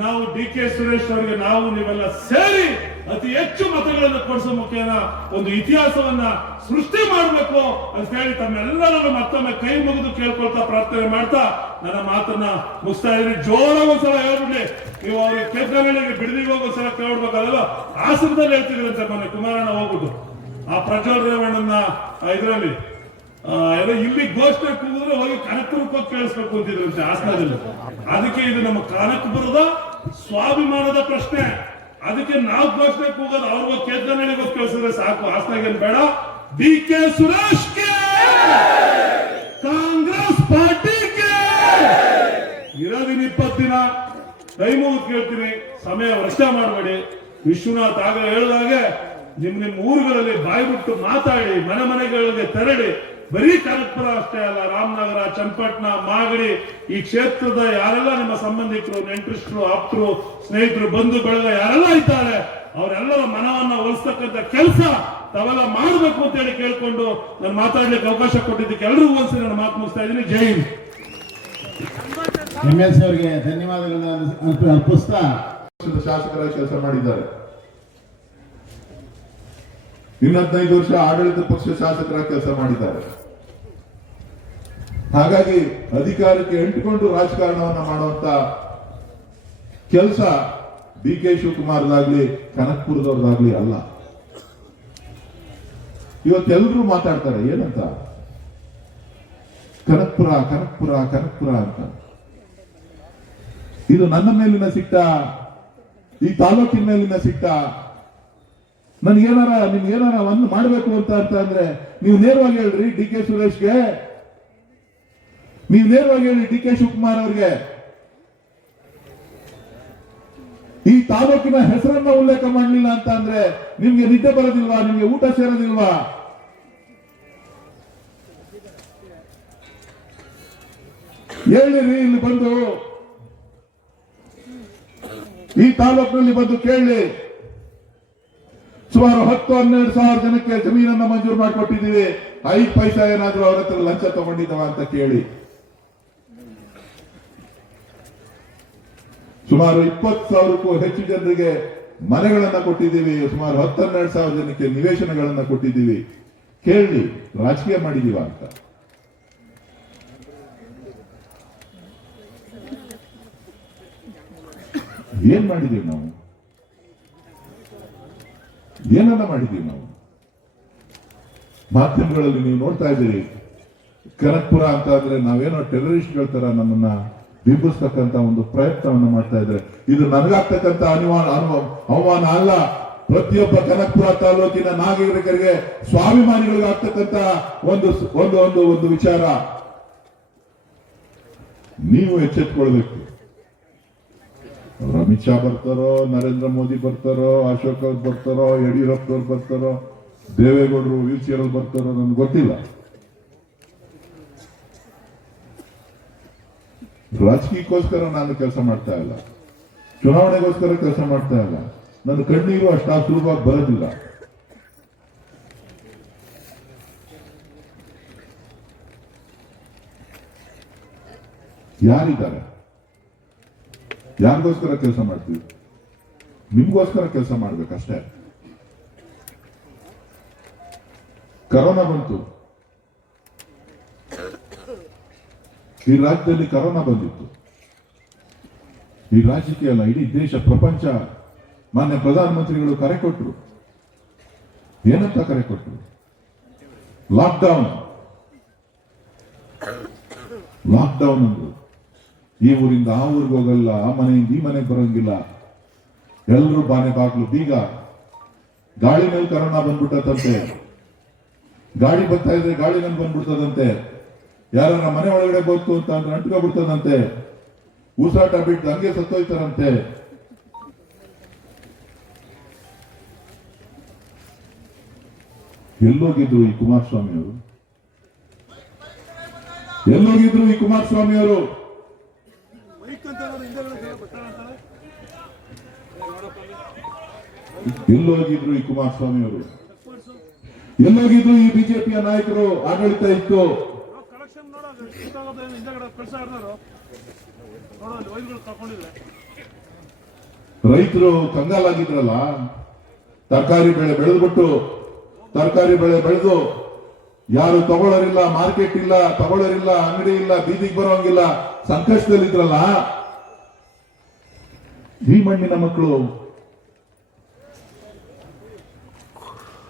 ನಾವು DK ಸುರೇಶ್ ಅವರಿಗೆ ನೀವೆಲ್ಲ ಸೇರಿ ಅತಿ ಹೆಚ್ಚು ಮತಗಳನ್ನು ಕೊಡಿಸೋ ಮುಖೇನ ಒಂದು ಇತಿಹಾಸವನ್ನ ಸೃಷ್ಟಿ ಮಾಡಬೇಕು ಅಂತ ಹೇಳಿ ತಮ್ಮೆಲ್ಲರನ್ನು ಮತ್ತೊಮ್ಮೆ ಕೈ ಮುಗಿದು ಕೇಳ್ಕೊಳ್ತಾ ಪ್ರಾರ್ಥನೆ ಮಾಡ್ತಾ ನನ್ನ ಮಾತನ್ನ ಮುಗಿಸ್ತಾ ಇದ್ದೀನಿ. ಜೋರ ಒಂದ್ಸಲ ಹೇಳ್ಬಿಡ್ಲಿ, ನೀವು ಅವ್ರಿಗೆ ಕೆಂಪನಹಳ್ಳಿಗೆ ಬಿಡದಿಗೆ ಹೋಗೋಸಲ ಕೇಳ್ಬೇಕಾದಲ್ಲ, ಹಾಸನದಲ್ಲಿ ಹೇಳ್ತಿದ್ರಂತೆ ಮೊನ್ನೆ ಕುಮಾರಣ್ಣ ಹೋಗ್ಬಿಟ್ಟು ಆ ಪ್ರಜ್ವಲ್ ರೇವಣ್ಣನ ಇದರಲ್ಲಿ ಇಲ್ಲಿ ಘೋಷಣೆ ಕೂಗಿದ್ರೆ ಹೋಗಿ ಕನಕಪುರಕ್ಕೆ ಹೋಗಿ ಕೇಳಿಸ್ಬೇಕು ಅಂತಿದ್ರಂತೆ ಹಾಸನದಲ್ಲಿ. ಅದಕ್ಕೆ ಇದು ನಮ್ಮ ಕನಕಪುರದ ಸ್ವಾಭಿಮಾನದ ಪ್ರಶ್ನೆ. ಅದಕ್ಕೆ ನಾವು ಘೋಷಣೆ ಕೂಗೋದು ಅವ್ರಿಗೂ ಕೆಂಪನಹಳ್ಳಿಗೆ ಹೋಗಿ ಕೇಳಿಸಿದ್ರೆ ಸಾಕು, ಹಾಸನಾಗೇನು ಬೇಡ. DK ಸುರೇಶ್ಗೆ, ಕಾಂಗ್ರೆಸ್ ಪಾರ್ಟಿಗೆ ಇರೋದಿನ 20 ದಿನ ಟೈಮ್ ಕೇಳ್ತೀನಿ, ಸಮಯ ವರ್ಷ ಮಾಡಬೇಡಿ. ವಿಶ್ವನಾಥ್ ಆಗ ಹೇಳಿದಾಗೆ ನಿಮ್ಮ ಊರುಗಳಲ್ಲಿ ಬಾಯ್ಬಿಟ್ಟು ಮಾತಾಡಿ, ಮನೆಗಳಿಗೆ ತೆರಳಿ, ಬರೀ ಕನಕಪುರ ಅಷ್ಟೇ ಅಲ್ಲ, ರಾಮನಗರ, ಚನ್ನಪಟ್ಟಣ, ಮಾಗಡಿ ಈ ಕ್ಷೇತ್ರದ ಯಾರೆಲ್ಲ ನಿಮ್ಮ ಸಂಬಂಧಿಕರು, ನೆಂಟರಿಷ್ಟರು, ಆಪ್ತರು, ಸ್ನೇಹಿತರು, ಬಂಧು ಬಳಗ ಯಾರೆಲ್ಲ ಇದ್ದಾರೆ ಅವರೆಲ್ಲರ ಮನವನ್ನ ಒಲಿಸ್ತಕ್ಕಂಥ ಕೆಲಸ ತಾವೆಲ್ಲ ಮಾಡಬೇಕು ಅಂತ ಹೇಳಿ ಕೇಳ್ಕೊಂಡು ನಾನು ಮಾತಾಡ್ಲಿಕ್ಕೆ ಅವಕಾಶ ಕೊಟ್ಟಿದ್ದಕ್ಕೆ ಎಲ್ರಿಗೂ ಒಂದ್ಸರಿ ನಾನು ಮಾತು ಮುಗಿಸ್ತಾ ಇದ್ದೀನಿ. ಜೈ ಹಿಂದ್. MLC ಅವರಿಗೆ ಧನ್ಯವಾದಗಳನ್ನ ಅರ್ಪಿಸ್ತಾ ಶಾಸಕರಾಗಿ ಕೆಲಸ ಮಾಡಿದ್ದಾರೆ. ಇನ್ನು 15 ವರ್ಷ ಆಡಳಿತ ಪಕ್ಷ ಶಾಸಕರಾಗಿ ಕೆಲಸ ಮಾಡಿದ್ದಾರೆ. ಹಾಗಾಗಿ ಅಧಿಕಾರಕ್ಕೆ ಅಂಟಿಕೊಂಡು ರಾಜಕಾರಣವನ್ನ ಮಾಡುವಂತ ಕೆಲಸ DK ಶಿವಕುಮಾರ್ದಾಗ್ಲಿ ಕನಕಪುರದವ್ರದಾಗ್ಲಿ ಅಲ್ಲ. ಇವತ್ತೆಲ್ಲರೂ ಮಾತಾಡ್ತಾರೆ ಏನಂತ, ಕನಕಪುರ ಕನಕಪುರ ಕನಕಪುರ ಅಂತ. ಇದು ನನ್ನ ಮೇಲಿನ ಸಿಟ್ಟ, ಈ ತಾಲೂಕಿನ ಮೇಲಿನ ಸಿಟ್ಟ? ನಿಮ್ಗೇನಾರ ಒಂದು ಮಾಡಬೇಕು ಅಂತ ಅಂದ್ರೆ ನೀವು ನೇರವಾಗಿ ಹೇಳ್ರಿ ಡಿ ಕೆ ಸುರೇಶ್ಗೆ, ನೀವು ನೇರವಾಗಿ ಹೇಳಿ ಡಿ ಕೆ ಶಿವಕುಮಾರ್ ಅವ್ರಿಗೆ. ಈ ತಾಲೂಕಿನ ಹೆಸರನ್ನ ಉಲ್ಲೇಖ ಮಾಡಲಿಲ್ಲ ಅಂತ ಅಂದ್ರೆ ನಿಮ್ಗೆ ನಿದ್ದೆ ಬರೋದಿಲ್ವಾ? ನಿಮ್ಗೆ ಊಟ ಸೇರೋದಿಲ್ವಾ? ಹೇಳಿರಿ, ಇಲ್ಲಿ ಬಂದು ಈ ತಾಲೂಕಿನಲ್ಲಿ ಬಂದು ಕೇಳಿ. ಸುಮಾರು 10-12 ಸಾವಿರ ಜನಕ್ಕೆ ಜಮೀನನ್ನ ಮಂಜೂರು ಮಾಡಿಕೊಟ್ಟಿದ್ದೀವಿ. 5 ಪೈಸಾ ಏನಾದ್ರೂ ಅವ್ರ ಹತ್ರ ಲಂಚ ತಗೊಂಡಿದ್ದವ ಅಂತ ಕೇಳಿ. ಸುಮಾರು 20,000ಕ್ಕೂ ಹೆಚ್ಚು ಜನರಿಗೆ ಮನೆಗಳನ್ನ ಕೊಟ್ಟಿದ್ದೀವಿ. ಸುಮಾರು 10-12 ಸಾವಿರ ಜನಕ್ಕೆ ನಿವೇಶನಗಳನ್ನ ಕೊಟ್ಟಿದ್ದೀವಿ. ಕೇಳಿ, ರಾಜಕೀಯ ಮಾಡಿದೀವ ಅಂತ. ಏನ್ ಮಾಡಿದೀವಿ ನಾವು? ಏನನ್ನ ಮಾಡಿದೀವಿ ನಾವು? ಮಾಧ್ಯಮಗಳಲ್ಲಿ ನೀವು ನೋಡ್ತಾ ಇದ್ದೀರಿ, ಕನಕಪುರ ಅಂತ ಅಂದ್ರೆ ನಾವೇನೋ ಟೆರರಿಸ್ಟ್ಗಳ ತರ ನಮ್ಮನ್ನ ಬಿಂಬಿಸ್ತಕ್ಕಂತ ಒಂದು ಪ್ರಯತ್ನವನ್ನು ಮಾಡ್ತಾ ಇದ್ದಾರೆ. ಇದು ನನಗಾಗ್ತಕ್ಕಂಥ ಅವಮಾನ ಅಲ್ಲ, ಪ್ರತಿಯೊಬ್ಬ ಕನಕಪುರ ತಾಲೂಕಿನ ನಾಗರಿಕರಿಗೆ, ಸ್ವಾಭಿಮಾನಿಗಳಿಗಾಗ್ತಕ್ಕಂಥ ಒಂದು ವಿಚಾರ. ನೀವು ಎಚ್ಚೆತ್ಕೊಳ್ಬೇಕು. ಅಮಿತ್ ಶಾ ಬರ್ತಾರೋ, ನರೇಂದ್ರ ಮೋದಿ ಬರ್ತಾರೋ, ಅಶೋಕ್ ಅವ್ರು ಬರ್ತಾರೋ, ಯಡಿಯೂರಪ್ಪನವ್ರು ಬರ್ತಾರೋ, ದೇವೇಗೌಡರು ವೀಲ್ ಚೇರಲ್ಲಿ ಬರ್ತಾರೋ ನನ್ಗೆ ಗೊತ್ತಿಲ್ಲ. ರಾಜಕೀಯಕ್ಕೋಸ್ಕರ ನಾನು ಕೆಲಸ ಮಾಡ್ತಾ ಇಲ್ಲ, ಚುನಾವಣೆಗೋಸ್ಕರ ಕೆಲಸ ಮಾಡ್ತಾ ಇಲ್ಲ. ನನ್ನ ಕಣ್ಣೀರು ಅಷ್ಟು ಸುಲಭವಾಗಿ ಬರೋದಿಲ್ಲ. ಯಾರಿದ್ದಾರೆ? ಯಾರಿಗೋಸ್ಕರ ಕೆಲಸ ಮಾಡ್ತೀವಿ? ನಿಮ್ಗೋಸ್ಕರ ಕೆಲಸ ಮಾಡ್ಬೇಕಷ್ಟೇ. ಕರೋನಾ ಬಂತು, ಈ ರಾಜ್ಯದಲ್ಲಿ ಕರೋನಾ ಬಂದಿತ್ತು. ಈ ರಾಜ್ಯಕ್ಕೆ ಅಲ್ಲ, ಇಡೀ ದೇಶ, ಪ್ರಪಂಚ, ಮಾನ್ಯ ಪ್ರಧಾನಮಂತ್ರಿಗಳು ಕರೆ ಕೊಟ್ಟರು. ಏನಂತ ಕರೆ ಕೊಟ್ಟರು? ಲಾಕ್ಡೌನ್ ಅಂದ್ರು. ಈ ಊರಿಂದ ಆ ಊರಿಗೆ ಹೋಗಲ್ಲ, ಆ ಮನೆಯಿಂದ ಈ ಮನೆಗೆ ಬರೋಂಗಿಲ್ಲ, ಎಲ್ಲರೂ ಬಾಗಿಲು ಬೀಗ. ಗಾಳಿ ಮೇಲೆ ಕರೋನಾ ಬಂದ್ಬಿಟ್ಟದಂತೆ, ಗಾಡಿ ಬರ್ತಾ ಇದ್ರೆ ಗಾಳಿ ಮೇಲೆ ಬಂದ್ಬಿಡ್ತದಂತೆ, ಯಾರ ಮನೆ ಒಳಗಡೆ ಬಂತು ಅಂತ ಅಂದ್ರೆ ಅಂಟ್ಕೊಬಿಡ್ತದಂತೆ, ಉಸಿರಾಟ ಬಿಟ್ಟು ಹಂಗೆ ಸತ್ತೋಯ್ತಾರಂತೆ. ಎಲ್ಲೋಗಿದ್ರು ಈ ಕುಮಾರಸ್ವಾಮಿ ಅವರು? ಎಲ್ಲೋಗಿದ್ರು ಈ ಕುಮಾರಸ್ವಾಮಿ ಅವರು? ಎಲ್ಲೋಗಿದ್ರು ಈ ಕುಮಾರಸ್ವಾಮಿ ಅವರು? ಎಲ್ಲೋಗಿದ್ರು ಈ ಬಿಜೆಪಿಯ ನಾಯಕರು? ಆಡಳಿತ ಇತ್ತು. ರೈತರು ಕಂಗಾಲಾಗಿದ್ರಲ್ಲ, ತರಕಾರಿ ಬೆಳೆ ಬೆಳೆದು ಯಾರು ತಗೊಳ್ಳೋರಿಲ್ಲ, ಮಾರ್ಕೆಟ್ ಇಲ್ಲ, ತಗೊಳ್ಳೋರಿಲ್ಲ, ಅಂಗಡಿ ಇಲ್ಲ, ಬೀದಿಗೆ ಬರೋಂಗಿಲ್ಲ, ಸಂಕಷ್ಟದಲ್ಲಿದ್ರಲ್ಲ, ಈ ಮಣ್ಣಿನ ಮಕ್ಕಳು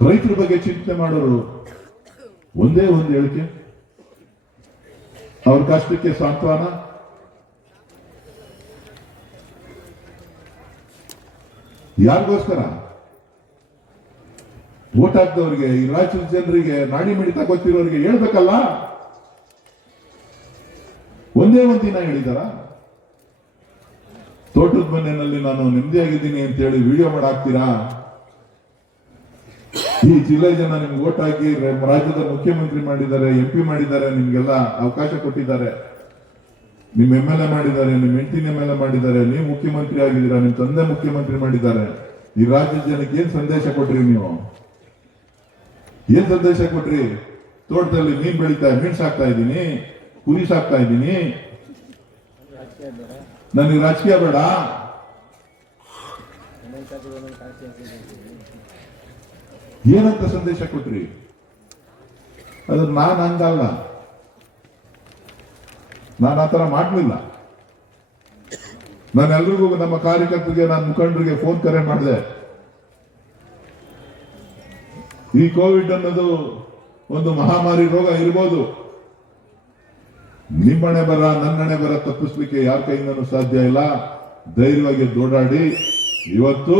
ರೈತರ ಬಗ್ಗೆ ಚಿಂತನೆ ಮಾಡೋರು. ಒಂದೇ ಒಂದು ಹೇಳಿಕೆ, ಅವ್ರ ಕಷ್ಟಕ್ಕೆ ಸಾಂತ್ವನ. ಯಾರಿಗೋಸ್ಕರ? ವೋಟ್ ಹಾಕಿದವ್ರಿಗೆ, ಈ ರಾಜ್ಯದ ಜನರಿಗೆ, ನಾಡಿ ಮಿಡಿತ ಗೊತ್ತಿರೋರಿಗೆ ಹೇಳ್ಬೇಕಲ್ಲ. ಒಂದೇ ಒಂದು ದಿನ ಹೇಳಿದಾರ? ತೋಟದ ಮನೆಯಲ್ಲಿ ನಾನು ನೆಮ್ಮದಿಯಾಗಿದ್ದೀನಿ ಅಂತ ಹೇಳಿ ವಿಡಿಯೋ ಮಾಡಾಕ್ತೀರಾ? ಈ ಜಿಲ್ಲೆ ಜನ ನಿಮ್ಗೆ ವೋಟ್ ಹಾಕಿ ರಾಜ್ಯದ ಮುಖ್ಯಮಂತ್ರಿ ಮಾಡಿದ್ದಾರೆ, MP ಮಾಡಿದ್ದಾರೆ, ನಿಮ್ಗೆಲ್ಲ ಅವಕಾಶ ಕೊಟ್ಟಿದ್ದಾರೆ, ನಿಮ್ MLA ಮಾಡಿದ್ದಾರೆ, ನಿಮ್ ಹೆಂಡತಿನ MLA ಮಾಡಿದ್ದಾರೆ, ನೀವು ಮುಖ್ಯಮಂತ್ರಿ ಆಗಿದ್ದೀರಾ, ನಿಮ್ ತಂದೆ ಮುಖ್ಯಮಂತ್ರಿ ಮಾಡಿದ್ದಾರೆ. ಈ ರಾಜ್ಯದ ಜನಕ್ಕೆ ಏನ್ ಸಂದೇಶ ಕೊಟ್ರಿ ನೀವು? ಏನ್ ಸಂದೇಶ ಕೊಟ್ರಿ? ತೋಟದಲ್ಲಿ ಮೀನ್ ಸಾಕ್ತಾ ಇದ್ದೀನಿ, ಕುರಿ ಸಾಕ್ತಾ ಇದ್ದೀನಿ, ನನಗೆ ರಾಜಕೀಯ ಬೇಡ. ಏನಂತ ಸಂದೇಶ ಕೊಟ್ರಿ? ಅದ್ರ ನಾನು ಹಂಗಲ್ಲ, ನಾನು ಆತರ ಮಾಡ್ಲಿಲ್ಲ. ನಾನು ಎಲ್ರಿಗೂ, ನಮ್ಮ ಕಾರ್ಯಕರ್ತರಿಗೆ, ನನ್ನ ಮುಖಂಡರಿಗೆ ಫೋನ್ ಕರೆ ಮಾಡಿದೆ. ಈ ಕೋವಿಡ್ ಅನ್ನೋದು ಒಂದು ಮಹಾಮಾರಿ ರೋಗ ಇರ್ಬೋದು, ನಿಮ್ಮಣೆ ಬರ ನನ್ನಣೆ ಬರ ತಪ್ಪಿಸ್ಲಿಕ್ಕೆ ಯಾರ ಕೈಯಿಂದನೂ ಸಾಧ್ಯ ಇಲ್ಲ. ಧೈರ್ಯವಾಗಿ ದೋಡಾಡಿ. ಇವತ್ತು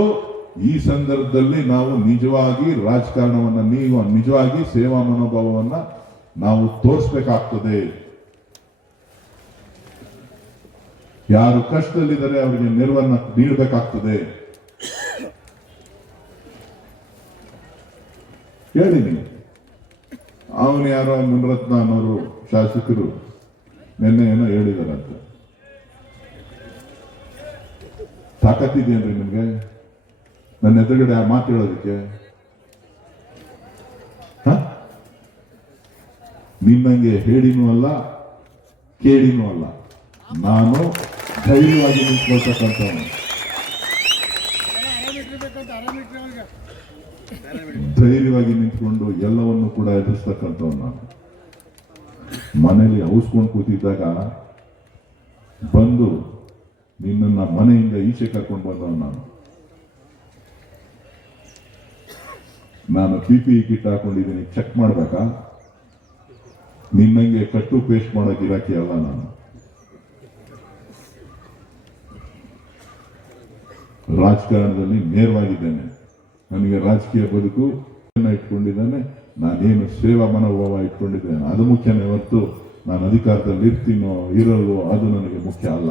ಈ ಸಂದರ್ಭದಲ್ಲಿ ನಾವು ನಿಜವಾಗಿ ರಾಜಕಾರಣವನ್ನ, ನೀವು ನಿಜವಾಗಿ ಸೇವಾ ಮನೋಭಾವವನ್ನ ನಾವು ತೋರಿಸ್ಬೇಕಾಗ್ತದೆ. ಯಾರು ಕಷ್ಟದಲ್ಲಿದ್ದಾರೆ ಅವರಿಗೆ ನೆರವನ್ನ ನೀಡಬೇಕಾಗ್ತದೆ. ಹೇಳಿ ನೀವು. ಅವನು ಯಾರೋ ಮುನರತ್ನ ಅನ್ನೋರು ಶಾಸಕರು ನಿನ್ನೆ ಏನೋ ಹೇಳಿದಾರಂತೆ. ತಾಕತ್ತಿದೆಯೇನ್ರಿ ನಿಮ್ಗೆ ನನ್ನ ಎದುರುಗಡೆ ಆ ಮಾತು ಹೇಳೋದಕ್ಕೆ? ನಿಮ್ಮಂಗೆ ಹೇಳಿನೂ ಅಲ್ಲ, ಕೇಳಿನೂ ಅಲ್ಲ. ನಾನು ಧೈರ್ಯವಾಗಿ ನಿಂತ್ಕೊಳ್ತಕ್ಕಂಥವನು, ಧೈರ್ಯವಾಗಿ ನಿಂತ್ಕೊಂಡು ಎಲ್ಲವನ್ನು ಕೂಡ ಎದುರಿಸ್ತಕ್ಕಂಥವನು. ನಾನು ಮನೇಲಿ ಔಸ್ಕೊಂಡು ಕೂತಿದ್ದಾಗ ಬಂದು ನಿನ್ನನ್ನ ಮನೆಯಿಂದ ಈಚೆ ಕರ್ಕೊಂಡು ಬಂದವನು ನಾನು PPE ಕಿಟ್ ಹಾಕೊಂಡಿದ್ದೀನಿ, ಚೆಕ್ ಮಾಡ್ಬೇಕಾ? ನಿನ್ನಂಗೆ ಕಟ್ಟು ಪೇಸ್ಟ್ ಮಾಡೋ ಗಿರಾಕಿ ಅಲ್ಲ ನಾನು. ರಾಜಕಾರಣದಲ್ಲಿ ನೇರವಾಗಿದ್ದೇನೆ. ನನಗೆ ರಾಜಕೀಯ ಬದುಕು ಇಟ್ಕೊಂಡಿದ್ದೇನೆ. ನಾನೇನು ಸೇವಾ ಮನೋಭಾವ ಇಟ್ಕೊಂಡಿದ್ದೇನೆ, ಅದು ಮುಖ್ಯನೇ ಹೊರತು ನಾನು ಅಧಿಕಾರದಲ್ಲಿ ಇರ್ತೀನೋ ಇರಲ್ವೋ ಅದು ನನಗೆ ಮುಖ್ಯ ಅಲ್ಲ.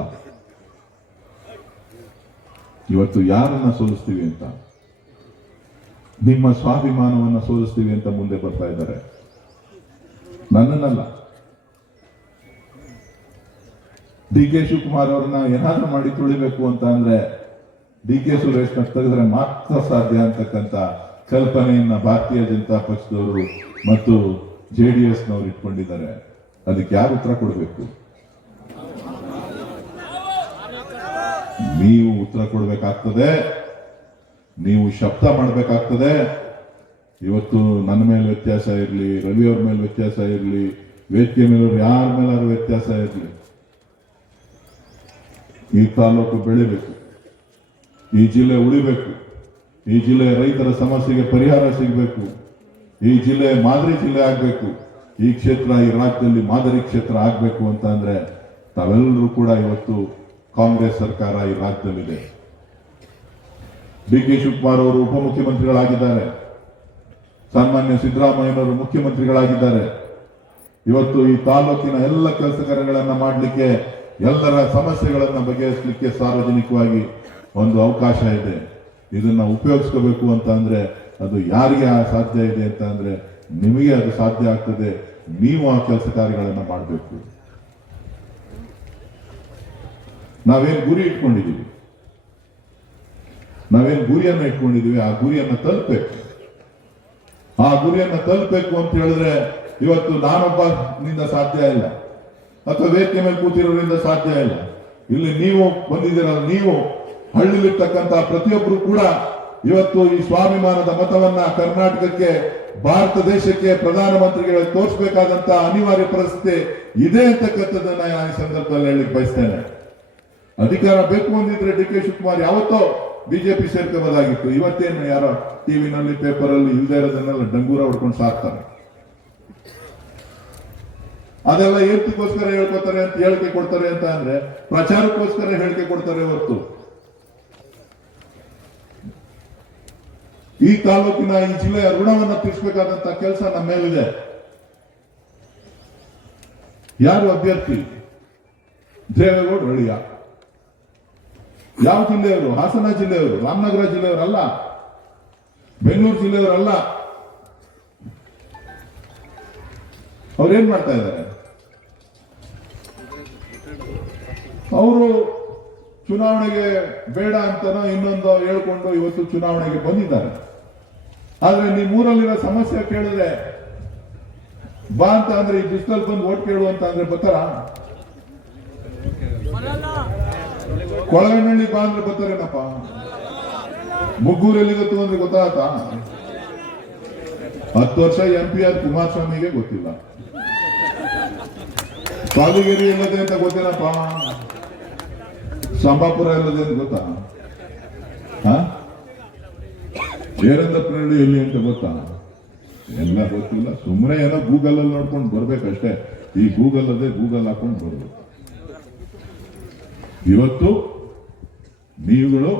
ಇವತ್ತು ಯಾರನ್ನ ಸೋಲಿಸ್ತೀವಿ ಅಂತ, ನಿಮ್ಮ ಸ್ವಾಭಿಮಾನವನ್ನ ಸೋಲಿಸ್ತೀವಿ ಅಂತ ಮುಂದೆ ಬರ್ತಾ ಇದ್ದಾರೆ. ನನ್ನನ್ನಲ್ಲ. DK ಶಿವಕುಮಾರ್ ಅವ್ರನ್ನ ಏನಾದ್ರೂ ಮಾಡಿ ತುಳಿಬೇಕು ಅಂತ ಅಂದ್ರೆ DK ಸುರೇಶ್ನ ತೆಗೆದ್ರೆ ಮಾತ್ರ ಸಾಧ್ಯ ಅಂತಕ್ಕಂಥ ಕಲ್ಪನೆಯನ್ನ ಭಾರತೀಯ ಜನತಾ ಪಕ್ಷದವರು ಮತ್ತು JDS-ನವರು ಇಟ್ಕೊಂಡಿದ್ದಾರೆ. ಅದಕ್ಕೆ ಯಾರು ಉತ್ತರ ಕೊಡಬೇಕು? ನೀವು ಉತ್ತರ ಕೊಡಬೇಕಾಗ್ತದೆ. ನೀವು ಶಬ್ದ ಮಾಡಬೇಕಾಗ್ತದೆ. ಇವತ್ತು ನನ್ನ ಮೇಲೆ ವ್ಯತ್ಯಾಸ ಇರಲಿ, ರವಿ ಅವ್ರ ಮೇಲೆ ವ್ಯತ್ಯಾಸ ಇರಲಿ, ವೇದಿಕೆ ಮೇಲೆ ಯಾರ ಮೇಲಾದ್ರೂ ವ್ಯತ್ಯಾಸ ಇರಲಿ, ಈ ತಾಲೂಕು ಬೆಳಿಬೇಕು, ಈ ಜಿಲ್ಲೆ ಉಳಿಬೇಕು, ಈ ಜಿಲ್ಲೆಯ ರೈತರ ಸಮಸ್ಯೆಗೆ ಪರಿಹಾರ ಸಿಗಬೇಕು, ಈ ಜಿಲ್ಲೆ ಮಾದರಿ ಜಿಲ್ಲೆ ಆಗಬೇಕು, ಈ ಕ್ಷೇತ್ರ ಈ ರಾಜ್ಯದಲ್ಲಿ ಮಾದರಿ ಕ್ಷೇತ್ರ ಆಗಬೇಕು ಅಂತ ಅಂದ್ರೆ ತಾವೆಲ್ಲರೂ ಕೂಡ ಇವತ್ತು ಕಾಂಗ್ರೆಸ್ ಸರ್ಕಾರ ಈ ರಾಜ್ಯದಲ್ಲಿದೆ. DK ಶಿವಕುಮಾರ್ ಅವರು ಉಪಮುಖ್ಯಮಂತ್ರಿಗಳಾಗಿದ್ದಾರೆ, ಸನ್ಮಾನ್ಯ ಸಿದ್ದರಾಮಯ್ಯನವರು ಮುಖ್ಯಮಂತ್ರಿಗಳಾಗಿದ್ದಾರೆ. ಇವತ್ತು ಈ ತಾಲೂಕಿನ ಎಲ್ಲ ಕೆಲಸ ಕಾರ್ಯಗಳನ್ನ ಮಾಡಲಿಕ್ಕೆ, ಎಲ್ಲರ ಸಮಸ್ಯೆಗಳನ್ನ ಬಗೆಹರಿಸಲಿಕ್ಕೆ ಸಾರ್ವಜನಿಕವಾಗಿ ಒಂದು ಅವಕಾಶ ಇದೆ. ಇದನ್ನ ಉಪಯೋಗಿಸ್ಕೋಬೇಕು ಅಂತ ಅಂದ್ರೆ ಅದು ಯಾರಿಗೆ ಸಾಧ್ಯ ಇದೆ ಅಂತ ಅಂದ್ರೆ ನಿಮಗೆ ಅದು ಸಾಧ್ಯ ಆಗ್ತದೆ. ನೀವು ಆ ಕೆಲಸ ಕಾರ್ಯಗಳನ್ನ ಮಾಡಬೇಕು. ನಾವೇನ್ ಗುರಿ ಇಟ್ಕೊಂಡಿದ್ದೀವಿ, ನಾವೇನ್ ಗುರಿಯನ್ನ ಇಟ್ಕೊಂಡಿದ್ದೀವಿ, ಆ ಗುರಿಯನ್ನ ತಲುಪಬೇಕು. ಆ ಗುರಿಯನ್ನ ತಲುಪಬೇಕು ಅಂತ ಹೇಳಿದ್ರೆ ಇವತ್ತು ನಾನೊಬ್ಬನಿಂದ ಸಾಧ್ಯ ಇಲ್ಲ, ಅಥವಾ ವೇದಿಕೆ ಮೇಲೆ ಕೂತಿರೋದ್ರಿಂದ ಸಾಧ್ಯ ಇಲ್ಲ. ಇಲ್ಲಿ ನೀವು ಬಂದಿದ್ದೀರಲ್ಲ, ನೀವು ಹಳ್ಳಿಲಿರ್ತಕ್ಕಂಥ ಪ್ರತಿಯೊಬ್ಬರು ಕೂಡ ಇವತ್ತು ಈ ಸ್ವಾಭಿಮಾನದ ಮತವನ್ನ ಕರ್ನಾಟಕಕ್ಕೆ, ಭಾರತ ದೇಶಕ್ಕೆ, ಪ್ರಧಾನಮಂತ್ರಿಗಳಿಗೆ ತೋರಿಸಬೇಕಾದಂತ ಅನಿವಾರ್ಯ ಪರಿಸ್ಥಿತಿ ಇದೆ ಅಂತಕ್ಕಂಥದ್ದನ್ನ ನಾನು ಈ ಸಂದರ್ಭದಲ್ಲಿ ಹೇಳಲಿಕ್ಕೆ ಬಯಸ್ತೇನೆ. ಅಧಿಕಾರ ಬೇಕು ಅಂದಿದ್ರೆ DK ಶಿವಕುಮಾರ್ ಯಾವತ್ತೋ ಬಿಜೆಪಿ ಸೇರ್ಕೋಬೋದಾಗಿತ್ತು. ಇವತ್ತೇನು ಯಾರೋ ಟಿವಿನಲ್ಲಿ ಪೇಪರಲ್ಲಿ ಇಲ್ಲದೆ ಇರೋದನ್ನೆಲ್ಲ ಡಂಗೂರ ಹೊಡ್ಕೊಂಡು ಸಾಕ್ತಾರೆ. ಅದೆಲ್ಲ ಏರ್ತಿಗೋಸ್ಕರ ಹೇಳ್ಕೊತಾರೆ ಅಂತ ಹೇಳಿಕೆ ಕೊಡ್ತಾರೆ ಅಂತ ಅಂದ್ರೆ ಪ್ರಚಾರಕ್ಕೋಸ್ಕರ ಹೇಳಿಕೆ ಕೊಡ್ತಾರೆ ಹೊರತು ಈ ತಾಲೂಕಿನ, ಈ ಜಿಲ್ಲೆಯ ಋಣವನ್ನ ತೀರಿಸಬೇಕಾದಂತ ಕೆಲಸ ನಮ್ಮ ಮೇಲಿದೆ. ಯಾರು ಅಭ್ಯರ್ಥಿ? ದೇವೇಗೌಡ ಒಳ್ಳೆಯ. ಯಾವ ಜಿಲ್ಲೆಯವರು? ಹಾಸನ ಜಿಲ್ಲೆಯವರು, ರಾಮನಗರ ಜಿಲ್ಲೆಯವರಲ್ಲ, ಬೆಂಗಳೂರು ಜಿಲ್ಲೆಯವರಲ್ಲ. ಅವ್ರೇನ್ ಮಾಡ್ತಾ ಇದ್ದಾರೆ? ಅವರು ಚುನಾವಣೆಗೆ ಬೇಡ ಅಂತನೋ ಇನ್ನೊಂದು ಹೇಳ್ಕೊಂಡು ಇವತ್ತು ಚುನಾವಣೆಗೆ ಬಂದಿದ್ದಾರೆ. ಆದ್ರೆ ನಿಮ್ಮೂರಲ್ಲಿರೋ ಸಮಸ್ಯೆ ಕೇಳಿದ್ರೆ ಬಾ ಅಂತ ಅಂದ್ರೆ ಈ ಬಿಸಿಲಲ್ಲಿ ಬಂದು ಓಟ್ ಕೇಳು ಅಂತ ಅಂದ್ರೆ ಬರ್ತಾರ? ಕೊಳಗನಹಳ್ಳಿ ಬಾ ಅಂದ್ರೆ ಬರ್ತಾರೇನಪ್ಪ? ಮುಗ್ಗೂರಲ್ಲಿ ಗೊತ್ತು ಅಂದ್ರೆ ಗೊತ್ತಾಗತ್ತ? 10 ವರ್ಷ MP ಆದ ಕುಮಾರಸ್ವಾಮಿಗೆ ಗೊತ್ತಿಲ್ಲ. ಸಾಲುಗೇರಿ ಎಲ್ಲದೆ ಅಂತ ಗೊತ್ತೇನಪ್ಪ? ಸಂಬಾಪುರ ಎಲ್ಲದೆ ಅಂತ ಗೊತ್ತಾ? ಜೇರಂದಪ್ಪನಹಳ್ಳಿ ಎಲ್ಲಿ ಅಂತ ಗೊತ್ತಾ? ಎಲ್ಲ ಗೊತ್ತಿಲ್ಲ, ಸುಮ್ಮನೆ ಏನೋ ಗೂಗಲ್ ಅಲ್ಲಿ ನೋಡ್ಕೊಂಡು ಬರ್ಬೇಕಷ್ಟೇ. ಈ ಗೂಗಲ್ ಅದೇ ಗೂಗಲ್ ಹಾಕೊಂಡು ಬರ್ಬೇಕು. ಇವತ್ತು ನೀವುಗಳು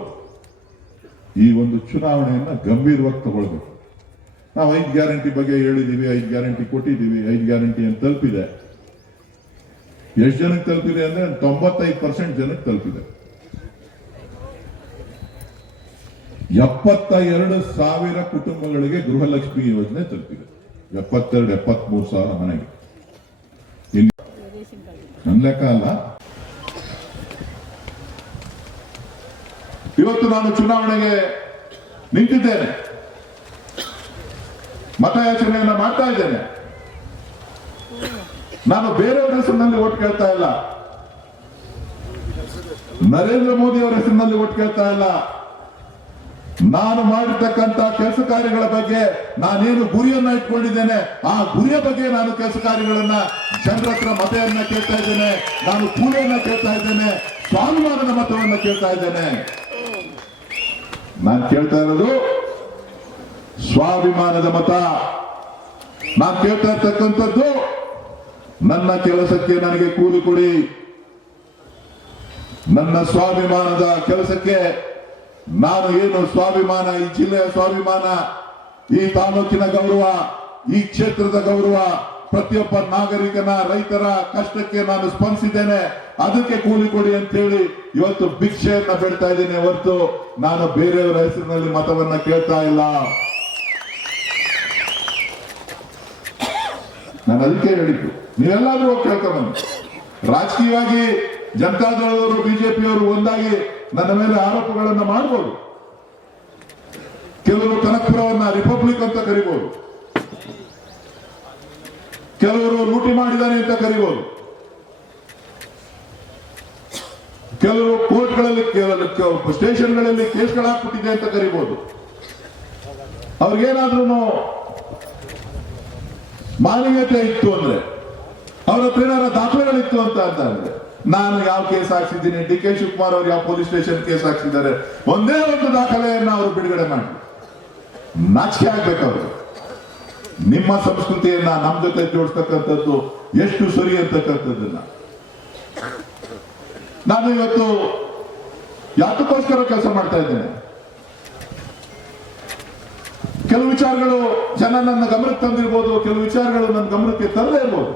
ಈ ಒಂದು ಚುನಾವಣೆಯನ್ನ ಗಂಭೀರವಾಗಿ ತಗೊಳ್ಬೇಕು. ನಾವು 5 ಗ್ಯಾರಂಟಿ ಬಗ್ಗೆ ಹೇಳಿದೀವಿ, 5 ಗ್ಯಾರಂಟಿ ಕೊಟ್ಟಿದ್ದೀವಿ, 5 ಗ್ಯಾರಂಟಿ ಅಂತ ತಲುಪಿದೆ. ಎಷ್ಟು ಜನಕ್ಕೆ ತಲುಪಿದೆ ಅಂದ್ರೆ 95% ಜನಕ್ಕೆ ತಲುಪಿದೆ. 72,000 ಕುಟುಂಬಗಳಿಗೆ ಗೃಹಲಕ್ಷ್ಮಿ ಯೋಜನೆ ತಲುಪಿದೆ. 73,000 ಮನೆಗೆ. ನನ್ನ ಲೆಕ್ಕ ಅಲ್ಲ. ಇವತ್ತು ನಾನು ಚುನಾವಣೆಗೆ ನಿಂತಿದ್ದೇನೆ, ಮತಯಾಚನೆಯನ್ನ ಮಾಡ್ತಾ ಇದ್ದೇನೆ. ನಾನು ಬೇರೆಯವರ ಹೆಸರಿನಲ್ಲಿ ಓಟ್ ಕೇಳ್ತಾ ಇಲ್ಲ, ನರೇಂದ್ರ ಮೋದಿ ಅವರ ಹೆಸರಿನಲ್ಲಿ ಓಟ್ ಕೇಳ್ತಾ ಇಲ್ಲ. ನಾನು ಮಾಡಿರ್ತಕ್ಕಂಥ ಕೆಲಸ ಕಾರ್ಯಗಳ ಬಗ್ಗೆ ನಾನೇನು ಗುರಿಯನ್ನ ಇಟ್ಕೊಂಡಿದ್ದೇನೆ, ಆ ಗುರಿಯ ಬಗ್ಗೆ ನಾನು ಕೆಲಸ ಕಾರ್ಯಗಳನ್ನ ಜನರ ಹತ್ರ ಮತವನ್ನ ಕೇಳ್ತಾ ಇದ್ದೇನೆ. ನಾನು ಕೂಲಿಯನ್ನ ಕೇಳ್ತಾ ಇದ್ದೇನೆ, ಸ್ವಾಭಿಮಾನದ ಮತವನ್ನ ಕೇಳ್ತಾ ಇದ್ದೇನೆ. ನಾನು ಕೇಳ್ತಾ ಇರೋದು ಸ್ವಾಭಿಮಾನದ ಮತ. ನಾನು ಕೇಳ್ತಾ ಇರ್ತಕ್ಕಂಥದ್ದು ನನ್ನ ಕೆಲಸಕ್ಕೆ ನನಗೆ ಕೂಲಿ ಕೊಡಿ, ನನ್ನ ಸ್ವಾಭಿಮಾನದ ಕೆಲಸಕ್ಕೆ ನಾನು ಏನು ಸ್ವಾಭಿಮಾನ, ಈ ಜಿಲ್ಲೆಯ ಸ್ವಾಭಿಮಾನ, ಈ ತಾಲೂಕಿನ ಗೌರವ, ಈ ಕ್ಷೇತ್ರದ ಗೌರವ, ಪ್ರತಿಯೊಬ್ಬ ನಾಗರಿಕನ ರೈತರ ಕಷ್ಟಕ್ಕೆ ನಾನು ಸ್ಪಂದಿಸಿದ್ದೇನೆ, ಅದಕ್ಕೆ ಕೂಲಿ ಕೊಡಿ ಅಂತ ಹೇಳಿ ಇವತ್ತು ಭಿಕ್ಷೆಯನ್ನ ಬೇಡ್ತಾ ಇದ್ದೇನೆ ಹೊರತು ನಾನು ಬೇರೆಯವರ ಹೆಸರಿನಲ್ಲಿ ಮತವನ್ನ ಕೇಳ್ತಾ ಇಲ್ಲ. ನಾನು ಅದಕ್ಕೆ ಹೇಳಿದ್ದು, ನೀವೆಲ್ಲಾದ್ರೂ ಹೋಗಿ ಕೇಳ್ಕೊಂಬನ್ನಿ. ರಾಜಕೀಯವಾಗಿ ಜನತಾದಳದವರು ಬಿಜೆಪಿಯವರು ಒಂದಾಗಿ ನನ್ನ ಮೇಲೆ ಆರೋಪಗಳನ್ನ ಮಾಡಬಹುದು. ಕೆಲವರು ಕನಕಪುರವನ್ನ ರಿಪಬ್ಲಿಕ್ ಅಂತ ಕರಿಬಹುದು, ಕೆಲವರು ಲೂಟಿ ಮಾಡಿದ್ದಾರೆ ಅಂತ ಕರಿಬಹುದು, ಕೆಲವರು ಕೋರ್ಟ್ಗಳಲ್ಲಿ ಸ್ಟೇಷನ್ಗಳಲ್ಲಿ ಕೇಸ್ಗಳು ಹಾಕ್ಬಿಟ್ಟಿದೆ ಅಂತ ಕರಿಬಹುದು. ಅವ್ರಿಗೇನಾದ್ರೂ ಮಾನವೀಯತೆ ಇತ್ತು ಅಂದ್ರೆ, ಅವ್ರ ಹತ್ರ ಏನಾರ ದಾಖಲೆಗಳಿತ್ತು ಅಂತ ಅಂದ್ರೆ, ನಾನು ಯಾವ ಕೇಸ್ ಹಾಕ್ಸಿದ್ದೀನಿ, ಡಿ ಕೆ ಶಿವಕುಮಾರ್ ಅವರು ಯಾವ ಪೊಲೀಸ್ ಸ್ಟೇಷನ್ ಕೇಸ್ ಹಾಕ್ಸಿದ್ದಾರೆ, ಒಂದೇ ಒಂದು ದಾಖಲೆಯನ್ನ ಅವರು ಬಿಡುಗಡೆ ಮಾಡಿ ನಾಚಿಕೆ ಆಗ್ಬೇಕು ಅವರು. ನಿಮ್ಮ ಸಂಸ್ಕೃತಿಯನ್ನ ನಮ್ಮ ಜೊತೆ ಜೋಡಿಸ್ತಕ್ಕಂಥದ್ದು ಎಷ್ಟು ಸರಿ ಅಂತಕ್ಕಂಥದ್ದನ್ನ ನಾನು ಇವತ್ತು ಯಾತಕ್ಕೋಸ್ಕರ ಕೆಲಸ ಮಾಡ್ತಾ ಇದ್ದೇನೆ. ಕೆಲವು ವಿಚಾರಗಳು ಜನ ನನ್ನ ಗಮನಕ್ಕೆ ತಂದಿರ್ಬೋದು, ಕೆಲವು ವಿಚಾರಗಳು ನನ್ನ ಗಮನಕ್ಕೆ ತರದೇ ಇರ್ಬೋದು.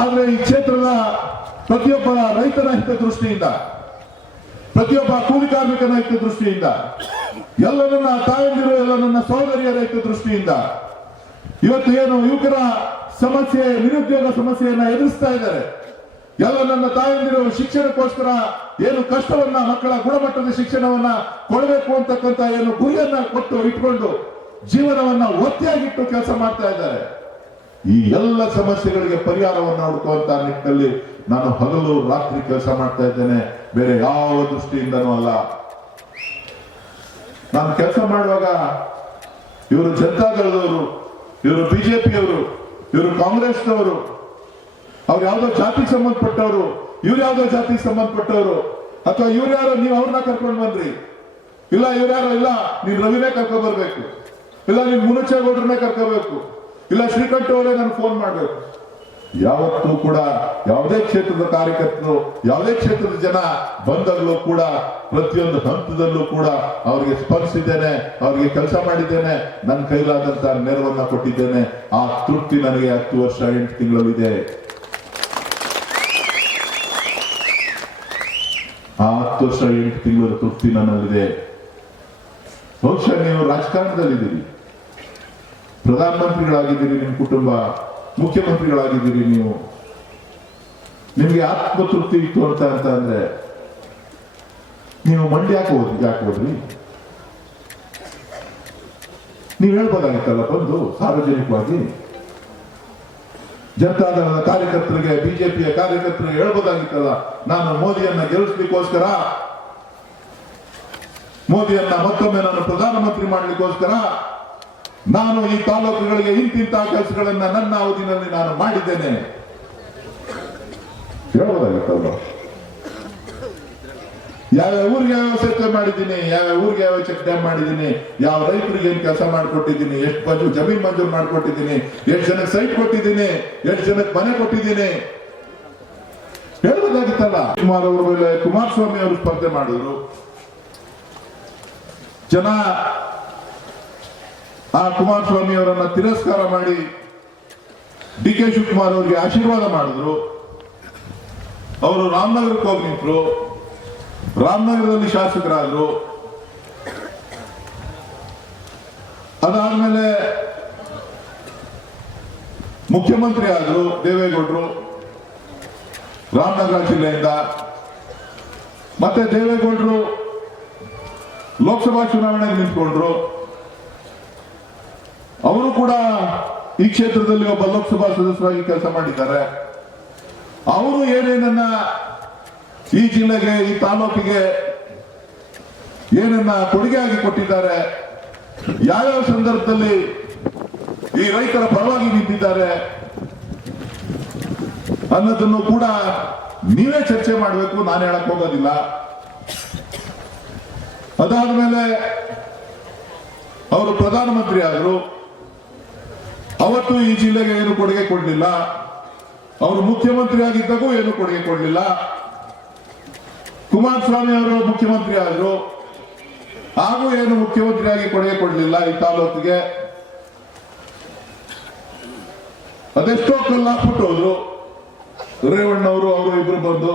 ಆದ್ರೆ ಈ ಕ್ಷೇತ್ರದ ಪ್ರತಿಯೊಬ್ಬ ರೈತನ ಹಿತದೃಷ್ಟಿಯಿಂದ, ಪ್ರತಿಯೊಬ್ಬ ಕೂಲಿ ಕಾರ್ಮಿಕನ ಹಿತದೃಷ್ಟಿಯಿಂದ, ಎಲ್ಲ ನನ್ನ ತಾಯಂದಿರು, ಎಲ್ಲ ನನ್ನ ಸಹೋದರಿಯರ ಹಿತದೃಷ್ಟಿಯಿಂದ ಇವತ್ತು ಏನು ಯುವಕರ ಸಮಸ್ಯೆ, ನಿರುದ್ಯೋಗ ಸಮಸ್ಯೆಯನ್ನ ಎದುರಿಸ್ತಾ ಇದ್ದಾರೆ, ಎಲ್ಲ ನನ್ನ ತಾಯಂದಿರು ಶಿಕ್ಷಣಕ್ಕೋಸ್ಕರ ಏನು ಕಷ್ಟವನ್ನ, ಮಕ್ಕಳ ಗುಣಮಟ್ಟದ ಶಿಕ್ಷಣವನ್ನ ಕೊಡಬೇಕು ಅಂತಕ್ಕಂಥ ಏನು ಗುರಿಯನ್ನ ಇಟ್ಕೊಂಡು ಜೀವನವನ್ನ ಒತ್ತಿಯಾಗಿಟ್ಟು ಕೆಲಸ ಮಾಡ್ತಾ ಇದ್ದಾರೆ. ಈ ಎಲ್ಲ ಸಮಸ್ಯೆಗಳಿಗೆ ಪರಿಹಾರವನ್ನು ಹುಡುಕುವಂತ ನಿಟ್ಟಿನಲ್ಲಿ ನಾನು ಹಗಲು ರಾತ್ರಿ ಕೆಲಸ ಮಾಡ್ತಾ ಇದ್ದೇನೆ, ಬೇರೆ ಯಾವ ದೃಷ್ಟಿಯಿಂದನೂ ಅಲ್ಲ. ನಾನು ಕೆಲಸ ಮಾಡುವಾಗ ಇವರು ಜನತಾದಳದವರು, ಇವರು ಬಿಜೆಪಿಯವರು, ಇವರು ಕಾಂಗ್ರೆಸ್ನವರು, ಅವ್ರು ಯಾವ್ದೋ ಜಾತಿಗೆ ಸಂಬಂಧಪಟ್ಟವರು, ಇವ್ರು ಯಾವ್ದೋ ಜಾತಿಗೆ ಸಂಬಂಧಪಟ್ಟವರು, ಅಥವಾ ಇವ್ರು ಯಾರೋ ನೀವು ಅವ್ರನ್ನ ಕರ್ಕೊಂಡು ಬಂದ್ರಿ, ಇಲ್ಲ ಇವ್ರು ಯಾರೋ, ಇಲ್ಲ ನೀನ್ ರವಿನೇ ಕರ್ಕೊಂಡ್ ಬರ್ಬೇಕು, ಇಲ್ಲ ನೀನ್ ಮುನುಚೇಗೌಡ್ರನ್ನೇ ಕರ್ಕೋಬೇಕು, ಇಲ್ಲ ಶ್ರೀಕಂಠ ಅವರೇ ನಾನು ಫೋನ್ ಮಾಡ್ಬೇಕು. ಯಾವತ್ತೂ ಕೂಡ ಯಾವುದೇ ಕ್ಷೇತ್ರದ ಕಾರ್ಯಕರ್ತರು, ಯಾವುದೇ ಕ್ಷೇತ್ರದ ಜನ ಬಂದಾಗಲೂ ಕೂಡ ಪ್ರತಿಯೊಂದು ಹಂತದಲ್ಲೂ ಕೂಡ ಅವರಿಗೆ ಸ್ಪರ್ಶಿದ್ದೇನೆ, ಅವರಿಗೆ ಕೆಲಸ ಮಾಡಿದ್ದೇನೆ, ನನ್ನ ಕೈಲಾದಂತ ನೆರವನ್ನ ಕೊಟ್ಟಿದ್ದೇನೆ. ಆ ತೃಪ್ತಿ ನನಗೆ 10 ವರ್ಷ 8 ತಿಂಗಳಲ್ಲಿದೆ. ಆ 10 ವರ್ಷ 8 ತಿಂಗಳ ತೃಪ್ತಿ ನನ್ನಲ್ಲಿದೆ. ಬಹುಶಃ ನೀವು ರಾಜಕಾರಣದಲ್ಲಿದ್ದೀರಿ, ಪ್ರಧಾನಮಂತ್ರಿಗಳಾಗಿದ್ದೀರಿ, ನಿಮ್ಮ ಕುಟುಂಬ ಮುಖ್ಯಮಂತ್ರಿಗಳಾಗಿದ್ದೀರಿ, ನಿಮ್ಗೆ ಆತ್ಮತೃಪ್ತಿ ಇತ್ತು ಅಂತ ಅಂದ್ರೆ ನೀವು ಮಂಡ್ಯ ಯಾಕೆ ಹೋದ್ರಿ? ನೀವು ಹೇಳ್ಬೋದಾಗಿತ್ತಲ್ಲ ಬಂದು ಸಾರ್ವಜನಿಕವಾಗಿ ಜನತಾದಳದ ಕಾರ್ಯಕರ್ತರಿಗೆ, ಬಿಜೆಪಿಯ ಕಾರ್ಯಕರ್ತರಿಗೆ ಹೇಳ್ಬೋದಾಗಿತ್ತಲ್ಲ, ನಾನು ಮೋದಿಯನ್ನ ಗೆಲ್ಲಿಸ್ಲಿಕ್ಕೋಸ್ಕರ, ಮೋದಿಯನ್ನ ಮತ್ತೊಮ್ಮೆ ನಾನು ಪ್ರಧಾನಮಂತ್ರಿ ಮಾಡ್ಲಿಕ್ಕೋಸ್ಕರ ನಾನು ಈ ತಾಲೂಕುಗಳಿಗೆ ಇಂತಿಂತ ಕೆಲಸಗಳನ್ನ ನನ್ನ ಅವಧಿನಲ್ಲಿ ನಾನು ಮಾಡಿದ್ದೇನೆ ಹೇಳ್ಬೋದಾಗಿತ್ತಲ್ಲ. ಯಾವ್ಯಾವ ಊರಿಗೆ ಯಾವ ಸೇತುವೆ ಮಾಡಿದ್ದೀನಿ, ಯಾವ್ಯಾವ ಊರಿಗೆ ಯಾವ ಚೆಕ್ ಡ್ಯಾಮ್ ಮಾಡಿದ್ದೀನಿ, ಯಾವ ರೈತರಿಗೆ ಏನ್ ಕೆಲಸ ಮಾಡ್ಕೊಟ್ಟಿದ್ದೀನಿ, ಎಷ್ಟು ಜಮೀನ್ ಮಂಜೂರು ಮಾಡ್ಕೊಟ್ಟಿದ್ದೀನಿ, ಎಷ್ಟು ಜನಕ್ಕೆ ಸೈಟ್ ಕೊಟ್ಟಿದ್ದೀನಿ, ಎಷ್ಟು ಜನಕ್ಕೆ ಮನೆ ಕೊಟ್ಟಿದ್ದೀನಿ ಹೇಳ್ಬೋದಾಗಿತ್ತಲ್ಲ. ಕುಮಾರಸ್ವಾಮಿ ಅವರು ಸ್ಪರ್ಧೆ ಮಾಡಿದ್ರು. ಜನ ಆ ಕುಮಾರಸ್ವಾಮಿ ಅವರನ್ನ ತಿರಸ್ಕಾರ ಮಾಡಿ ಡಿ ಕೆ ಶಿವಕುಮಾರ್ ಅವರಿಗೆ ಆಶೀರ್ವಾದ ಮಾಡಿದ್ರು. ಅವರು ರಾಮನಗರಕ್ಕೆ ಹೋಗಿ ನಿಂತರು, ರಾಮನಗರದಲ್ಲಿ ಶಾಸಕರಾದ್ರು. ಅದಾದ್ಮೇಲೆ ಮುಖ್ಯಮಂತ್ರಿ ಆದ್ರು ದೇವೇಗೌಡರು ರಾಮನಗರ ಜಿಲ್ಲೆಯಿಂದ. ಮತ್ತೆ ದೇವೇಗೌಡರು ಲೋಕಸಭಾ ಚುನಾವಣೆಗೆ ನಿಂತ್ಕೊಂಡ್ರು. ಅವರು ಕೂಡ ಈ ಕ್ಷೇತ್ರದಲ್ಲಿ ಒಬ್ಬ ಲೋಕಸಭಾ ಸದಸ್ಯರಾಗಿ ಕೆಲಸ ಮಾಡಿದ್ದಾರೆ. ಅವರು ಏನೇನನ್ನ ಈ ಜಿಲ್ಲೆಗೆ, ಈ ತಾಲೂಕಿಗೆ ಏನನ್ನ ಕೊಡುಗೆಯಾಗಿ ಕೊಟ್ಟಿದ್ದಾರೆ, ಯಾವ್ಯಾವ ಸಂದರ್ಭದಲ್ಲಿ ಈ ರೈತರ ಪರವಾಗಿ ನಿಂತಿದ್ದಾರೆ ಅನ್ನೋದನ್ನು ಕೂಡ ನೀವೇ ಚರ್ಚೆ ಮಾಡಬೇಕು, ನಾನು ಹೇಳಕ್ ಹೋಗೋದಿಲ್ಲ. ಅದಾದ್ಮೇಲೆ ಅವರು ಪ್ರಧಾನಮಂತ್ರಿ ಆದರು. ಅವತ್ತು ಈ ಜಿಲ್ಲೆಗೆ ಏನು ಕೊಡುಗೆ ಕೊಡಲಿಲ್ಲ. ಅವರು ಮುಖ್ಯಮಂತ್ರಿ ಆಗಿದ್ದಾಗೂ ಏನು ಕೊಡುಗೆ ಕೊಡಲಿಲ್ಲ. ಕುಮಾರಸ್ವಾಮಿ ಅವರು ಮುಖ್ಯಮಂತ್ರಿ ಆದ್ರು, ಹಾಗೂ ಏನು ಮುಖ್ಯಮಂತ್ರಿಯಾಗಿ ಕೊಡುಗೆ ಕೊಡಲಿಲ್ಲ ಈ ತಾಲೂಕಿಗೆ. ಅದೆಷ್ಟೋ ಕಲ್ಲಾಕ್ಬಿಟ್ಟು ಹೋದ್ರು. ರೇವಣ್ಣವರು ಅವರು ಇಬ್ರು ಬಂದು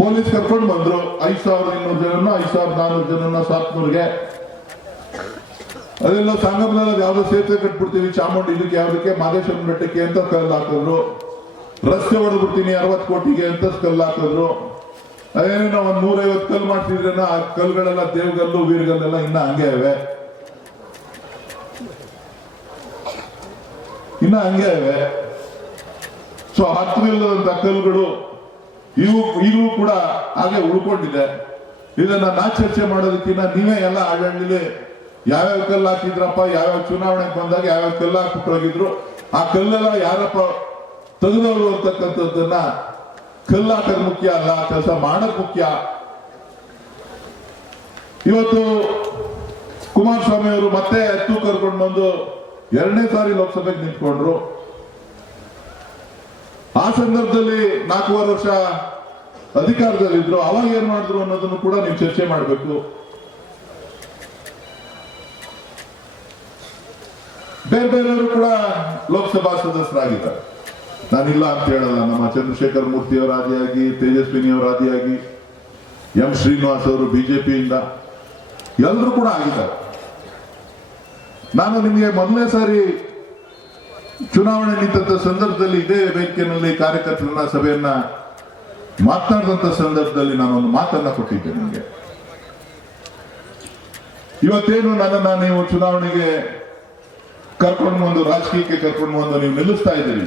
ಪೊಲೀಸ್ ಕರ್ಕೊಂಡು ಬಂದ್ರು. 5200 ಜನನ 5400 ಜನನ ಸಾತ್ನೂರ್ಗೆ. ಅದೆಲ್ಲ ಸಂಗಮದಲ್ಲಿ ಯಾವ್ದೋ ಸೇತುವೆ ಕಟ್ಬಿಡ್ತೀವಿ ಚಾಮುಂಡಿ ಇದಕ್ಕೆ ಯಾವ್ದಕ್ಕೆ ಮಾದೇಶ್ವರನ ಬೆಟ್ಟಕ್ಕೆ ಅಂತ ಕಲ್ಲು ಹಾಕಿದ್ರು. ರಸ್ತೆ ಹೊಡೆದ್ಬಿಡ್ತೀನಿ 60 ಕೋಟಿಗೆ ಅಂತ ಕಲ್ಲು ಹಾಕಿದ್ರು. ಅದೇನೋ ಒಂದ್ 150 ಕಲ್ಲು ಮಾಡ್ತಿದ್ರೇನ ಆ ಕಲ್ಗಳೆಲ್ಲ ದೇವಗಲ್ಲು ವೀರಗಲ್ಲೆಲ್ಲ ಇನ್ನ ಹಂಗೆ ಇವೆ, ಇನ್ನ ಹಂಗೆ ಇವೆ. ಸೊ ಹತ್ತಿರದಂತ ಕಲ್ಲುಗಳು ಈಗಲೂ ಕೂಡ ಹಾಗೆ ಉಳ್ಕೊಂಡಿದೆ. ಇದನ್ನ ನಾ ಚರ್ಚೆ ಮಾಡೋದಕ್ಕಿಂತ ನೀವೇ ಎಲ್ಲ ಆಡಳಿತ ಯಾವ್ಯಾವ ಕಲ್ಲು ಹಾಕಿದ್ರಪ್ಪ, ಯಾವ್ಯಾವ ಚುನಾವಣೆಗೆ ಬಂದಾಗ ಯಾವ್ಯಾವ ಕಲ್ಲು ಹಾಕ್ಬಿಟ್ಟು ಹೋಗಿದ್ರು, ಆ ಕಲ್ಲೆಲ್ಲ ಯಾರಪ್ಪ ತೆಗೆದವರು ಅಂತಕ್ಕಂಥದ್ದನ್ನ ಕಲ್ಲು ಹಾಕೋದು ಮುಖ್ಯ ಅಲ್ಲ, ಕೆಲಸ ಮಾಡೋದು ಮುಖ್ಯ. ಇವತ್ತು ಕುಮಾರಸ್ವಾಮಿ ಅವರು ಮತ್ತೆ ಎತ್ತು ಕರ್ಕೊಂಡು ಬಂದು 2ನೇ ಸಾರಿ ಲೋಕಸಭೆಗೆ ನಿಂತ್ಕೊಂಡ್ರು. ಆ ಸಂದರ್ಭದಲ್ಲಿ 4.5 ವರ್ಷ ಅಧಿಕಾರದಲ್ಲಿದ್ರು. ಅವಾಗ ಏನ್ ಮಾಡಿದ್ರು ಅನ್ನೋದನ್ನು ಕೂಡ ನೀವು ಚರ್ಚೆ ಮಾಡಬೇಕು. ಬೇರೆ ಬೇರೆಯವರು ಕೂಡ ಲೋಕಸಭಾ ಸದಸ್ಯರಾಗಿದ್ದಾರೆ, ನಾನಿಲ್ಲ ಅಂತ ಹೇಳಲ್ಲ. ನಮ್ಮ ಚಂದ್ರಶೇಖರ್ ಮೂರ್ತಿ ಅವರ ಆದಿಯಾಗಿ, ತೇಜಸ್ವಿನಿ ಅವರ ಆದಿಯಾಗಿ, ಎಂ ಶ್ರೀನಿವಾಸ್ ಅವರು ಬಿಜೆಪಿಯಿಂದ ಎಲ್ಲರೂ ಕೂಡ ಆಗಿದ್ದಾರೆ. ನಾನು ನಿಮಗೆ ಮೊದಲನೇ ಸಾರಿ ಚುನಾವಣೆ ನಿಂತ ಸಂದರ್ಭದಲ್ಲಿ ಇದೇ ವೇದಿಕೆಯಲ್ಲಿ ಕಾರ್ಯಕರ್ತರ ಸಭೆಯನ್ನ ಮಾತನಾಡಿದಂತ ಸಂದರ್ಭದಲ್ಲಿ ನಾನು ಒಂದು ಮಾತನ್ನ ಕೊಟ್ಟಿದ್ದೆ ನಿಮಗೆ. ಇವತ್ತೇನು ನನ್ನನ್ನ ನೀವು ಚುನಾವಣೆಗೆ ಕರ್ಕೊಂಡು ಬಂದು, ರಾಜಕೀಯಕ್ಕೆ ಕರ್ಕೊಂಡು ಬಂದು ನೀವು ನಿಲ್ಲಿಸ್ತಾ ಇದ್ದೀರಿ.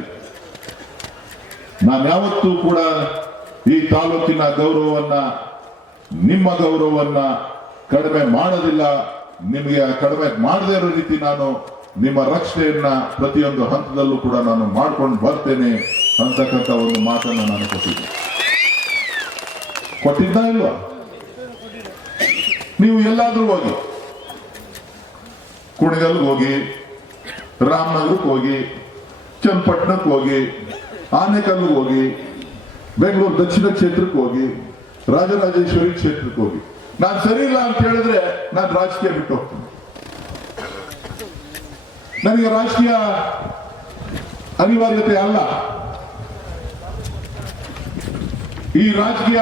ನಾನು ಯಾವತ್ತೂ ಕೂಡ ಈ ತಾಲೂಕಿನ ಗೌರವವನ್ನ, ನಿಮ್ಮ ಗೌರವವನ್ನ ಕಡಿಮೆ ಮಾಡೋದಿಲ್ಲ. ನಿಮಗೆ ಕಡಿಮೆ ಮಾಡದೇ ಇರೋ ರೀತಿ ನಾನು ನಿಮ್ಮ ರಕ್ಷಣೆಯನ್ನ ಪ್ರತಿಯೊಂದು ಹಂತದಲ್ಲೂ ಕೂಡ ನಾನು ಮಾಡ್ಕೊಂಡು ಬರ್ತೇನೆ ಅಂತಕ್ಕಂಥ ಒಂದು ಮಾತನ್ನ ನಾನು ಕೊಟ್ಟಿದ್ದ ಇಲ್ವಾ? ನೀವು ಎಲ್ಲಾದ್ರೂ ಹೋಗಿ, ಕುಣಿಗಲ್ಗೆ ಹೋಗಿ, ರಾಮನಗರಕ್ಕೆ ಹೋಗಿ, ಚನ್ನಪಟ್ಟಣಕ್ಕೆ ಹೋಗಿ, ಆನೇಕಲ್ಗೆ ಹೋಗಿ, ಬೆಂಗಳೂರು ದಕ್ಷಿಣ ಕ್ಷೇತ್ರಕ್ಕೆ ಹೋಗಿ, ರಾಜರಾಜೇಶ್ವರಿ ಕ್ಷೇತ್ರಕ್ಕೆ ಹೋಗಿ, ನಾನು ಸರಿ ಇಲ್ಲ ಅಂತ ಹೇಳಿದ್ರೆ ನಾನು ರಾಜಕೀಯ ಬಿಟ್ಟು ಹೋಗ್ತೀನಿ. ನನಗೆ ರಾಜಕೀಯ ಅನಿವಾರ್ಯತೆ ಅಲ್ಲ. ಈ ರಾಜಕೀಯ,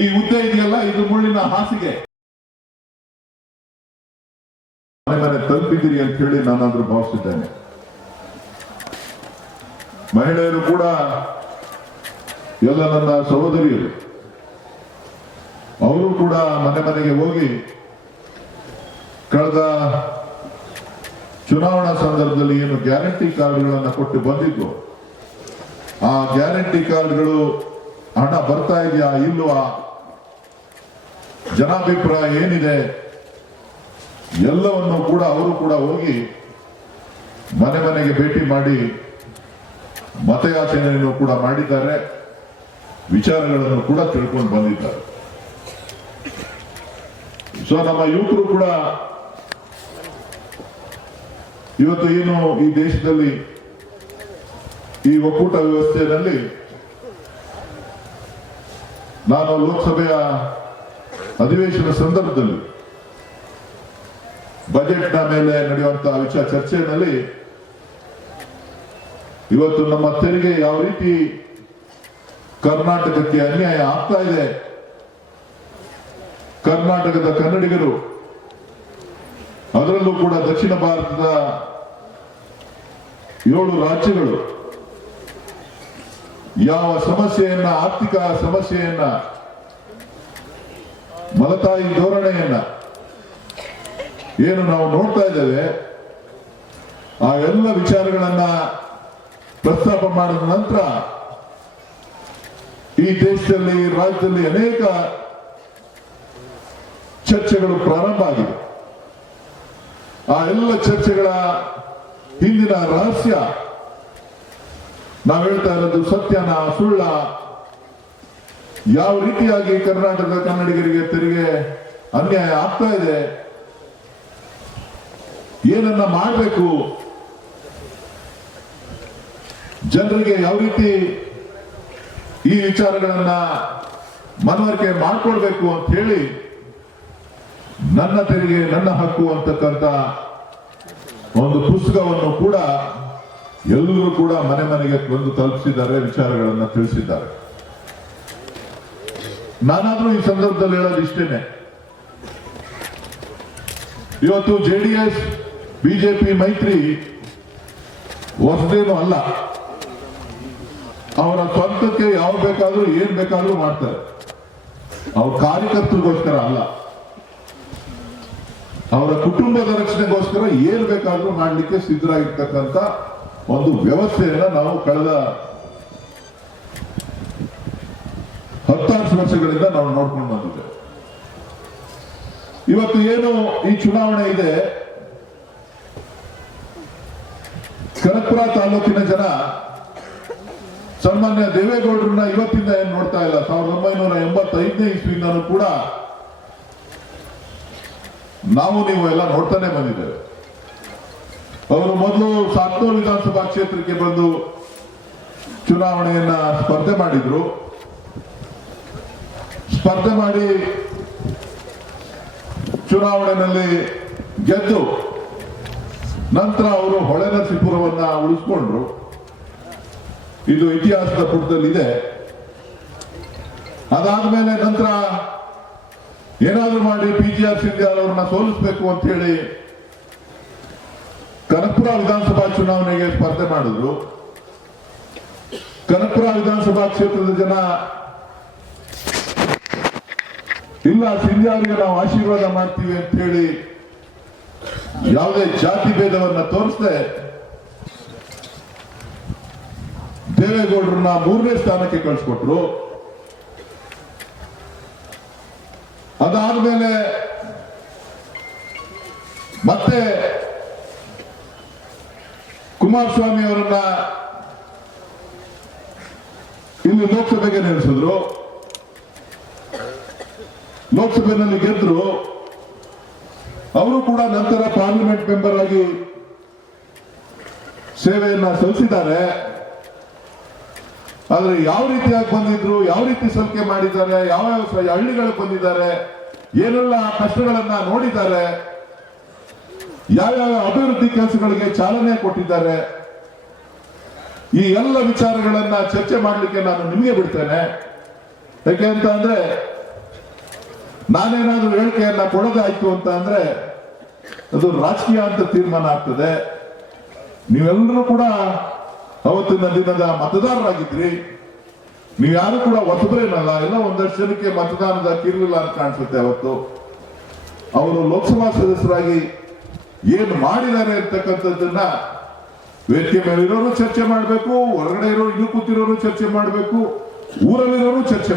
ಈ ಹುದ್ದೆ ಇದೆಯಲ್ಲ, ಇದು ಮುಳ್ಳಿನ ಹಾಸಿಗೆ. ಮನೆ ತಲುಪಿದ್ದೀರಿ ಅಂತ ಹೇಳಿ ನಾನಾದ್ರೂ ಭಾವಿಸಿದ್ದೇನೆ. ಮಹಿಳೆಯರು ಕೂಡ ಎಲ್ಲ ನನ್ನ ಸಹೋದರಿಯರು, ಅವರು ಕೂಡ ಮನೆ ಮನೆಗೆ ಹೋಗಿ ಕಳೆದ ಚುನಾವಣಾ ಸಂದರ್ಭದಲ್ಲಿ ಏನು ಗ್ಯಾರಂಟಿ ಕಾರ್ಡ್ಗಳನ್ನು ಕೊಟ್ಟು ಬಂದಿದ್ದು, ಆ ಗ್ಯಾರಂಟಿ ಕಾರ್ಡ್ಗಳು ಹಣ ಬರ್ತಾ ಇದೆಯಾ ಇಲ್ವಾ, ಜನಾಭಿಪ್ರಾಯ ಏನಿದೆ ಎಲ್ಲವನ್ನು ಕೂಡ ಅವರು ಕೂಡ ಹೋಗಿ ಮನೆ ಮನೆಗೆ ಭೇಟಿ ಮಾಡಿ ಮತಯಾಚನೆಯನ್ನು ಕೂಡ ಮಾಡಿದ್ದಾರೆ, ವಿಚಾರಗಳನ್ನು ಕೂಡ ತಿಳ್ಕೊಂಡು ಬಂದಿದ್ದಾರೆ. ಸೊ ನಮ್ಮ ಯುವಕರು ಕೂಡ ಇವತ್ತು ಏನು ಈ ದೇಶದಲ್ಲಿ ಈ ಒಕ್ಕೂಟ ವ್ಯವಸ್ಥೆಯಲ್ಲಿ ನಾನು ಲೋಕಸಭೆಯ ಅಧಿವೇಶನ ಸಂದರ್ಭದಲ್ಲಿ ಬಜೆಟ್ನ ಮೇಲೆ ನಡೆಯುವಂತಹ ಚರ್ಚೆಯಲ್ಲಿ ಇವತ್ತು ನಮ್ಮ ತೆರಿಗೆ ಯಾವ ರೀತಿ ಕರ್ನಾಟಕಕ್ಕೆ ಅನ್ಯಾಯ ಆಗ್ತಾ ಇದೆ, ಕರ್ನಾಟಕದ ಕನ್ನಡಿಗರು ಅದರಲ್ಲೂ ಕೂಡ ದಕ್ಷಿಣ ಭಾರತದ 7 ರಾಜ್ಯಗಳು ಯಾವ ಸಮಸ್ಯೆಯನ್ನ, ಆರ್ಥಿಕ ಸಮಸ್ಯೆಯನ್ನ, ಮಲತಾಯಿ ಧೋರಣೆಯನ್ನ ಏನು ನಾವು ನೋಡ್ತಾ ಇದ್ದೇವೆ, ಆ ಎಲ್ಲ ವಿಚಾರಗಳನ್ನ ಪ್ರಸ್ತಾಪ ಮಾಡಿದ ನಂತರ ಈ ದೇಶದಲ್ಲಿ, ರಾಜ್ಯದಲ್ಲಿ ಅನೇಕ ಚರ್ಚೆಗಳು ಪ್ರಾರಂಭ ಆಗಿದೆ. ಆ ಎಲ್ಲ ಚರ್ಚೆಗಳ ಹಿಂದಿನ ರಹಸ್ಯ ನಾವು ಹೇಳ್ತಾ ಇರೋದು ಸತ್ಯನ ಸುಳ್ಳ, ಯಾವ ರೀತಿಯಾಗಿ ಕರ್ನಾಟಕದ ಕನ್ನಡಿಗರಿಗೆ ತೆರಿಗೆ ಅನ್ಯಾಯ ಆಗ್ತಾ ಇದೆ, ಏನನ್ನ ಮಾಡಬೇಕು, ಜನರಿಗೆ ಯಾವ ರೀತಿ ಈ ವಿಚಾರಗಳನ್ನ ಮನವರಿಕೆ ಮಾಡಿಕೊಳ್ಬೇಕು ಅಂತ ಹೇಳಿ ನನ್ನ ತೆರಿಗೆ ನನ್ನ ಹಕ್ಕು ಅಂತಕ್ಕಂಥ ಒಂದು ಪುಸ್ತಕವನ್ನು ಕೂಡ ಎಲ್ಲರೂ ಕೂಡ ಮನೆ ಮನೆಗೆ ಬಂದು ತಲುಪಿಸಿದ್ದಾರೆ, ವಿಚಾರಗಳನ್ನ ತಿಳಿಸಿದ್ದಾರೆ. ನಾನಾದ್ರೂ ಈ ಸಂದರ್ಭದಲ್ಲಿ ಹೇಳೋದು ಇಷ್ಟೇನೆ, ಇವತ್ತು JDS ಬಿಜೆಪಿ ಮೈತ್ರಿ ಹೊಸದೇನು ಅಲ್ಲ. ಅವರ ಸ್ವಂತಕ್ಕೆ ಯಾವ ಬೇಕಾದ್ರೂ ಏನ್ ಬೇಕಾದ್ರೂ ಮಾಡ್ತಾರೆ. ಅವ್ರ ಕಾರ್ಯಕರ್ತರಿಗೋಸ್ಕರ ಅಲ್ಲ, ಅವರ ಕುಟುಂಬದ ರಕ್ಷಣೆಗೋಸ್ಕರ ಏನ್ ಬೇಕಾದ್ರೂ ಮಾಡ್ಲಿಕ್ಕೆ ಸಿದ್ಧರಾಗಿರ್ತಕ್ಕಂಥ ಒಂದು ವ್ಯವಸ್ಥೆಯನ್ನ ನಾವು ಕಳೆದ 10 ವರ್ಷಗಳಿಂದ ನಾವು ನೋಡ್ಕೊಂಡು ಬಂದಿದ್ದೇವೆ. ಇವತ್ತು ಏನು ಈ ಚುನಾವಣೆ ಇದೆ, ಕನಕಪುರ ತಾಲೂಕಿನ ಜನ ಸನ್ಮಾನ್ಯ ದೇವೇಗೌಡರನ್ನ ಇವತ್ತಿಂದ ಏನ್ ನೋಡ್ತಾ ಇಲ್ಲ, 1985ನೇ ಇಸ್ವಿಯಿಂದನೂ ಕೂಡ ನಾವು ನೀವು ಎಲ್ಲ ನೋಡ್ತಾನೆ ಬಂದಿದ್ದೇವೆ. ಅವರು ಮೊದಲು ಸಾತ್ನೂರು ವಿಧಾನಸಭಾ ಕ್ಷೇತ್ರಕ್ಕೆ ಬಂದು ಚುನಾವಣೆಯನ್ನ ಸ್ಪರ್ಧೆ ಮಾಡಿದ್ರು. ಸ್ಪರ್ಧೆ ಮಾಡಿ ಚುನಾವಣೆಯಲ್ಲಿ ಗೆದ್ದು ನಂತರ ಅವರು ಹೊಳೆನರಸೀಪುರವನ್ನ ಉಳಿಸ್ಕೊಂಡ್ರು. ಇದು ಇತಿಹಾಸದ ಪುಟದಲ್ಲಿ ಇದೆ. ಅದಾದ್ಮೇಲೆ ನಂತರ ಏನಾದ್ರೂ ಮಾಡಿ PGR ಸಿಂಧ್ಯಾಲ್ ಅವ್ರನ್ನ ಸೋಲಿಸಬೇಕು ಅಂತ ಹೇಳಿ ಕನಕಪುರ ವಿಧಾನಸಭಾ ಚುನಾವಣೆಗೆ ಸ್ಪರ್ಧೆ ಮಾಡಿದ್ರು. ಕನಕಪುರ ವಿಧಾನಸಭಾ ಕ್ಷೇತ್ರದ ಜನ ಇಲ್ಲ, ಸಿಂಧ್ಯಾಲ್ಗೆ ನಾವು ಆಶೀರ್ವಾದ ಮಾಡ್ತೀವಿ ಅಂತ ಹೇಳಿ ಯಾವುದೇ ಜಾತಿ ಭೇದವನ್ನ ತೋರಿಸದೆ ದೇವೇಗೌಡರನ್ನ 3ನೇ ಸ್ಥಾನಕ್ಕೆ ಕಳಿಸ್ಕೊಟ್ರು. ಅದಾದ್ಮೇಲೆ ಮತ್ತೆ ಕುಮಾರಸ್ವಾಮಿ ಅವರನ್ನ ಇಲ್ಲಿ ಲೋಕಸಭೆಗೆ ನಿಲ್ಲಿಸಿದ್ರು. ಲೋಕಸಭೆಯಲ್ಲಿ ಗೆದ್ರು. ಅವರು ಕೂಡ ನಂತರ ಪಾರ್ಲಿಮೆಂಟ್ ಮೆಂಬರ್ ಆಗಿ ಸೇವೆಯನ್ನ ಸಲ್ಲಿಸಿದ್ದಾರೆ. ಆದ್ರೆ ಯಾವ ರೀತಿಯಾಗಿ ಬಂದಿದ್ರು, ಯಾವ ರೀತಿ ಸಲಿಕೆ ಮಾಡಿದ್ದಾರೆ, ಯಾವ ಹಳ್ಳಿಗಳಿಗೆ ಬಂದಿದ್ದಾರೆ, ಏನೆಲ್ಲ ಕಷ್ಟಗಳನ್ನ ನೋಡಿದ್ದಾರೆ, ಯಾವ್ಯಾವ ಅಭಿವೃದ್ಧಿ ಕೆಲಸಗಳಿಗೆ ಚಾಲನೆ ಕೊಟ್ಟಿದ್ದಾರೆ, ಈ ಎಲ್ಲ ವಿಚಾರಗಳನ್ನ ಚರ್ಚೆ ಮಾಡಲಿಕ್ಕೆ ನಾನು ನಿಮಗೆ ಬಿಡ್ತೇನೆ. ಯಾಕೆ ಅಂತ ಅಂದ್ರೆ ನಾನೇನಾದ್ರೂ ಹೇಳಿಕೆಯನ್ನ ಕೊಡೋದಾಯ್ತು ಅಂತ ಅಂದ್ರೆ ಅದು ರಾಜಕೀಯ ಅಂತ ತೀರ್ಮಾನ ಆಗ್ತದೆ. ನೀವೆಲ್ಲರೂ ಕೂಡ ಅವತ್ತಿನ ದಿನದ ಮತದಾರರಾಗಿದ್ರಿ. ನೀವು ಯಾರು ಕೂಡ ಹೊಸಬರೇನಲ್ಲ, ಎಲ್ಲ ಒಂದಷ್ಟು ಜನಕ್ಕೆ ಮತದಾನದ ಕಿರುವಿಲ್ಲ ಅಂತ ಕಾಣಿಸುತ್ತೆ. ಅವತ್ತು ಅವರು ಲೋಕಸಭಾ ಸದಸ್ಯರಾಗಿ ಏನು ಮಾಡಿದ್ದಾರೆ ಅಂತಕ್ಕಂಥದ್ದನ್ನ ವೇದಿಕೆ ಮೇಲಿರೋರು ಚರ್ಚೆ ಮಾಡಬೇಕು, ಹೊರಗಡೆ ಇರೋರು, ಇಲ್ಲಿ ಕೂತಿರೋರು ಚರ್ಚೆ ಮಾಡಬೇಕು, ಊರಲ್ಲಿರೋರು ಚರ್ಚೆ